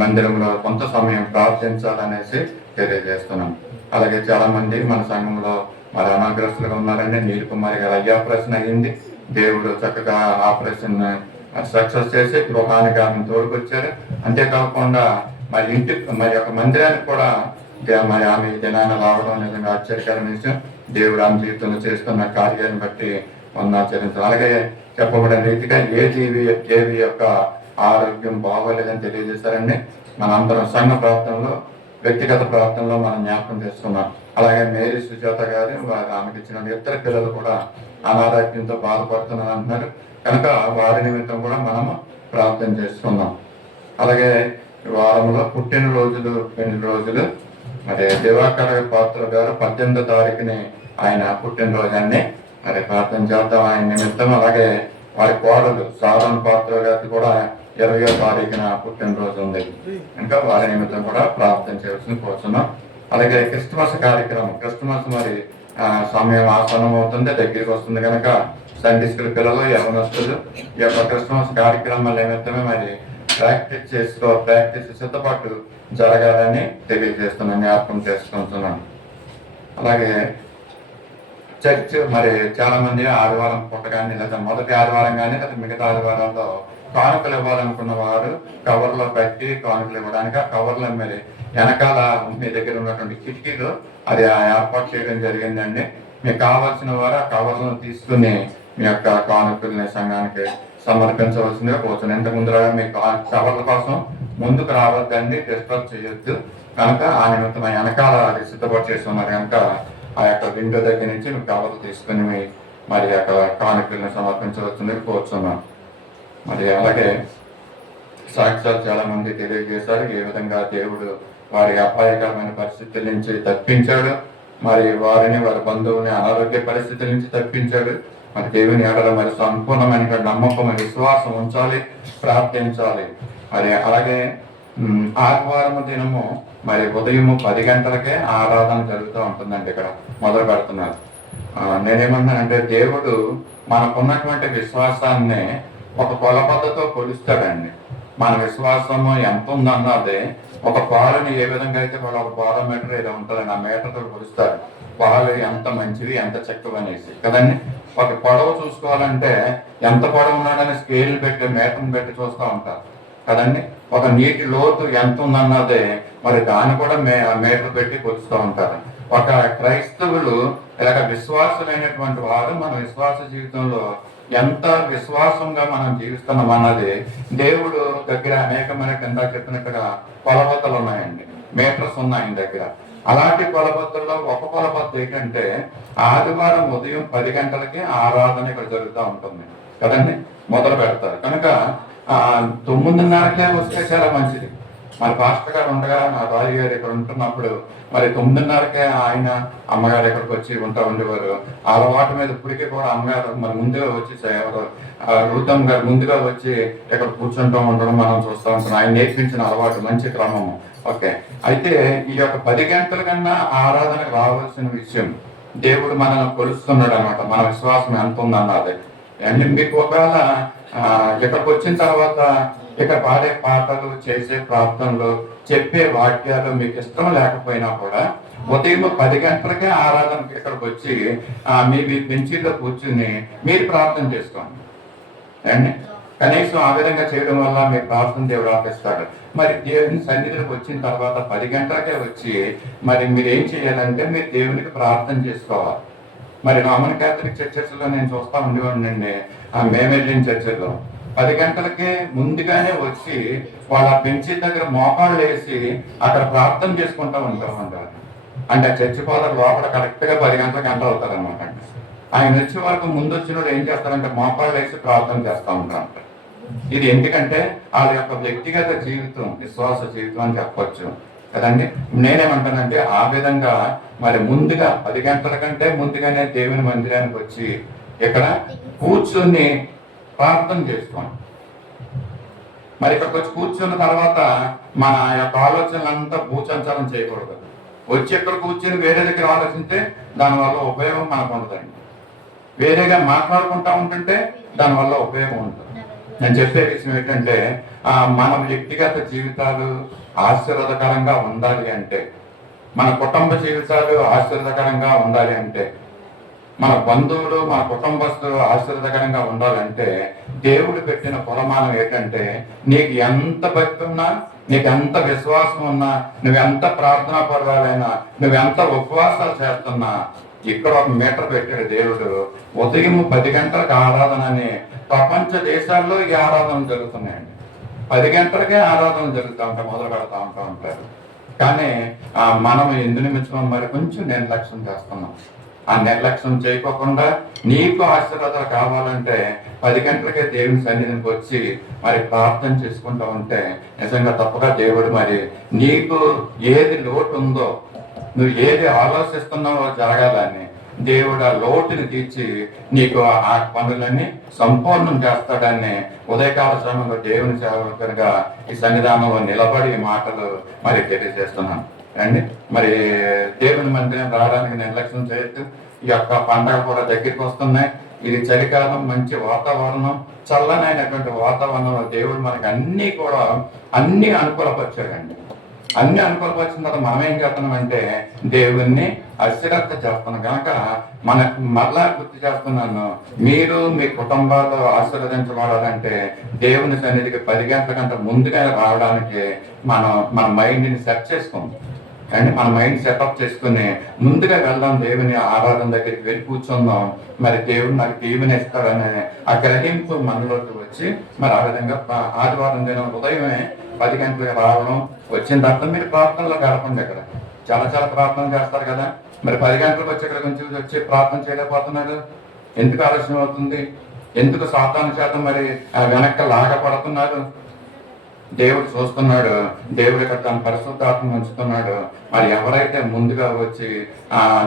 మందిరంలో కొంత సమయం ప్రార్థించాలనేసి తెలియజేస్తున్నాం. అలాగే చాలా మంది మన సంఘంలో మరి అనాగ్రస్తులుగా ఉన్నారండి. నీలకుమారి గారు అయ్యి ఆపరేషన్ అయ్యింది. దేవుడు చక్కగా ఆపరేషన్ సక్సెస్ చేసి గృహానికి ఆమె తోడుకొచ్చారు. అంతేకాకుండా మరి మరి ఒక మందిరానికి కూడా మరి ఆమె దినాన్ని రావడం నిజంగా ఆశ్చర్యకరమైన విషయం. దేవుడు ఆమె జీవితంలో చేస్తున్న కార్యాన్ని బట్టి ఆచరించారు. అలాగే చెప్పబడిన రీతిగా ఏవి యొక్క ఆరోగ్యం బాగోలేదని తెలియజేశారండి. మనందరం సంఘ ప్రార్థనలో, వ్యక్తిగత ప్రార్థనలో మనం జ్ఞాపకం చేసుకున్నాం. అలాగే మేరీ సుజాత గారు ఆమెకి ఇచ్చిన ఇద్దరు పిల్లలు కూడా అనారోగ్యంతో బాధపడుతున్నారు అంటున్నారు కనుక వారి నిమిత్తం కూడా మనము ప్రార్థన చేసుకున్నాం. అలాగే వారంలో పుట్టినరోజులు 2 రోజులు మరి దివాకర పాత్ర గారు 18వ తారీఖుని ఆయన పుట్టినరోజాన్ని మరి ప్రార్థన చేద్దాం ఆయన నిమిత్తం. అలాగే వారి కోడలు సాధారణ పాత్ర గారికి కూడా 20వ తారీఖున పుట్టినరోజు ఉంది ఇంకా వారి నిమిత్తం కూడా ప్రార్థన చేయాల్సింది కోరుతున్నాం. అలాగే క్రిస్మస్ కార్యక్రమం, క్రిస్మస్ మరి సమయం ఆసనం అవుతుంది, దగ్గరికి వస్తుంది కనుక సండే స్కూల్ పిల్లలు, యవనస్తులు ఈ యొక్క క్రిస్మస్ కార్యక్రమాల నిమిత్తమే మరి ప్రాక్టీస్ సిద్ధపాటు జరగాలని తెలియజేస్తున్నాను, జ్ఞాపకం చేసుకుంటున్నాను. అలాగే చర్చ్ మరి చాలా మంది ఆదివారం పూట కానీ లేదా మొదటి ఆదివారం కానీ లేదా మిగతా ఆదివారంలో కానుకలు ఇవ్వాలనుకున్న వారు కవర్లో పెట్టి కానుకలు ఇవ్వడానికి ఆ కవర్లో మరి వెనకాల మీ దగ్గర ఉన్నటువంటి కిటికీలు అది ఏర్పాటు చేయడం జరిగిందండి. మీకు కావాల్సిన వారు ఆ కవర్లను తీసుకుని మీ యొక్క కానుకల్ని సంఘానికి సమర్పించవలసిందిగా కోరుతున్నాను. ఇంతకు ముందు మీ కవర్ల కోసం ముందుకు రావద్దండి, డిస్టర్బ్ చేయొద్దు కనుక ఆ నిమిత్తం వెనకాల అది సిద్ధపాటు చేసి ఉన్నారు కనుక ఆ యొక్క విండో దగ్గర నుంచి మీకు కవర్లు తీసుకుని మరి అక్కడ కానుకల్ని సమర్పించవలసిందిగా కోరుతున్నాను. మరి అలాగే సాక్ష్యాలు చాలా మంది తెలియజేశారు ఏ విధంగా దేవుడు వారి అపాయకరమైన పరిస్థితుల నుంచి తప్పించాడు, మరి వారిని వారి బంధువుని అనారోగ్య పరిస్థితుల నుంచి తప్పించాడు. మరి దేవుని ఏడల మరి సంపూర్ణమైన నమ్మకం విశ్వాసం ఉంచాలి, ప్రార్థించాలి. మరి అలాగే ఆదివారం దినము మరి ఉదయం 10 గంటలకే ఆరాధన జరుగుతూ ఉంటుందండి. ఇక్కడ మొదలు పెడుతున్నారు. నేనేమన్నానంటే దేవుడు మనకున్నటువంటి విశ్వాసాన్ని ఒక కొలబద్దతో కొలుస్తాడండి. మన విశ్వాసము ఎంత ఉందన్నది ఒక పాలుని ఏ విధంగా అయితే వాళ్ళు ఒక బారోమీటర్ ఏదో ఉంటుందండి, ఆ మీటర్తో కొలుస్తారు. పాలు ఎంత మంచివి ఎంత చక్కవి అనేసి కదండి. ఒక పొడవు చూసుకోవాలంటే ఎంత పొడవు ఉన్నాడని స్కేల్ పెట్టి మీటర్ని పెట్టి చూస్తూ ఉంటారు కదండి. ఒక నీటి లోతు ఎంత ఉందన్నదే మరి దాన్ని కూడా మీటర్ పెట్టి కొలుస్తూ ఉంటారు. ఒక క్రైస్తవులు ఇలాగ విశ్వాసమైనటువంటి వారు మన విశ్వాస జీవితంలో ఎంత విశ్వాసంగా మనం జీవిస్తున్నాం అన్నది దేవుడు దగ్గర అనేకమైన కింద చెప్పినట్టుగా కొలబద్దలు ఉన్నాయండి, మీటర్స్ ఉన్నాయి దగ్గర. అలాంటి కొలబద్దల్లో ఒక కొలబద్ద ఏంటంటే ఆదివారం ఉదయం 10 గంటలకి ఆరాధన ఇక్కడ జరుగుతూ ఉంటుంది కదండి, మొదలు పెడతారు కనుక 9:30కే వస్తే చాలా మంచిది. మరి పాస్టర్ గారు ఉండగా నా భార్య గారు ఇక్కడ ఉంటున్నప్పుడు మరి 9:30కే ఆయన అమ్మగారు ఇక్కడికి వచ్చి ఉండేవారు. అలవాటు మీద ఇప్పటికీ కూడా అమ్మగారు మరి ముందుగా వచ్చి రూతమ్ గారు ముందుగా వచ్చి ఇక్కడ కూర్చుంటూ ఉండడం మనం చూస్తూ ఉంటాం. ఆయన నేర్పించిన అలవాటు, మంచి క్రమము. ఓకే, అయితే ఈ యొక్క 10 గంటల కన్నా ఆరాధనకు రావాల్సిన విషయం దేవుడు మనల్ని కొలుస్తున్నాడు అనమాట. మన విశ్వాసం ఎంత ఉందన్నది. అండ్ మీకు ఒకవేళ ఇక్కడికి వచ్చిన తర్వాత ఇక్కడ పాడే పాటలు, చేసే ప్రార్థనలు, చెప్పే వాక్యాలు మీకు ఇష్టం లేకపోయినా కూడా ఉదయం 10 గంటలకే ఆరాధనకి ఇక్కడికి వచ్చి మీ బెంచీలో కూర్చుని మీరు ప్రార్థన చేసుకోండి అండి. కనీసం ఆ విధంగా చేయడం వల్ల మీ ప్రార్థన దేవుడు ఆపిస్తాడు. మరి దేవుని సన్నిధికి వచ్చిన తర్వాత 10 గంటలకే వచ్చి మరి మీరు ఏం చేయాలంటే మీరు దేవునికి ప్రార్థన చేసుకోవాలి. మరి రోమన్ క్యాథలిక్ చర్చెస్లో నేను చూస్తూ ఉండేవాడినండి. మేము వెళ్ళిన చర్చిలో 10 గంటలకే ముందుగానే వచ్చి వాళ్ళ బెంచీ దగ్గర మోకాళ్ళు వేసి అక్కడ ప్రార్థన చేసుకుంటూ ఉంటారు. అంటే చర్చి ఫాదర్ లోపల కరెక్ట్గా 10 గంటలకు ఎంటర్ అవుతారు అనమాట. ఆయన వచ్చే వరకు ముందు వచ్చిన ఏం చేస్తారంటే మోకాళ్ళు వేసి ప్రార్థన చేస్తూ ఉంటారు. ఇది ఎందుకంటే వాళ్ళ యొక్క వ్యక్తిగత జీవితం, విశ్వాస జీవితం అని చెప్పొచ్చు కదండి. నేనేమంటానంటే ఆ విధంగా మరి ముందుగా 10 గంటల కంటే ముందుగానే దేవుని మందిరానికి వచ్చి ఇక్కడ కూర్చుని ప్రార్థన చేసుకోండి. మరి ఇక్కడికి వచ్చి కూర్చున్న తర్వాత మన యొక్క ఆలోచనలంతా భూచంచలం చేయకూడదు. వచ్చి ఇక్కడ కూర్చుని వేరే దగ్గర ఆలోచిస్తే దానివల్ల ఉపయోగం మనకు ఉండదండి. వేరేగా మాట్లాడుకుంటా ఉంటుంటే దానివల్ల ఉపయోగం ఉంటుంది. నేను చెప్పే విషయం ఏంటంటే మన వ్యక్తిగత జీవితాలు ఆశీర్వాదకరంగా ఉండాలి అంటే, మన కుటుంబ జీవితాలు ఆశీర్వాదకరంగా ఉండాలి అంటే, మన బంధువులు మన కుటుంబస్తులు ఆశీర్వాదకరంగా ఉండాలంటే దేవుడు పెట్టిన కొలమానం ఏంటంటే, నీకు ఎంత భక్తి ఉన్నా, నీకు ఎంత విశ్వాసం ఉన్నా, నువ్వెంత ప్రార్థనా పర్వాలైనా, నువ్వెంత ఉపవాసాలు చేస్తున్నా, ఇక్కడ ఒక మీటర్ పెట్టాడు దేవుడు. ఉదయం 10 గంటలకు ఆరాధన అని ప్రపంచ దేశాల్లో ఈ ఆరాధనలు జరుగుతున్నాయండి. 10 గంటలకే ఆరాధన జరుగుతూ ఉంటాయి, మొదలు పెడతా ఉంటారు. కానీ మనం ఎందు నిమిత్తం మరి కొంచెం నిర్లక్ష్యం చేస్తున్నాం. ఆ నిర్లక్ష్యం చేయకోకుండా నీకు ఆశీర్వాదాలు కావాలంటే 10 గంటలకే దేవుని సన్నిధికి వచ్చి మరి ప్రార్థన చేసుకుంటూ ఉంటే నిజంగా తప్పగా దేవుడు మరి నీకు ఏది లోటు ఉందో, నువ్వు ఏది ఆలోచిస్తున్నావో జరగాలని దేవుడు ఆ లోటుని తీర్చి నీకు ఆ పనులన్నీ సంపూర్ణం చేస్తాడని ఉదయకాల సమయంలో దేవుని సేవకునిగా ఈ సన్నిధానంలో నిలబడి మాటలు మరి తెలియజేస్తున్నాను. రండి, మరి దేవుని మందిరం రావడానికి నిర్లక్ష్యం చేయొద్దు. ఈ యొక్క పండగ కూడా దగ్గరికి వస్తున్నాయి. ఇది చలికాలం, మంచి వాతావరణం, చల్లనైనటువంటి వాతావరణంలో దేవుడు మనకి అన్ని అనుకూలపరిచాడండి. అన్ని అనుకూలపరిచిన తర్వాత మనం ఏం చేస్తున్నాం అంటే దేవుణ్ణి అశ్రద్ధ చేస్తున్నాం. కనుక మరలా గుర్తు చేస్తున్నాను, మీరు మీ కుటుంబాలు ఆశీర్వదించబడాలంటే దేవుని సన్నిధికి 10 గంటల కంటే ముందుగా రావడానికి మన మైండ్ని సెట్ చేసుకోండి. అండ్ మన మైండ్ సెటప్ చేసుకుని ముందుగా వెళ్దాం, దేవుని ఆరాధన దగ్గరికి వెళ్ళి కూర్చుందాం. మరి దేవుడు నాకు దీవెన ఇస్తాడనే ఆ గ్రహింపు మనలోకి వచ్చి మరి ఆ విధంగా ఆదివారం దినం ఉదయమే 10 గంటలకు రావడం, వచ్చిన తర్వాత మీరు ప్రార్థనలో గడపండి. ఇక్కడ చాలా ప్రార్థన చేస్తారు కదా, మరి 10 గంటలకు వచ్చి ఇక్కడ కొంచెం వచ్చి ప్రార్థన చేయలేకపోతున్నారు. ఎందుకు ఆలస్యం అవుతుంది? ఎందుకు సాతాను చేత మరి వెనక్కి లాగపడుతున్నారు? దేవుడు చూస్తున్నాడు. దేవుడు ఇక్కడ తన పరిశుద్ధాత్మ ఉంచుతున్నాడు. మరి ఎవరైతే ముందుగా వచ్చి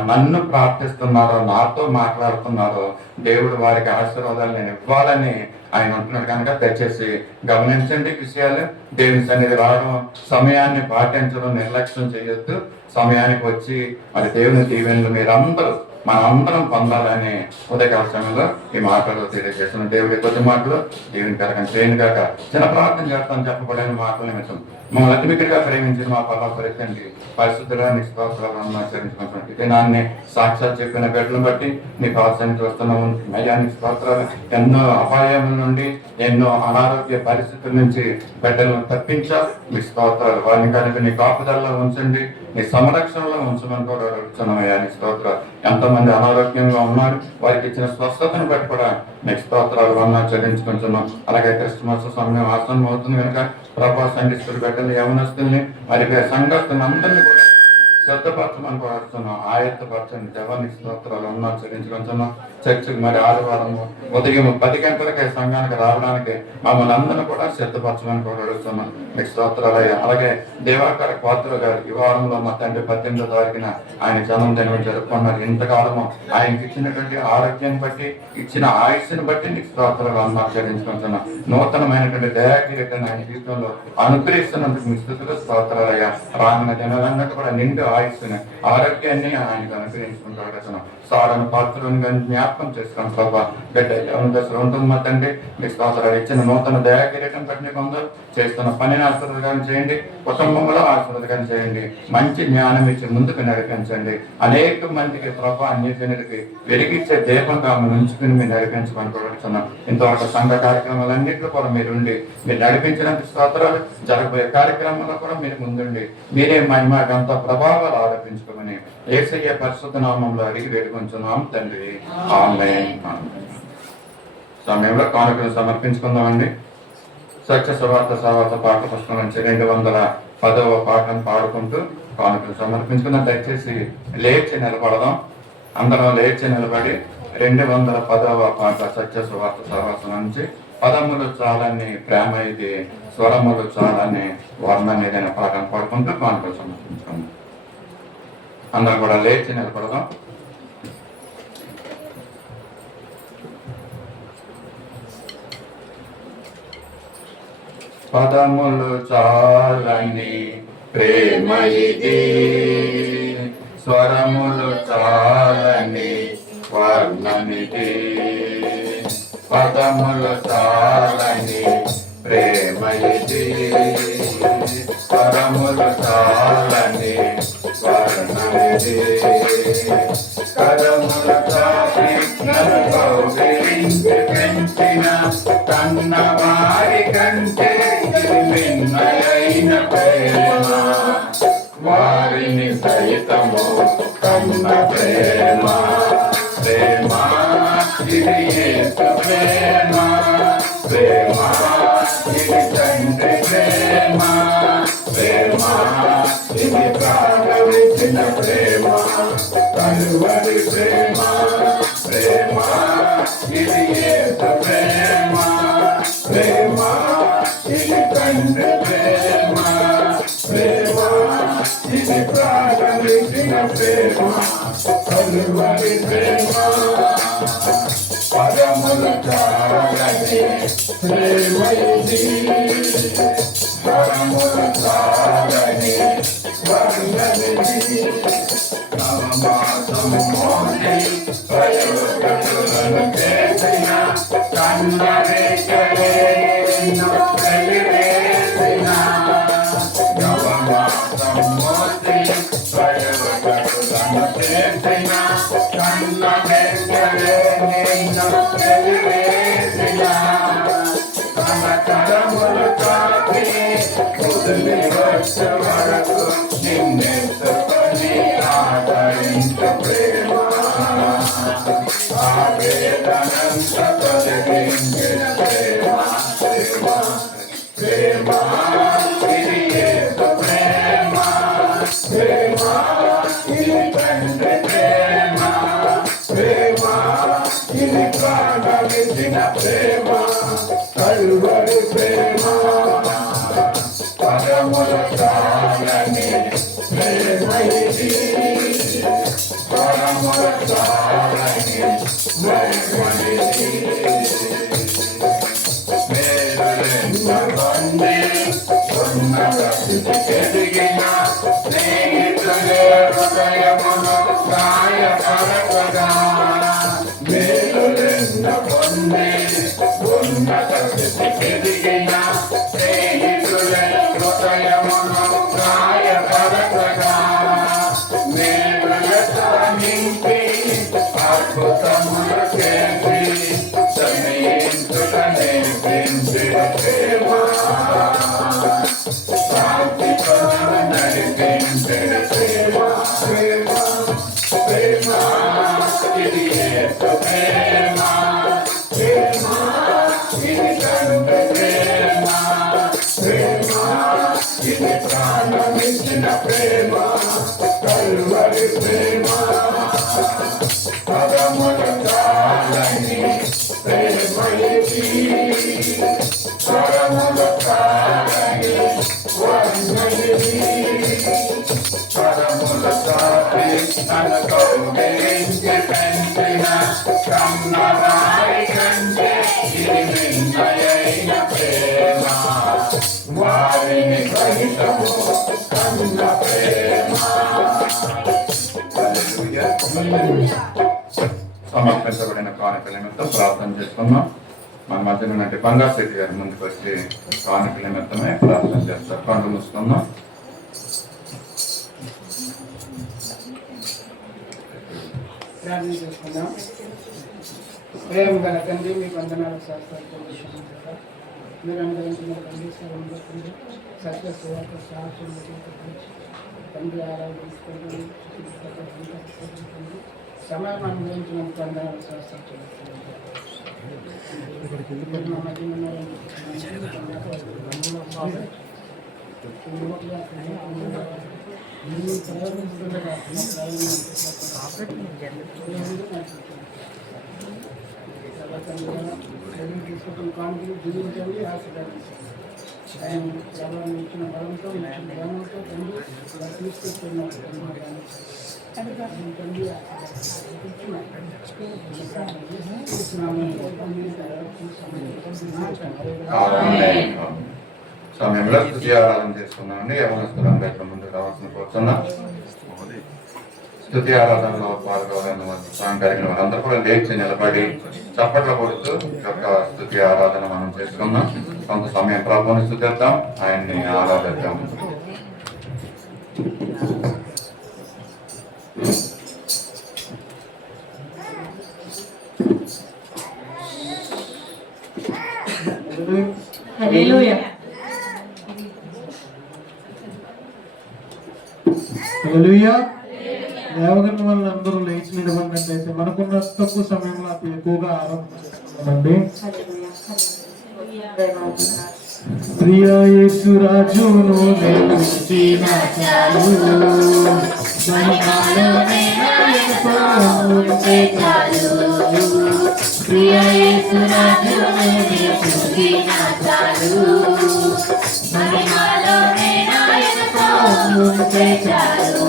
నన్ను ప్రార్థిస్తున్నారో, నాతో మాట్లాడుతున్నారో, దేవుడు వారికి ఆశీర్వాదాలు నేను ఇవ్వాలని ఆయన అంటున్నాడు. కనుక దయచేసి గమనించండి విషయాలు. దేవుని సన్నిధి రావడం, సమయాన్ని పాటించడం, నిర్లక్ష్యం చేయొద్దు. సమయానికి వచ్చి మరి దేవుని దీవెనలు మీరందరూ మనందరం పొందాలని ఉదయకాల సమయంలో ఈ మాటలు తెలియజేస్తున్న దేవుడి కొద్ది మాటలు దేవుని కరగం చేయను కాక చిన్న ప్రార్థన చేస్తాను. చెప్పబడిన మాటల నిమిషం మమ్మల్ని అతిమితిగా ప్రేమించిన మా పరలోకతండ్రి, పరిశుద్ధులని స్తోత్రాలను ఆచరించుకుంటున్నట్టు దినాన్ని సాక్షాత్ చెప్పిన బిడ్డలను బట్టి నీ ప్రార్థన చూస్తున్నాము. నయానికి స్తోత్రాలు. ఎన్నో అపాయముల నుండి, ఎన్నో అనారోగ్య పరిస్థితుల నుంచి బిడ్డలను తప్పించాలి. మీ స్తోత్రాలు. వారిని కనుక నీ కాపుదల్లో ఉంచండి, నీ సంరక్షణలో ఉంచమని కూడా అడుగుతున్నాం. అయానికి స్తోత్రాలు. ఎంతమంది అనారోగ్యంగా ఉన్నారు, వారికి ఇచ్చిన స్వస్థతను బట్టి కూడా నీకు స్తోత్రాలు చెల్లించుకుంటున్నాం. అలాగే క్రిస్మస్ సమయం ఆసనం అవుతుంది కనుక ప్రభా సంఘిస్తులు బిడ్డలు, యవనస్తుల్ని మరి సంఘస్థులు అందరినీ కూడా శ్రద్ధపరచమని కోరుతున్నాం. ఆయత్తపరచండి. దేవానికి స్తోత్రాలు చెల్లించుకుంటున్నాం. చర్చికి మరి ఆదివారం ఉదయం 10 గంటలకే సంఘానికి రావడానికి మమ్మల్ని అందరినీ కూడా సిద్ధపరచమని కూడా అడుగుతున్నాం. మీకు స్తోత్రాలయ్యా. అలాగే దేవాకర పాత్రులు గారు ఈ వారంలో మా తండ్రి 18వ తారీఖున ఆయన జన్మదినం జరుపుకున్నారు. ఇంతకాలము ఆయనకి ఇచ్చినటువంటి ఆరోగ్యాన్ని బట్టి, ఇచ్చిన ఆయుష్ని బట్టి నీకు స్తోత్రాలు చెల్లించుకుంటున్నాం. నూతనమైనటువంటి దయాకిరీటం ఆయన జీవితంలో అనుగ్రహిస్తున్నందుకు మీ స్థుతులు స్తోత్రాలయ్యా. రానున్న దినాలన్నట్టు కూడా నిండు ఆయుష్ని, ఆరోగ్యాన్ని ఆయనకు అనుగ్రహించుకుంటూ సారణ పాత్రలను కానీ జ్ఞాపకం చేస్తున్నాం. ప్రభా బిడ్డ దశలో ఉంటుంది మా తండ్రి. మీ స్తోత్రాలు. ఇచ్చిన నూతన దయాకిరీటం పట్టిన కొందరు చేస్తున్న పనిని ఆశీర్వాదం చేయండి, కుటుంబంలో ఆశీర్వాదం చేయండి, మంచి జ్ఞానం ఇచ్చి ముందుకు నడిపించండి. అనేక మందికి ప్రభా అన్యజనుడికి వెలిగించే దీపంగా ఉంచుకుని మీరు నడిపించమని కోరుతున్నాం. ఇంతవరకు సంఘ కార్యక్రమాలన్నింటిలో కూడా మీరుండి మీరు నడిపించినంత స్తోత్రాలు. జరగబోయే కార్యక్రమంలో కూడా మీరు ముందుండి మీరే మహిమ గంత ప్రభావాలు ఆరోపించుకోమని యేసయ్య పరిశుద్ధ నామంలో అడిగి వేడుకొంచున్నాం తండ్రి. ఆమేన్. సమయంలో కానుకలు సమర్పించుకుందామండి. సత్య సువార్త సవార్త పాఠ పుస్తకం నుంచి 210వ పాఠం పాడుకుంటూ కానుకలు సమర్పించుకుందాం. దయచేసి లేచి నిలబడదాం. అందరం లేచి నిలబడి 210వ పాఠ సత్య సువార్త సహవాసం నుంచి పదములు చాలని ప్రేమ ఇది, స్వరములు చాలని వర్ణం ఏదైనా పాఠం పాడుకుంటూ కానుకలు సమర్పించుకుందాం. అందరం కూడా లేచి నిలబడదాం. పదములు చాలని ప్రేమ ఇది, స్వరములు చాలని వర్ణమిది. పదములు చాలని ప్రేమ ఇది, స్వరములు చాలని వర్ణమిది. కరములు చాలి నన్ను కౌగిలించి పెంచిన కన్నవారి కంటే మిన్నయైన ప్రేమ, వారిని సైతము కన్న ప్రేమ. ప్రేమ ఇది యేసు ప్రేమ, ప్రేమ ఇది తండ్రి ప్రేమ, ప్రేమ ఇది ప్రాణమిచ్చిన ప్రేమ, కలువరి ప్రేమ. ప్రేమ ఇది యేసు ప్రేమ, ప్రేమ ఇది తండ్రి ప్రేమ, ప్రేమ ఇది ప్రాణమిచ్చిన ప్రేమ, కలువరి ప్రేమ. పదములు చాలని ప్రేమ ఇది, పదములు చాలని వర్ణమిది. నవమాసం మోసి ప్రయోగములను చేసిన కన్నరేఖలే ఎన్నో కలివేసిన. నవమాసం మోసి ప్రయోగములను చేసిన కన్నరేఖలే ఎన్నో కలివేసిన. కనకరములు చాపి ముదిలి వచ్చే వరకు నిన్నెత్తుకొని ఆదరించ ప్రేమ, ఆ వేదనంత తొలగించిన ప్రేమ. ప్రేమ ప్రేమ ఇది యేసు ప్రేమ, ప్రేమ ఇది తండ్రి ప్రేమ, ప్రేమ ఇది ప్రాణమిచ్చిన ప్రేమ, కలువరి ప్రేమ. పదములు చాలని ప్రేమ ఇది, పదములు చాలని ప్రేమ ఇది. మేలులెన్నగొంది ఉన్నత స్థితికి ఎదిగిన స్నేహితులే హృదయమును గాయపరచగా. మేలులెన్నగొంది ఉన్నత స్థితికి ఎదిగిన స్నేహితులే హృదయమును గాయపరచగా. మేలులతో నింపి అద్భుతములు చేసి సమీంచుట నేర్పించిన ప్రేమ, శాంతి పదము నడిపించిన ప్రేమ. ప్రేమ ప్రేమ ఇది యేసు ప్రేమ, ప్రేమ ఇది తండ్రి ప్రేమ, ప్రేమ ఇది ప్రాణమిచ్చిన ప్రేమ, కలువరి ప్రేమ. పదములు చాలని ప్రేమ ఇది, స్వరములు చాలని వర్ణమిది. పదములు చాపి నన్ను కౌగిలించి పెంచిన కన్నవారి కంటే ఇది మిన్నయైన ప్రేమ, వారిని సహితము కన్న ప్రేమ. సమర్పించబడిన కానుకల నిమిత్తం ప్రార్థన చేసుకున్నాం. మన మధ్యలో ఉన్నట్టు బంగారు శెట్టి గారి ముందుకు వచ్చి కానుకల నిమిత్తమే ప్రార్థన చేస్తారు. కళ్ళు మూసుకుందాం. ప్రార్థన చేసుకుందాం. ప్రేమ గల తండ్రి, మీకు వందనాలు శాస్త్రాలు మీరు అనుగ్రహించిన తండ్రి సత్య సువార్త సాహసం తండ్రి ఆరాధించుకుంటుంది సమయం అనుగ్రహించినందుకు వందనాలు శాస్త్రం ప్రయోగిస్తుండగా ప్రజలు తీసుకుంటున్న కానుకలు దిగుతుంది ఆశీర్వాదించండి. ఆయన ఎవరిని ఇచ్చిన బలంతో ఇచ్చిన బలంతో తండ్రి తీసుకొస్తున్నారు తండ్రి సమయంలో స్తుతి ఆరాధన చేసుకున్నామండి. యవనస్తులు అందరికీ ముందు రావాల్సిన కోరుతున్నా. స్తుతి ఆరాధనలో పాల్గొనని కలిగిన వారందరూ కూడా లేచి నిలబడి చప్పట్లు కొడుతూ యొక్క స్తుతి ఆరాధన మనం చేసుకున్నాం. కొంత సమయం ప్రభువుని స్తుతిద్దాం, ఆయన్ని ఆరాధిద్దాం. హల్లెలూయా. హల్లెలూయా. లేవగన్న వాళ్ళందరూ లేచి నిలబడినట్లయితే మనకున్న తక్కువ సమయంలో అతి ఎక్కువగా ఆరాధన చేసుకున్నామండి. ప్రియ యేసు రాజును చూసిన చాలు, మహిమలోనే ఆయనతో ఉంటే చాలు. ప్రియ యేసు రాజును చూసిన చాలు, మహిమలోనే ఆయనతో ఉంటే చాలు.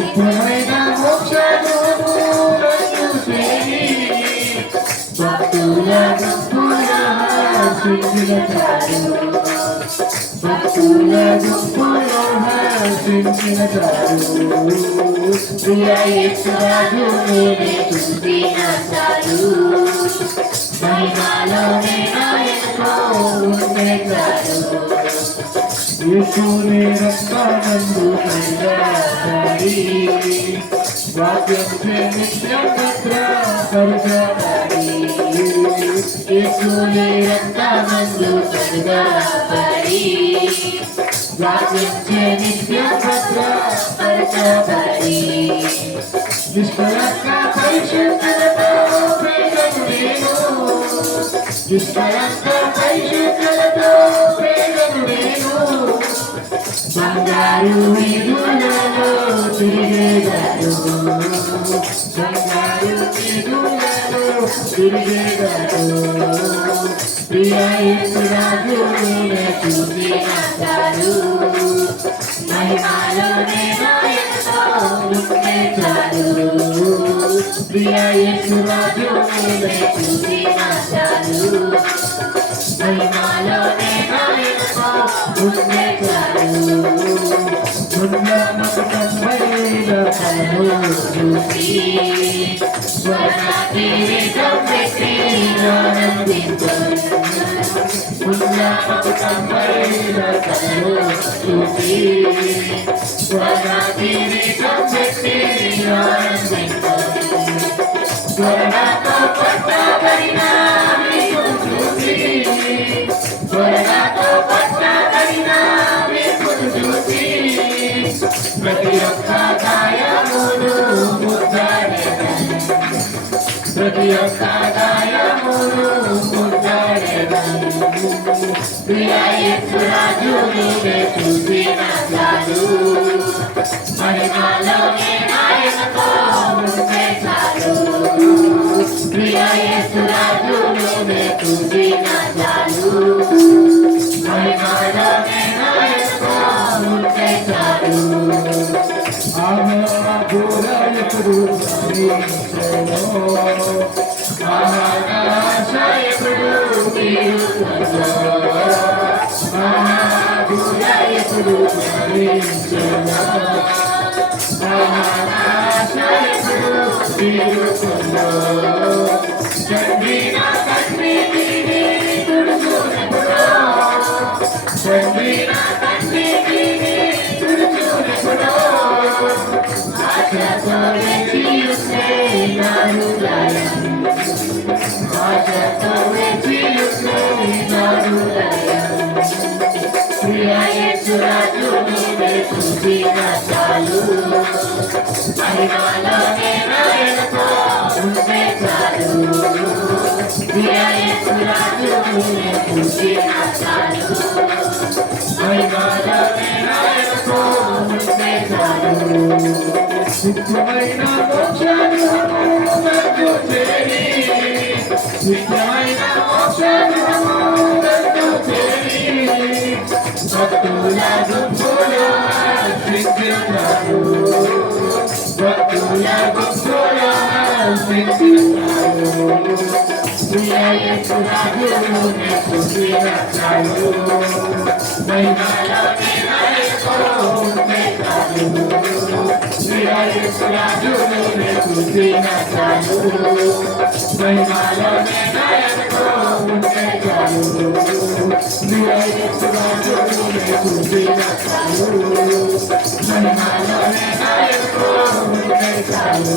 ఉత్తమైన మోక్షము భక్తుల గుంపుల హర్షించిన చాలు, భక్తుల గుంపుల హర్షించిన చాలు. ప్రియ యేసు రాజును చూసిన చాలు, మహిమలోనే ఆయనతో ఉంటే చాలు. యేసుని రక్తమందు కడగబడి, వాక్యంచే నిత్యం భద్రపరచబడి. యేసుని రక్తమందు కడగబడి, వాక్యంచే నిత్యం భద్రపరచబడి. నిష్కళంక పరిశుద్ధులతో ప్రేమను నేను, నిష్కళంక పరిశుద్ధులతో ప్రేమను నేను. బంగారు వీధులలో తిరిగేదారు, బంగారు వీధులలో తిరిగేదారు. ప్రియ యేసు రాజును చూసిన చాలు, మహిమలోనే ఆయనతో ఉంటే చాలు. ప్రియ యేసు రాజును చూసిన చాలు, మహిమలోనే ఆయనతో ఉంటే చాలు. ఉన్నతమైన ఫలము చూసి స్వర్ణకిరీటం పెట్టి ఆనందించును. ఉన్నతమైన ఫలము చూసి స్వర్ణకిరీటం పెట్టి ఆనందించును. స్వర్ణతో పట్టబడిన మీకును చూసి, స్వర్ణతో పట్టబడిన మీకును చూసి, ప్రతి ఒక్క గాయమును ముద్దాడెదను, ప్రతి ఒక్క గాయమును ముద్దాడెదను. ప్రియ యేసు రాజును చూసిన చాలు, మహిమలోనే ఆయనతో ఉంటే చాలు. ప్రియ యేసు రాజును చూసిన చాలు, మహిమలోనే ఆయనతో ఉంటే చాలు. ఆహారపుడు మహానాశయకుడు తీరుకొను, మహాభూరయకుడు మహానాశయకుడు తీరుకొను. తండ్రి నా తండ్రి నీవే తుడుచునెప్పుడో, తండ్రి నా తండ్రి నీవే తుడుచునెప్పుడో. ఆశతో వేచియుండే నా హృదయం, ఆశతో వేచియుండే నా హృదయం. ప్రియ యేసు రాజును చూసిన చాలు, మహిమలోనే ఆయనతో ఉంటే చాలు. ప్రియ యేసు రాజును చూసిన చాలు, మహిమలోనే ఆయనతో ఉంటే చాలు. నిత్యమైన మోక్షానుభూతులకు చేరి నిత్యమైన మోక్షానుభూతులకు చేరి భక్తుల దుఃఖులు హర్షించుతారు భక్తుల దుఃఖులు హర్షించుతారు ప్రియ యేసు రాజును స్తుతించారు మహిమలోని నాయకుడు ఉండేటాడు ప్రియ యేసు రాజును స్తుతించారు మహిమలోని నాయకుడు ఉండేటాడు ప్రియ యేసు రాజును స్తుతించారు మహిమలోని నాయకుడు ఉండేటాడు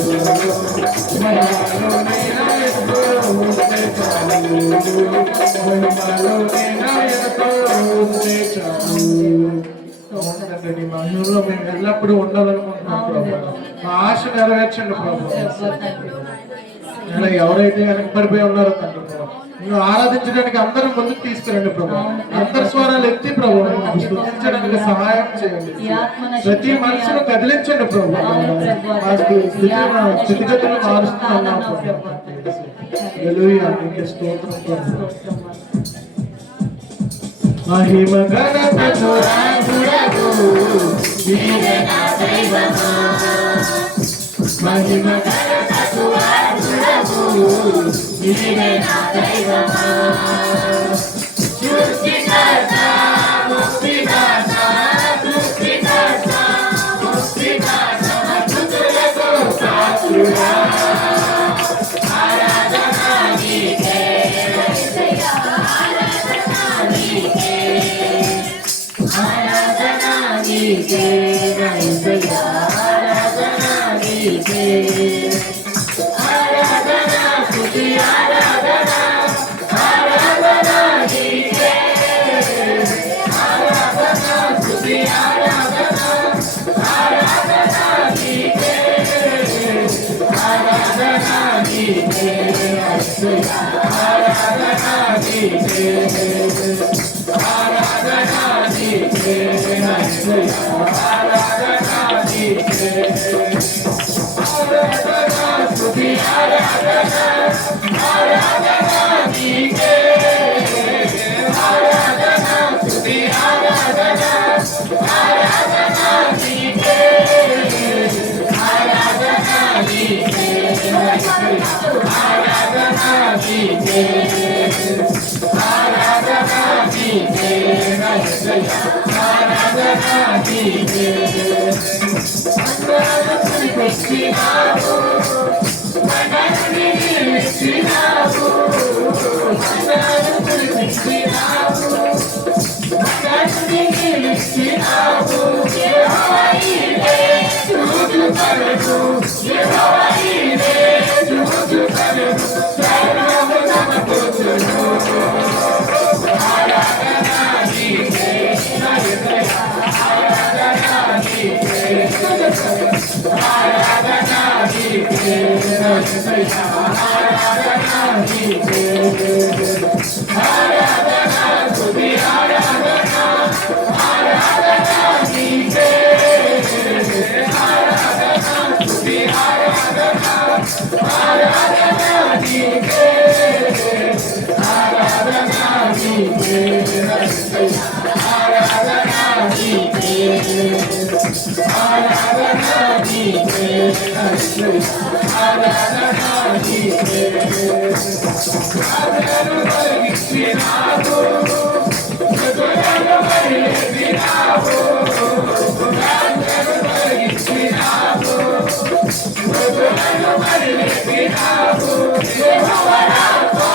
మహిమలోని నాయకుడు మహిళలో మేము ఎల్లప్పుడూ ఉండాలనుకుంటున్నాం ప్రభు మా ఆశ నెరవేర్చండి ప్రభు ఇలా ఎవరైతే వెనకబడిపోయి ఉన్నారో తండ్రి నువ్వు ఆరాధించడానికి అందరూ ముందుకు తీసుకురండి ప్రభు అందరి స్వరాలు ఎత్తి ప్రభు స్తుతించడానికి సహాయం చేయండి ప్రతి మనసును కదిలించండి ప్రభు మా స్థితిగతులు మారుస్తున్నాం హల్లెలూయా నీకే స్తోత్రం ప్రభు మహిమ గణపతురాగురగు నీవే నా దైవమా మహిమ గణపతురాగురగు నీవే నా దైవమా సృష్టికర్త ముక్తిదాత సృష్టికర్త ముక్తిదాత మధుతులకు పాత్రుడా ఆరాధనా నీకే ఆరాధనా నీకే ఆరాధనా నీకే ఆరాధనా నీకే ఆరాధనా స్తుతి ఆరాధనా ఆరాధనా నీకే ఆరాధనా స్తుతి ఆరాధనా ఆరాధనా నీకే ఆరాధనా నీకే ఆరాధనా నీకే ఆరాధనా నీకే ఆరాధనా నీకే ఆరాధనా స్తుతి ఆరాధనా ఆరాధనా నీకే ఆరాధనా స్తుతి ఆరాధనా ఆరాధనా నీకే ఆరాధనా నీకే ఆరాధనా నీకే ఆరాధనా నీకే ఆరాధనా నీకే అందరిని పెట్టినావు మనల్ని నిలిచినావు అందరిని పెట్టినావు మనల్ని నిలిచినావు యెహోవా ఈరే చూచుకొనుము యెహోవా ఈరే చూచుకొనుము సర్వము సమకూర్చును ఆరాధనా నీకే ఆరాధనా నీకే ఆరాధనా నీకే ఆరాధనా నీకే ఆరాధనా స్తుతి ఆరాధనా ఆరాధనా నీకే ఆరాధనా స్తుతి ఆరాధనా ఆరాధనా నీకే ఆరాధనా నీకే ఆరాధనా నీకే ఆరాధనా నీకే ఆరాధనా నీకే ఆదరణ కలిగినావు ఆదరణ కలిగినావు ఆదరణ కలిగినావు ఆదరణ కలిగినావు యెహోవా రాఫా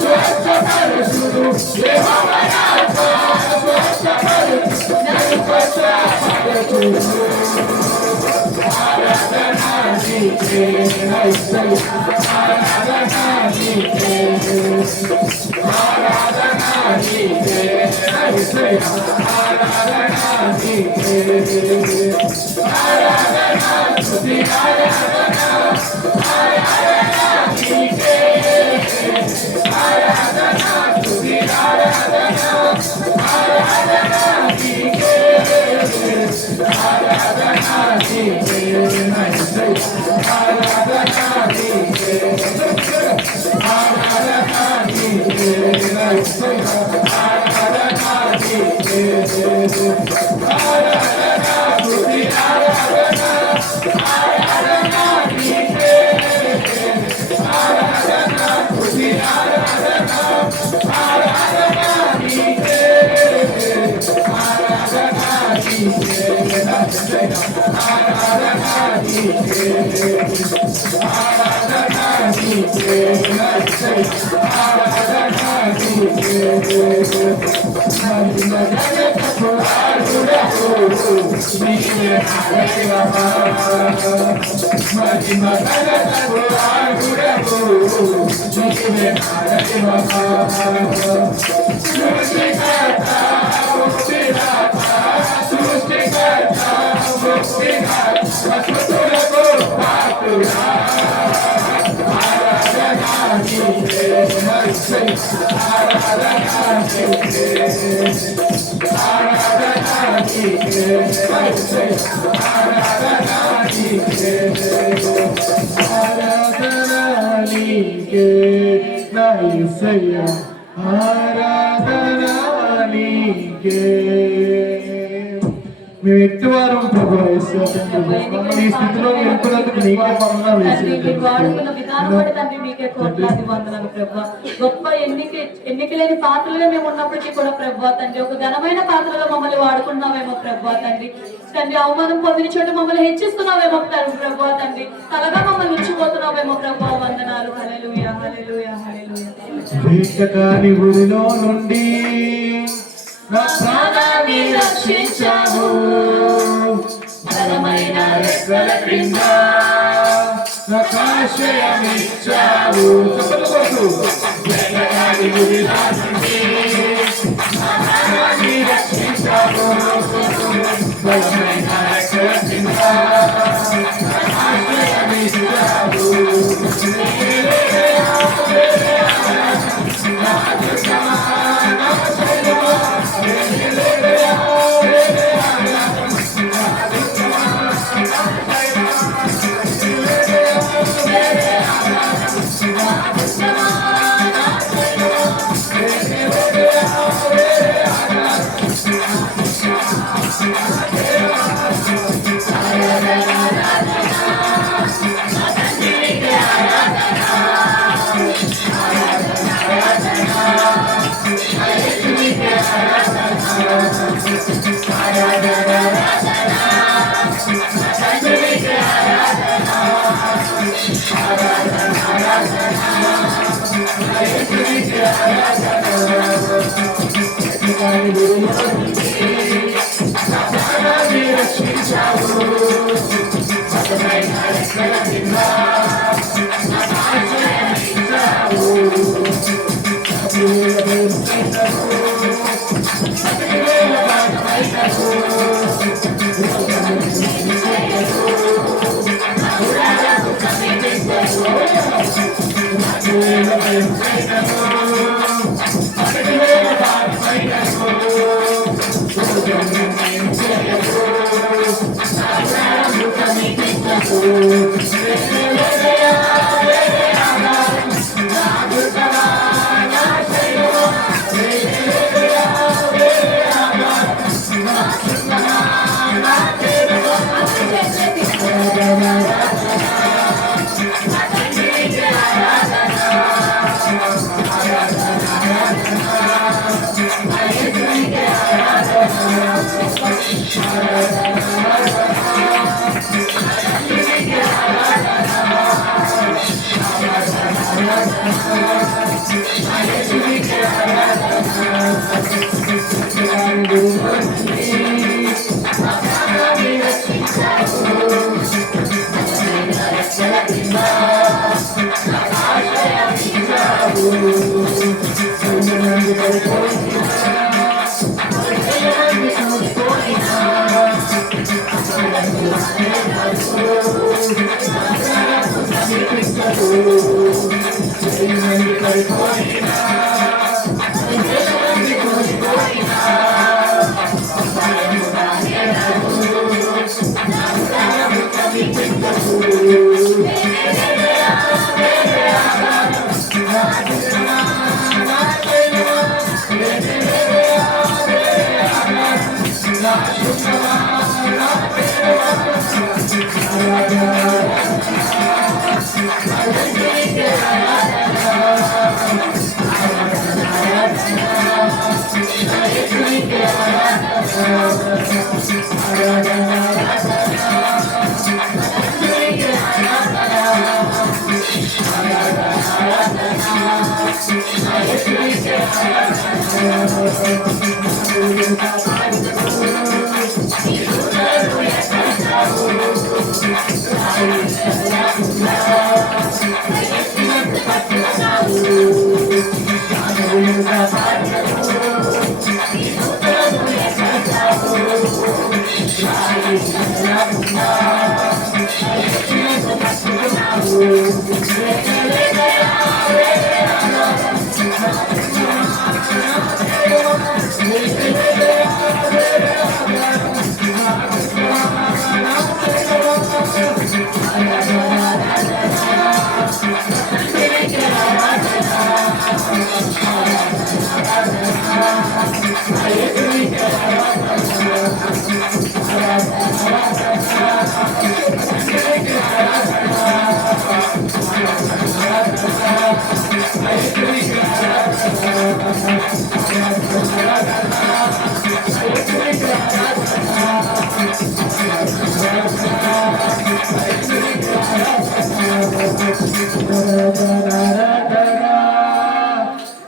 స్వస్థపరుచును యెహోవా రాఫా స్వస్థపరుచు నన్ను స్వస్థపరుచును ఆరాధనా నీకే ఆరాధనా నీకే ఆరాధనా నీకే ఆరాధనా నీకే ఆరాధనా స్తుతి ఆరాధనా ఆరాధనా నీకే ఆరాధనా స్తుతి ఆరాధనా ఆరాధనా నీకే ఆరాధనా నీకే మేము ఎట్టివారం ప్రభు మమ్మల్ని ఈ స్థితిలో నిలుపునందుకు నీకే వందనాలు వాడుకున్న విధానం బట్టి తండ్రి మీకే కోట్లాది వందనాలు ప్రభు. గొప్ప ఎన్నిక లేని పాత్రలుగా మేము ఉన్నప్పటికీ కూడా ప్రభు తండ్రి ఒక ఘనమైన పాత్రలో మమ్మల్ని వాడుకున్నామేమో ప్రభు తండ్రి. తండ్రి అవమానం పొందిన చోట మమ్మల్ని హెచ్చిస్తున్నావేమో ప్రభు తండ్రి. తలగా మమ్మల్ని ఉంచిపోతున్నావేమో ప్రభు. వందనాలు. హల్లెలూయా హల్లెలూయా హల్లెలూయా. కాని ఊరిలో నుండి నా ప్రాణాన్ని రక్షించావు, బలమైన రెక్కల క్రింద నాకు ఆశ్రయమిచ్చావు. కాని ఊరిలో నుండి నా ప్రాణాన్ని రక్షించావు, బలమైన రెక్కల క్రింద నాకు ఆశ్రయమిచ్చావు. Thank you.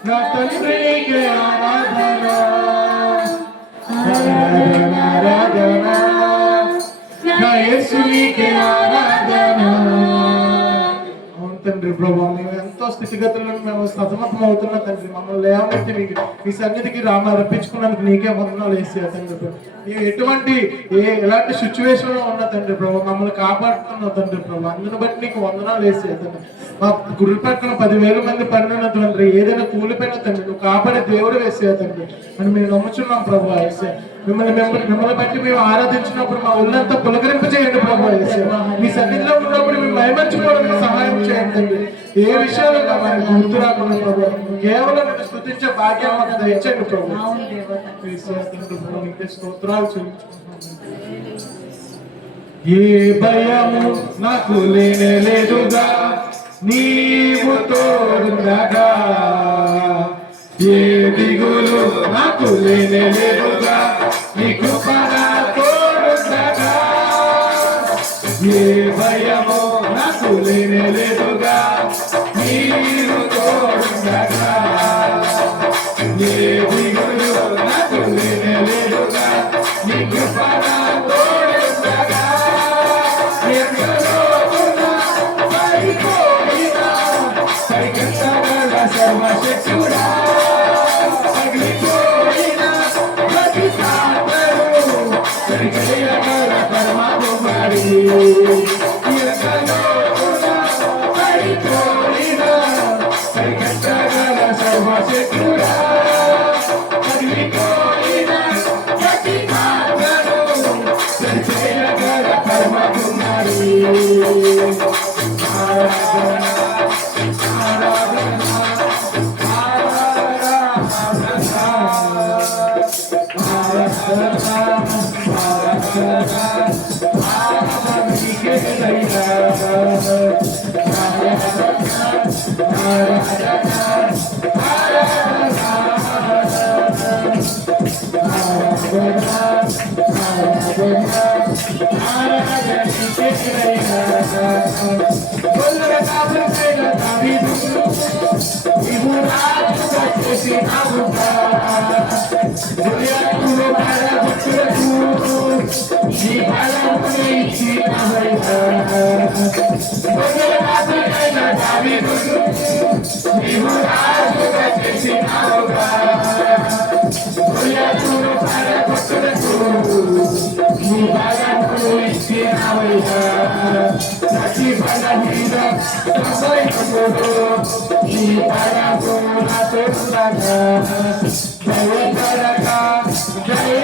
నా తండ్రికి ఆరాధన నా యేసునికి ఆరాధన. అవును తండ్రి ప్రభు, మేము ఎంతో స్థితిగతులను మేము సతమతం అవుతున్నా తండ్రి. మమ్మల్ని లేవనెత్తి మీ సన్నిధికి అర్పించుకున్నందుకు నీకే వందనాలు వేసే తండ్రి ప్రభు. నీవు ఎటువంటి ఎలాంటి సిచ్యువేషన్ లో ఉన్నా తండ్రి ప్రభు మమ్మల్ని కాపాడుతున్నావు తండ్రి ప్రభు. అందుని బట్టి నీకు వందనాలు వేసే తండ్రి. మా గుడి పక్కన 10,000 మంది పడిన తండ్రి, ఏదైనా కూలిపోయిన తండ్రి నువ్వు కాపాడే దేవుడు వేసే తండ్రి అని మేము నమ్ముచున్నాం ప్రభు. వేసే మిమ్మల్ని బట్టి మేము ఆరాధించినప్పుడు మా ఒళ్ళంతా పులకరింప చేయండి ప్రభు. వేసే మీ సన్నిధిలో ఉన్నప్పుడు మేము భయపరచుకోవడానికి సహాయం చేయండి. ఏ విషయాలు మనకు గుర్తు రాకుండా ప్రభు కేవలం నేను స్తుతించే భాగ్యం మాకు దయచేయండి ప్రభు. స్తోత్రాలు చెల్లించుకుంటున్నాను. ఏ భయము నాకు లేనే లేదుగా నీవు తోడుండగా, ఏ దిగులు నాకు లేనే లేదుగా నీ కృప నా తోడుండగా. ఏ భయము నాకు లేనే లేదుగా నీవు తోడుండగా, ఏ దిగులు నాకు లేనే లేదుగా నీ కృప నా తోడుండగా. సర్వశక్తుడా పగిలిపోయిన ప్రతి పాపరు సరిగల పరమాత్ముడి పడిపోయిన సరిగల సర్వశక్తుడా పగిలిపోయిన ప్రతి పాపరు సరిగల పరమాత్ముడి. జయ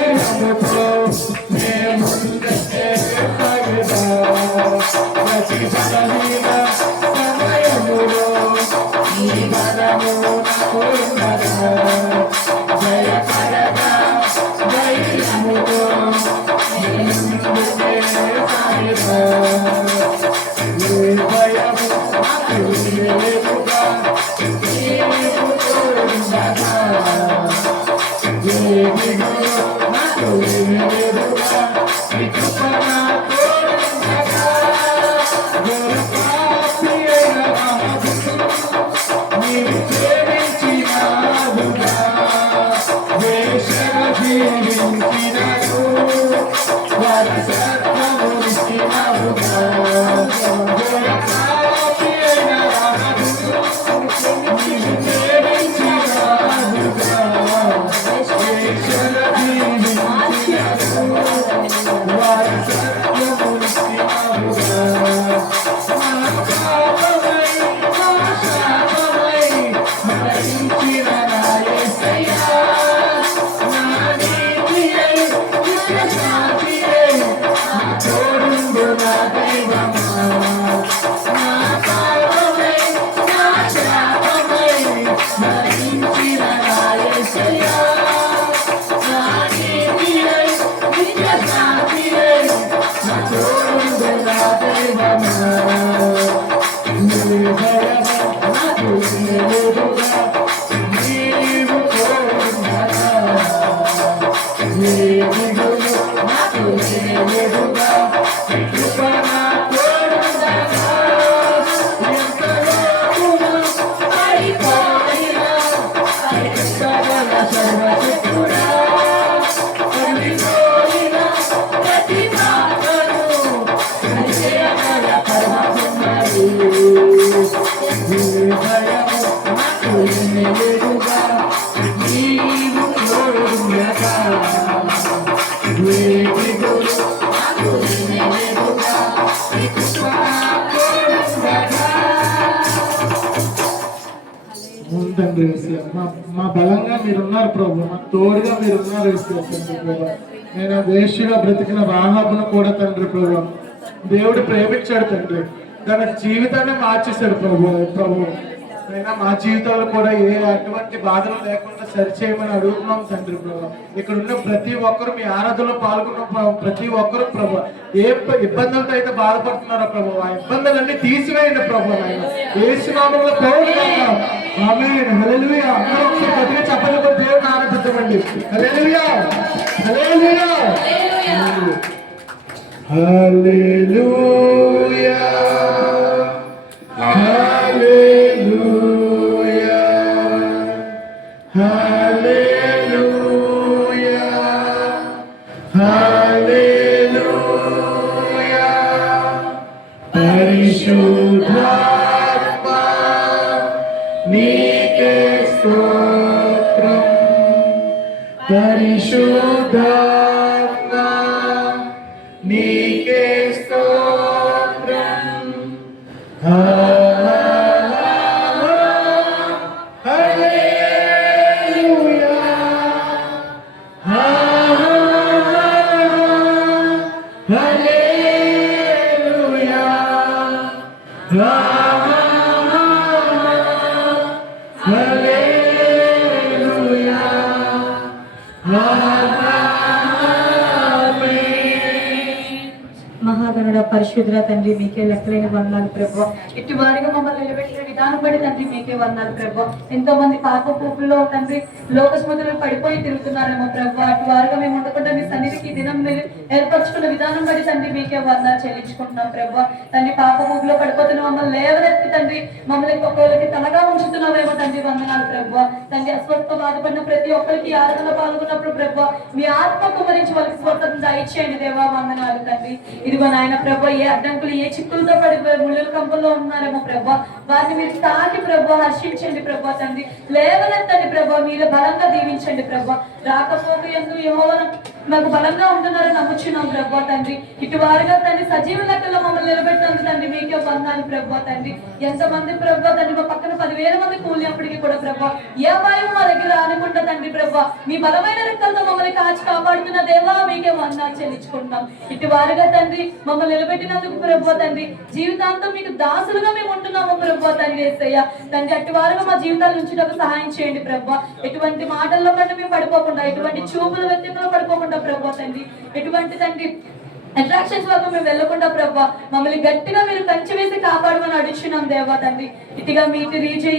మా బలంగా మీరున్నారు ప్రభు, మా తోడుగా మీరున్నారు యేసయ్య తండ్రి ప్రభు. నేను వేశ్యగా బ్రతికిన రాహాబును కూడా తండ్రి ప్రభు దేవుడు ప్రేమించాడు తండ్రి, తన జీవితాన్ని మార్చేశాడు ప్రభు. అయినా మా జీవితాలు కూడా అటువంటి బాధలు లేకుండా సరిచేయమని అడుగుతున్నాం తండ్రి ప్రభు. ఇక్కడ ఉన్న ప్రతి ఒక్కరు మీ ఆరాధనలో పాల్గొన్న ప్రతి ఒక్కరు ప్రభు ఏ ఇబ్బందులతో అయితే బాధపడుతున్నారో ప్రభు, ఆ ఇబ్బందులన్నీ తీసివేయండి ప్రభు. యేసు నామములో పౌరులుగా ఆమేన్. హల్లెలూయా. అందరూ ఒకసారి గట్టిగా చప్పట్లు కొట్టి దేవుని ఆరాధించండి. హల్లెలూయా, హల్లెలూయా, హల్లెలూయా, హల్లెలూయా, హల్లెలూయా, హల్లెలూయా. పరిశుద్ధాత్మా నీకే స్తోత్రం, పరిశుద్ధాత్మా నీకే స్తోత్రం. హల్లెలూయా, హల్లెలూయా, హల్లెలూయా, మహాగణుడ పరిశుద్ధ తండ్రి మీకే లెక్కలేని వందనాలు ప్రభు. ఇటు వారిగా మమ్మల్ని నిలబెట్టిన విధానం బట్టి తండ్రి మీకే వందనాలు ప్రభు. ఎంతో మంది పాప పూపుల్లో తండ్రి లోక స్మృతులు పడిపోయి తిరుగుతున్నారేమో ప్రభు, అటు వారుగా మేము ఉండకుండా మీ సన్నిధికి దినం మీరు ఏర్పరచుకున్న విధానం బట్టి తండ్రి మీకే వందనాలు చెల్లించుకుంటున్నాం ప్రభు. తండ్రి పాప పూపులో పడిపోతున్న మమ్మల్ని లేవనెత్తి తండ్రి మమ్మల్ని ఒక్కొక్కరికి తలగా ఉంచుతున్నామేమో తండ్రి వందనాలు ప్రభు. తండ్రి అస్వస్థ బాధపడిన ప్రతి ఒక్కరికి ఆరాధన పాల్గొన్నప్పుడు ప్రభు మీ ఆత్మ కుమరించి వాళ్ళకి స్వస్థత దయచేయండి దేవా, వందనాలు తండ్రి. ఇదిగో నాయన ప్రభు, ఏ అడ్డంకులు ఏ చిక్కులతో పడిపోయి ముళ్ళుల కంపంలో ఉన్నారేమో ప్రభు, వారిని మీరు తాకి ప్రభు హర్షించండి ప్రభు తండ్రి, లేవనెత్తండి ప్రభు, మీరు బలంగా దీవించండి ప్రభు. రాకపోతే ఎందుకు యెహోవా మాకు బలంగా ఉంటున్నారని నమ్ముచున్నాం ప్రభు తండ్రి. ఇటు వారుగా తండ్రి సజీవ లెక్కలో మమ్మల్ని నిలబెట్టినందుకు తండ్రి మీకే వందనాలు ప్రభు తండ్రి. ఎంతమంది ప్రభు తండ్రి మా పక్కన 10,000 మంది కూలినప్పటికీ కూడా ప్రభు ఏ భయం మా దగ్గర రానికుండా తండ్రి ప్రభు మీ బలమైన రెక్కలతో మమ్మల్ని కాచి కాపాడుతున్న దేవా మీకే వందనాలు చెల్లించుకుంటున్నాం. ఇటు వారుగా తండ్రి మమ్మల్ని నిలబెట్టినందుకు ప్రభు తండ్రి జీవితాంతం మీకు దాసులుగా మేము ఉంటున్నాము ప్రభు తండ్రి యేసయ్య తండ్రి. అటు వారుగా మా జీవితాల నుంచి నాకు సహాయం చేయండి ప్రభు. ఎటువంటి మాటల్లో కన్నా మేము పడిపోకుండా, ఎటువంటి చూపుల వ్యక్తిత్వంలో పడిపోకుండా ప్రభు తండ్రి, ఎటువంటి తండ్రి అట్రాక్షన్స్ వరకు మేము వెళ్ళకుండా ప్రభు మమ్మల్ని గట్టిగా మీరు కంచి వేసి కాపాడమని అడుగుతున్నాం దేవా తండ్రి. ఇటుగా మీ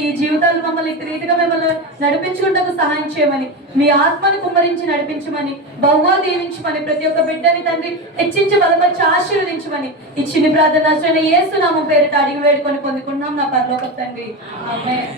ఈ జీవితాలు మమ్మల్ని ఇటు రీతిగా మిమ్మల్ని నడిపించుకుంటూ సహాయం చేయమని, మీ ఆత్మని కుమ్మరించి నడిపించమని, బహుగా దీవించమని, ప్రతి ఒక్క బిడ్డని తండ్రి హెచ్చించి బలపరిచి ఆశీర్వదించమని ఇచ్చిన ప్రార్థన యేసు నామం పేరిట అడిగి వేడుకొని పొందుకున్నాం నా పరలోక తండ్రి. ఆమేన్.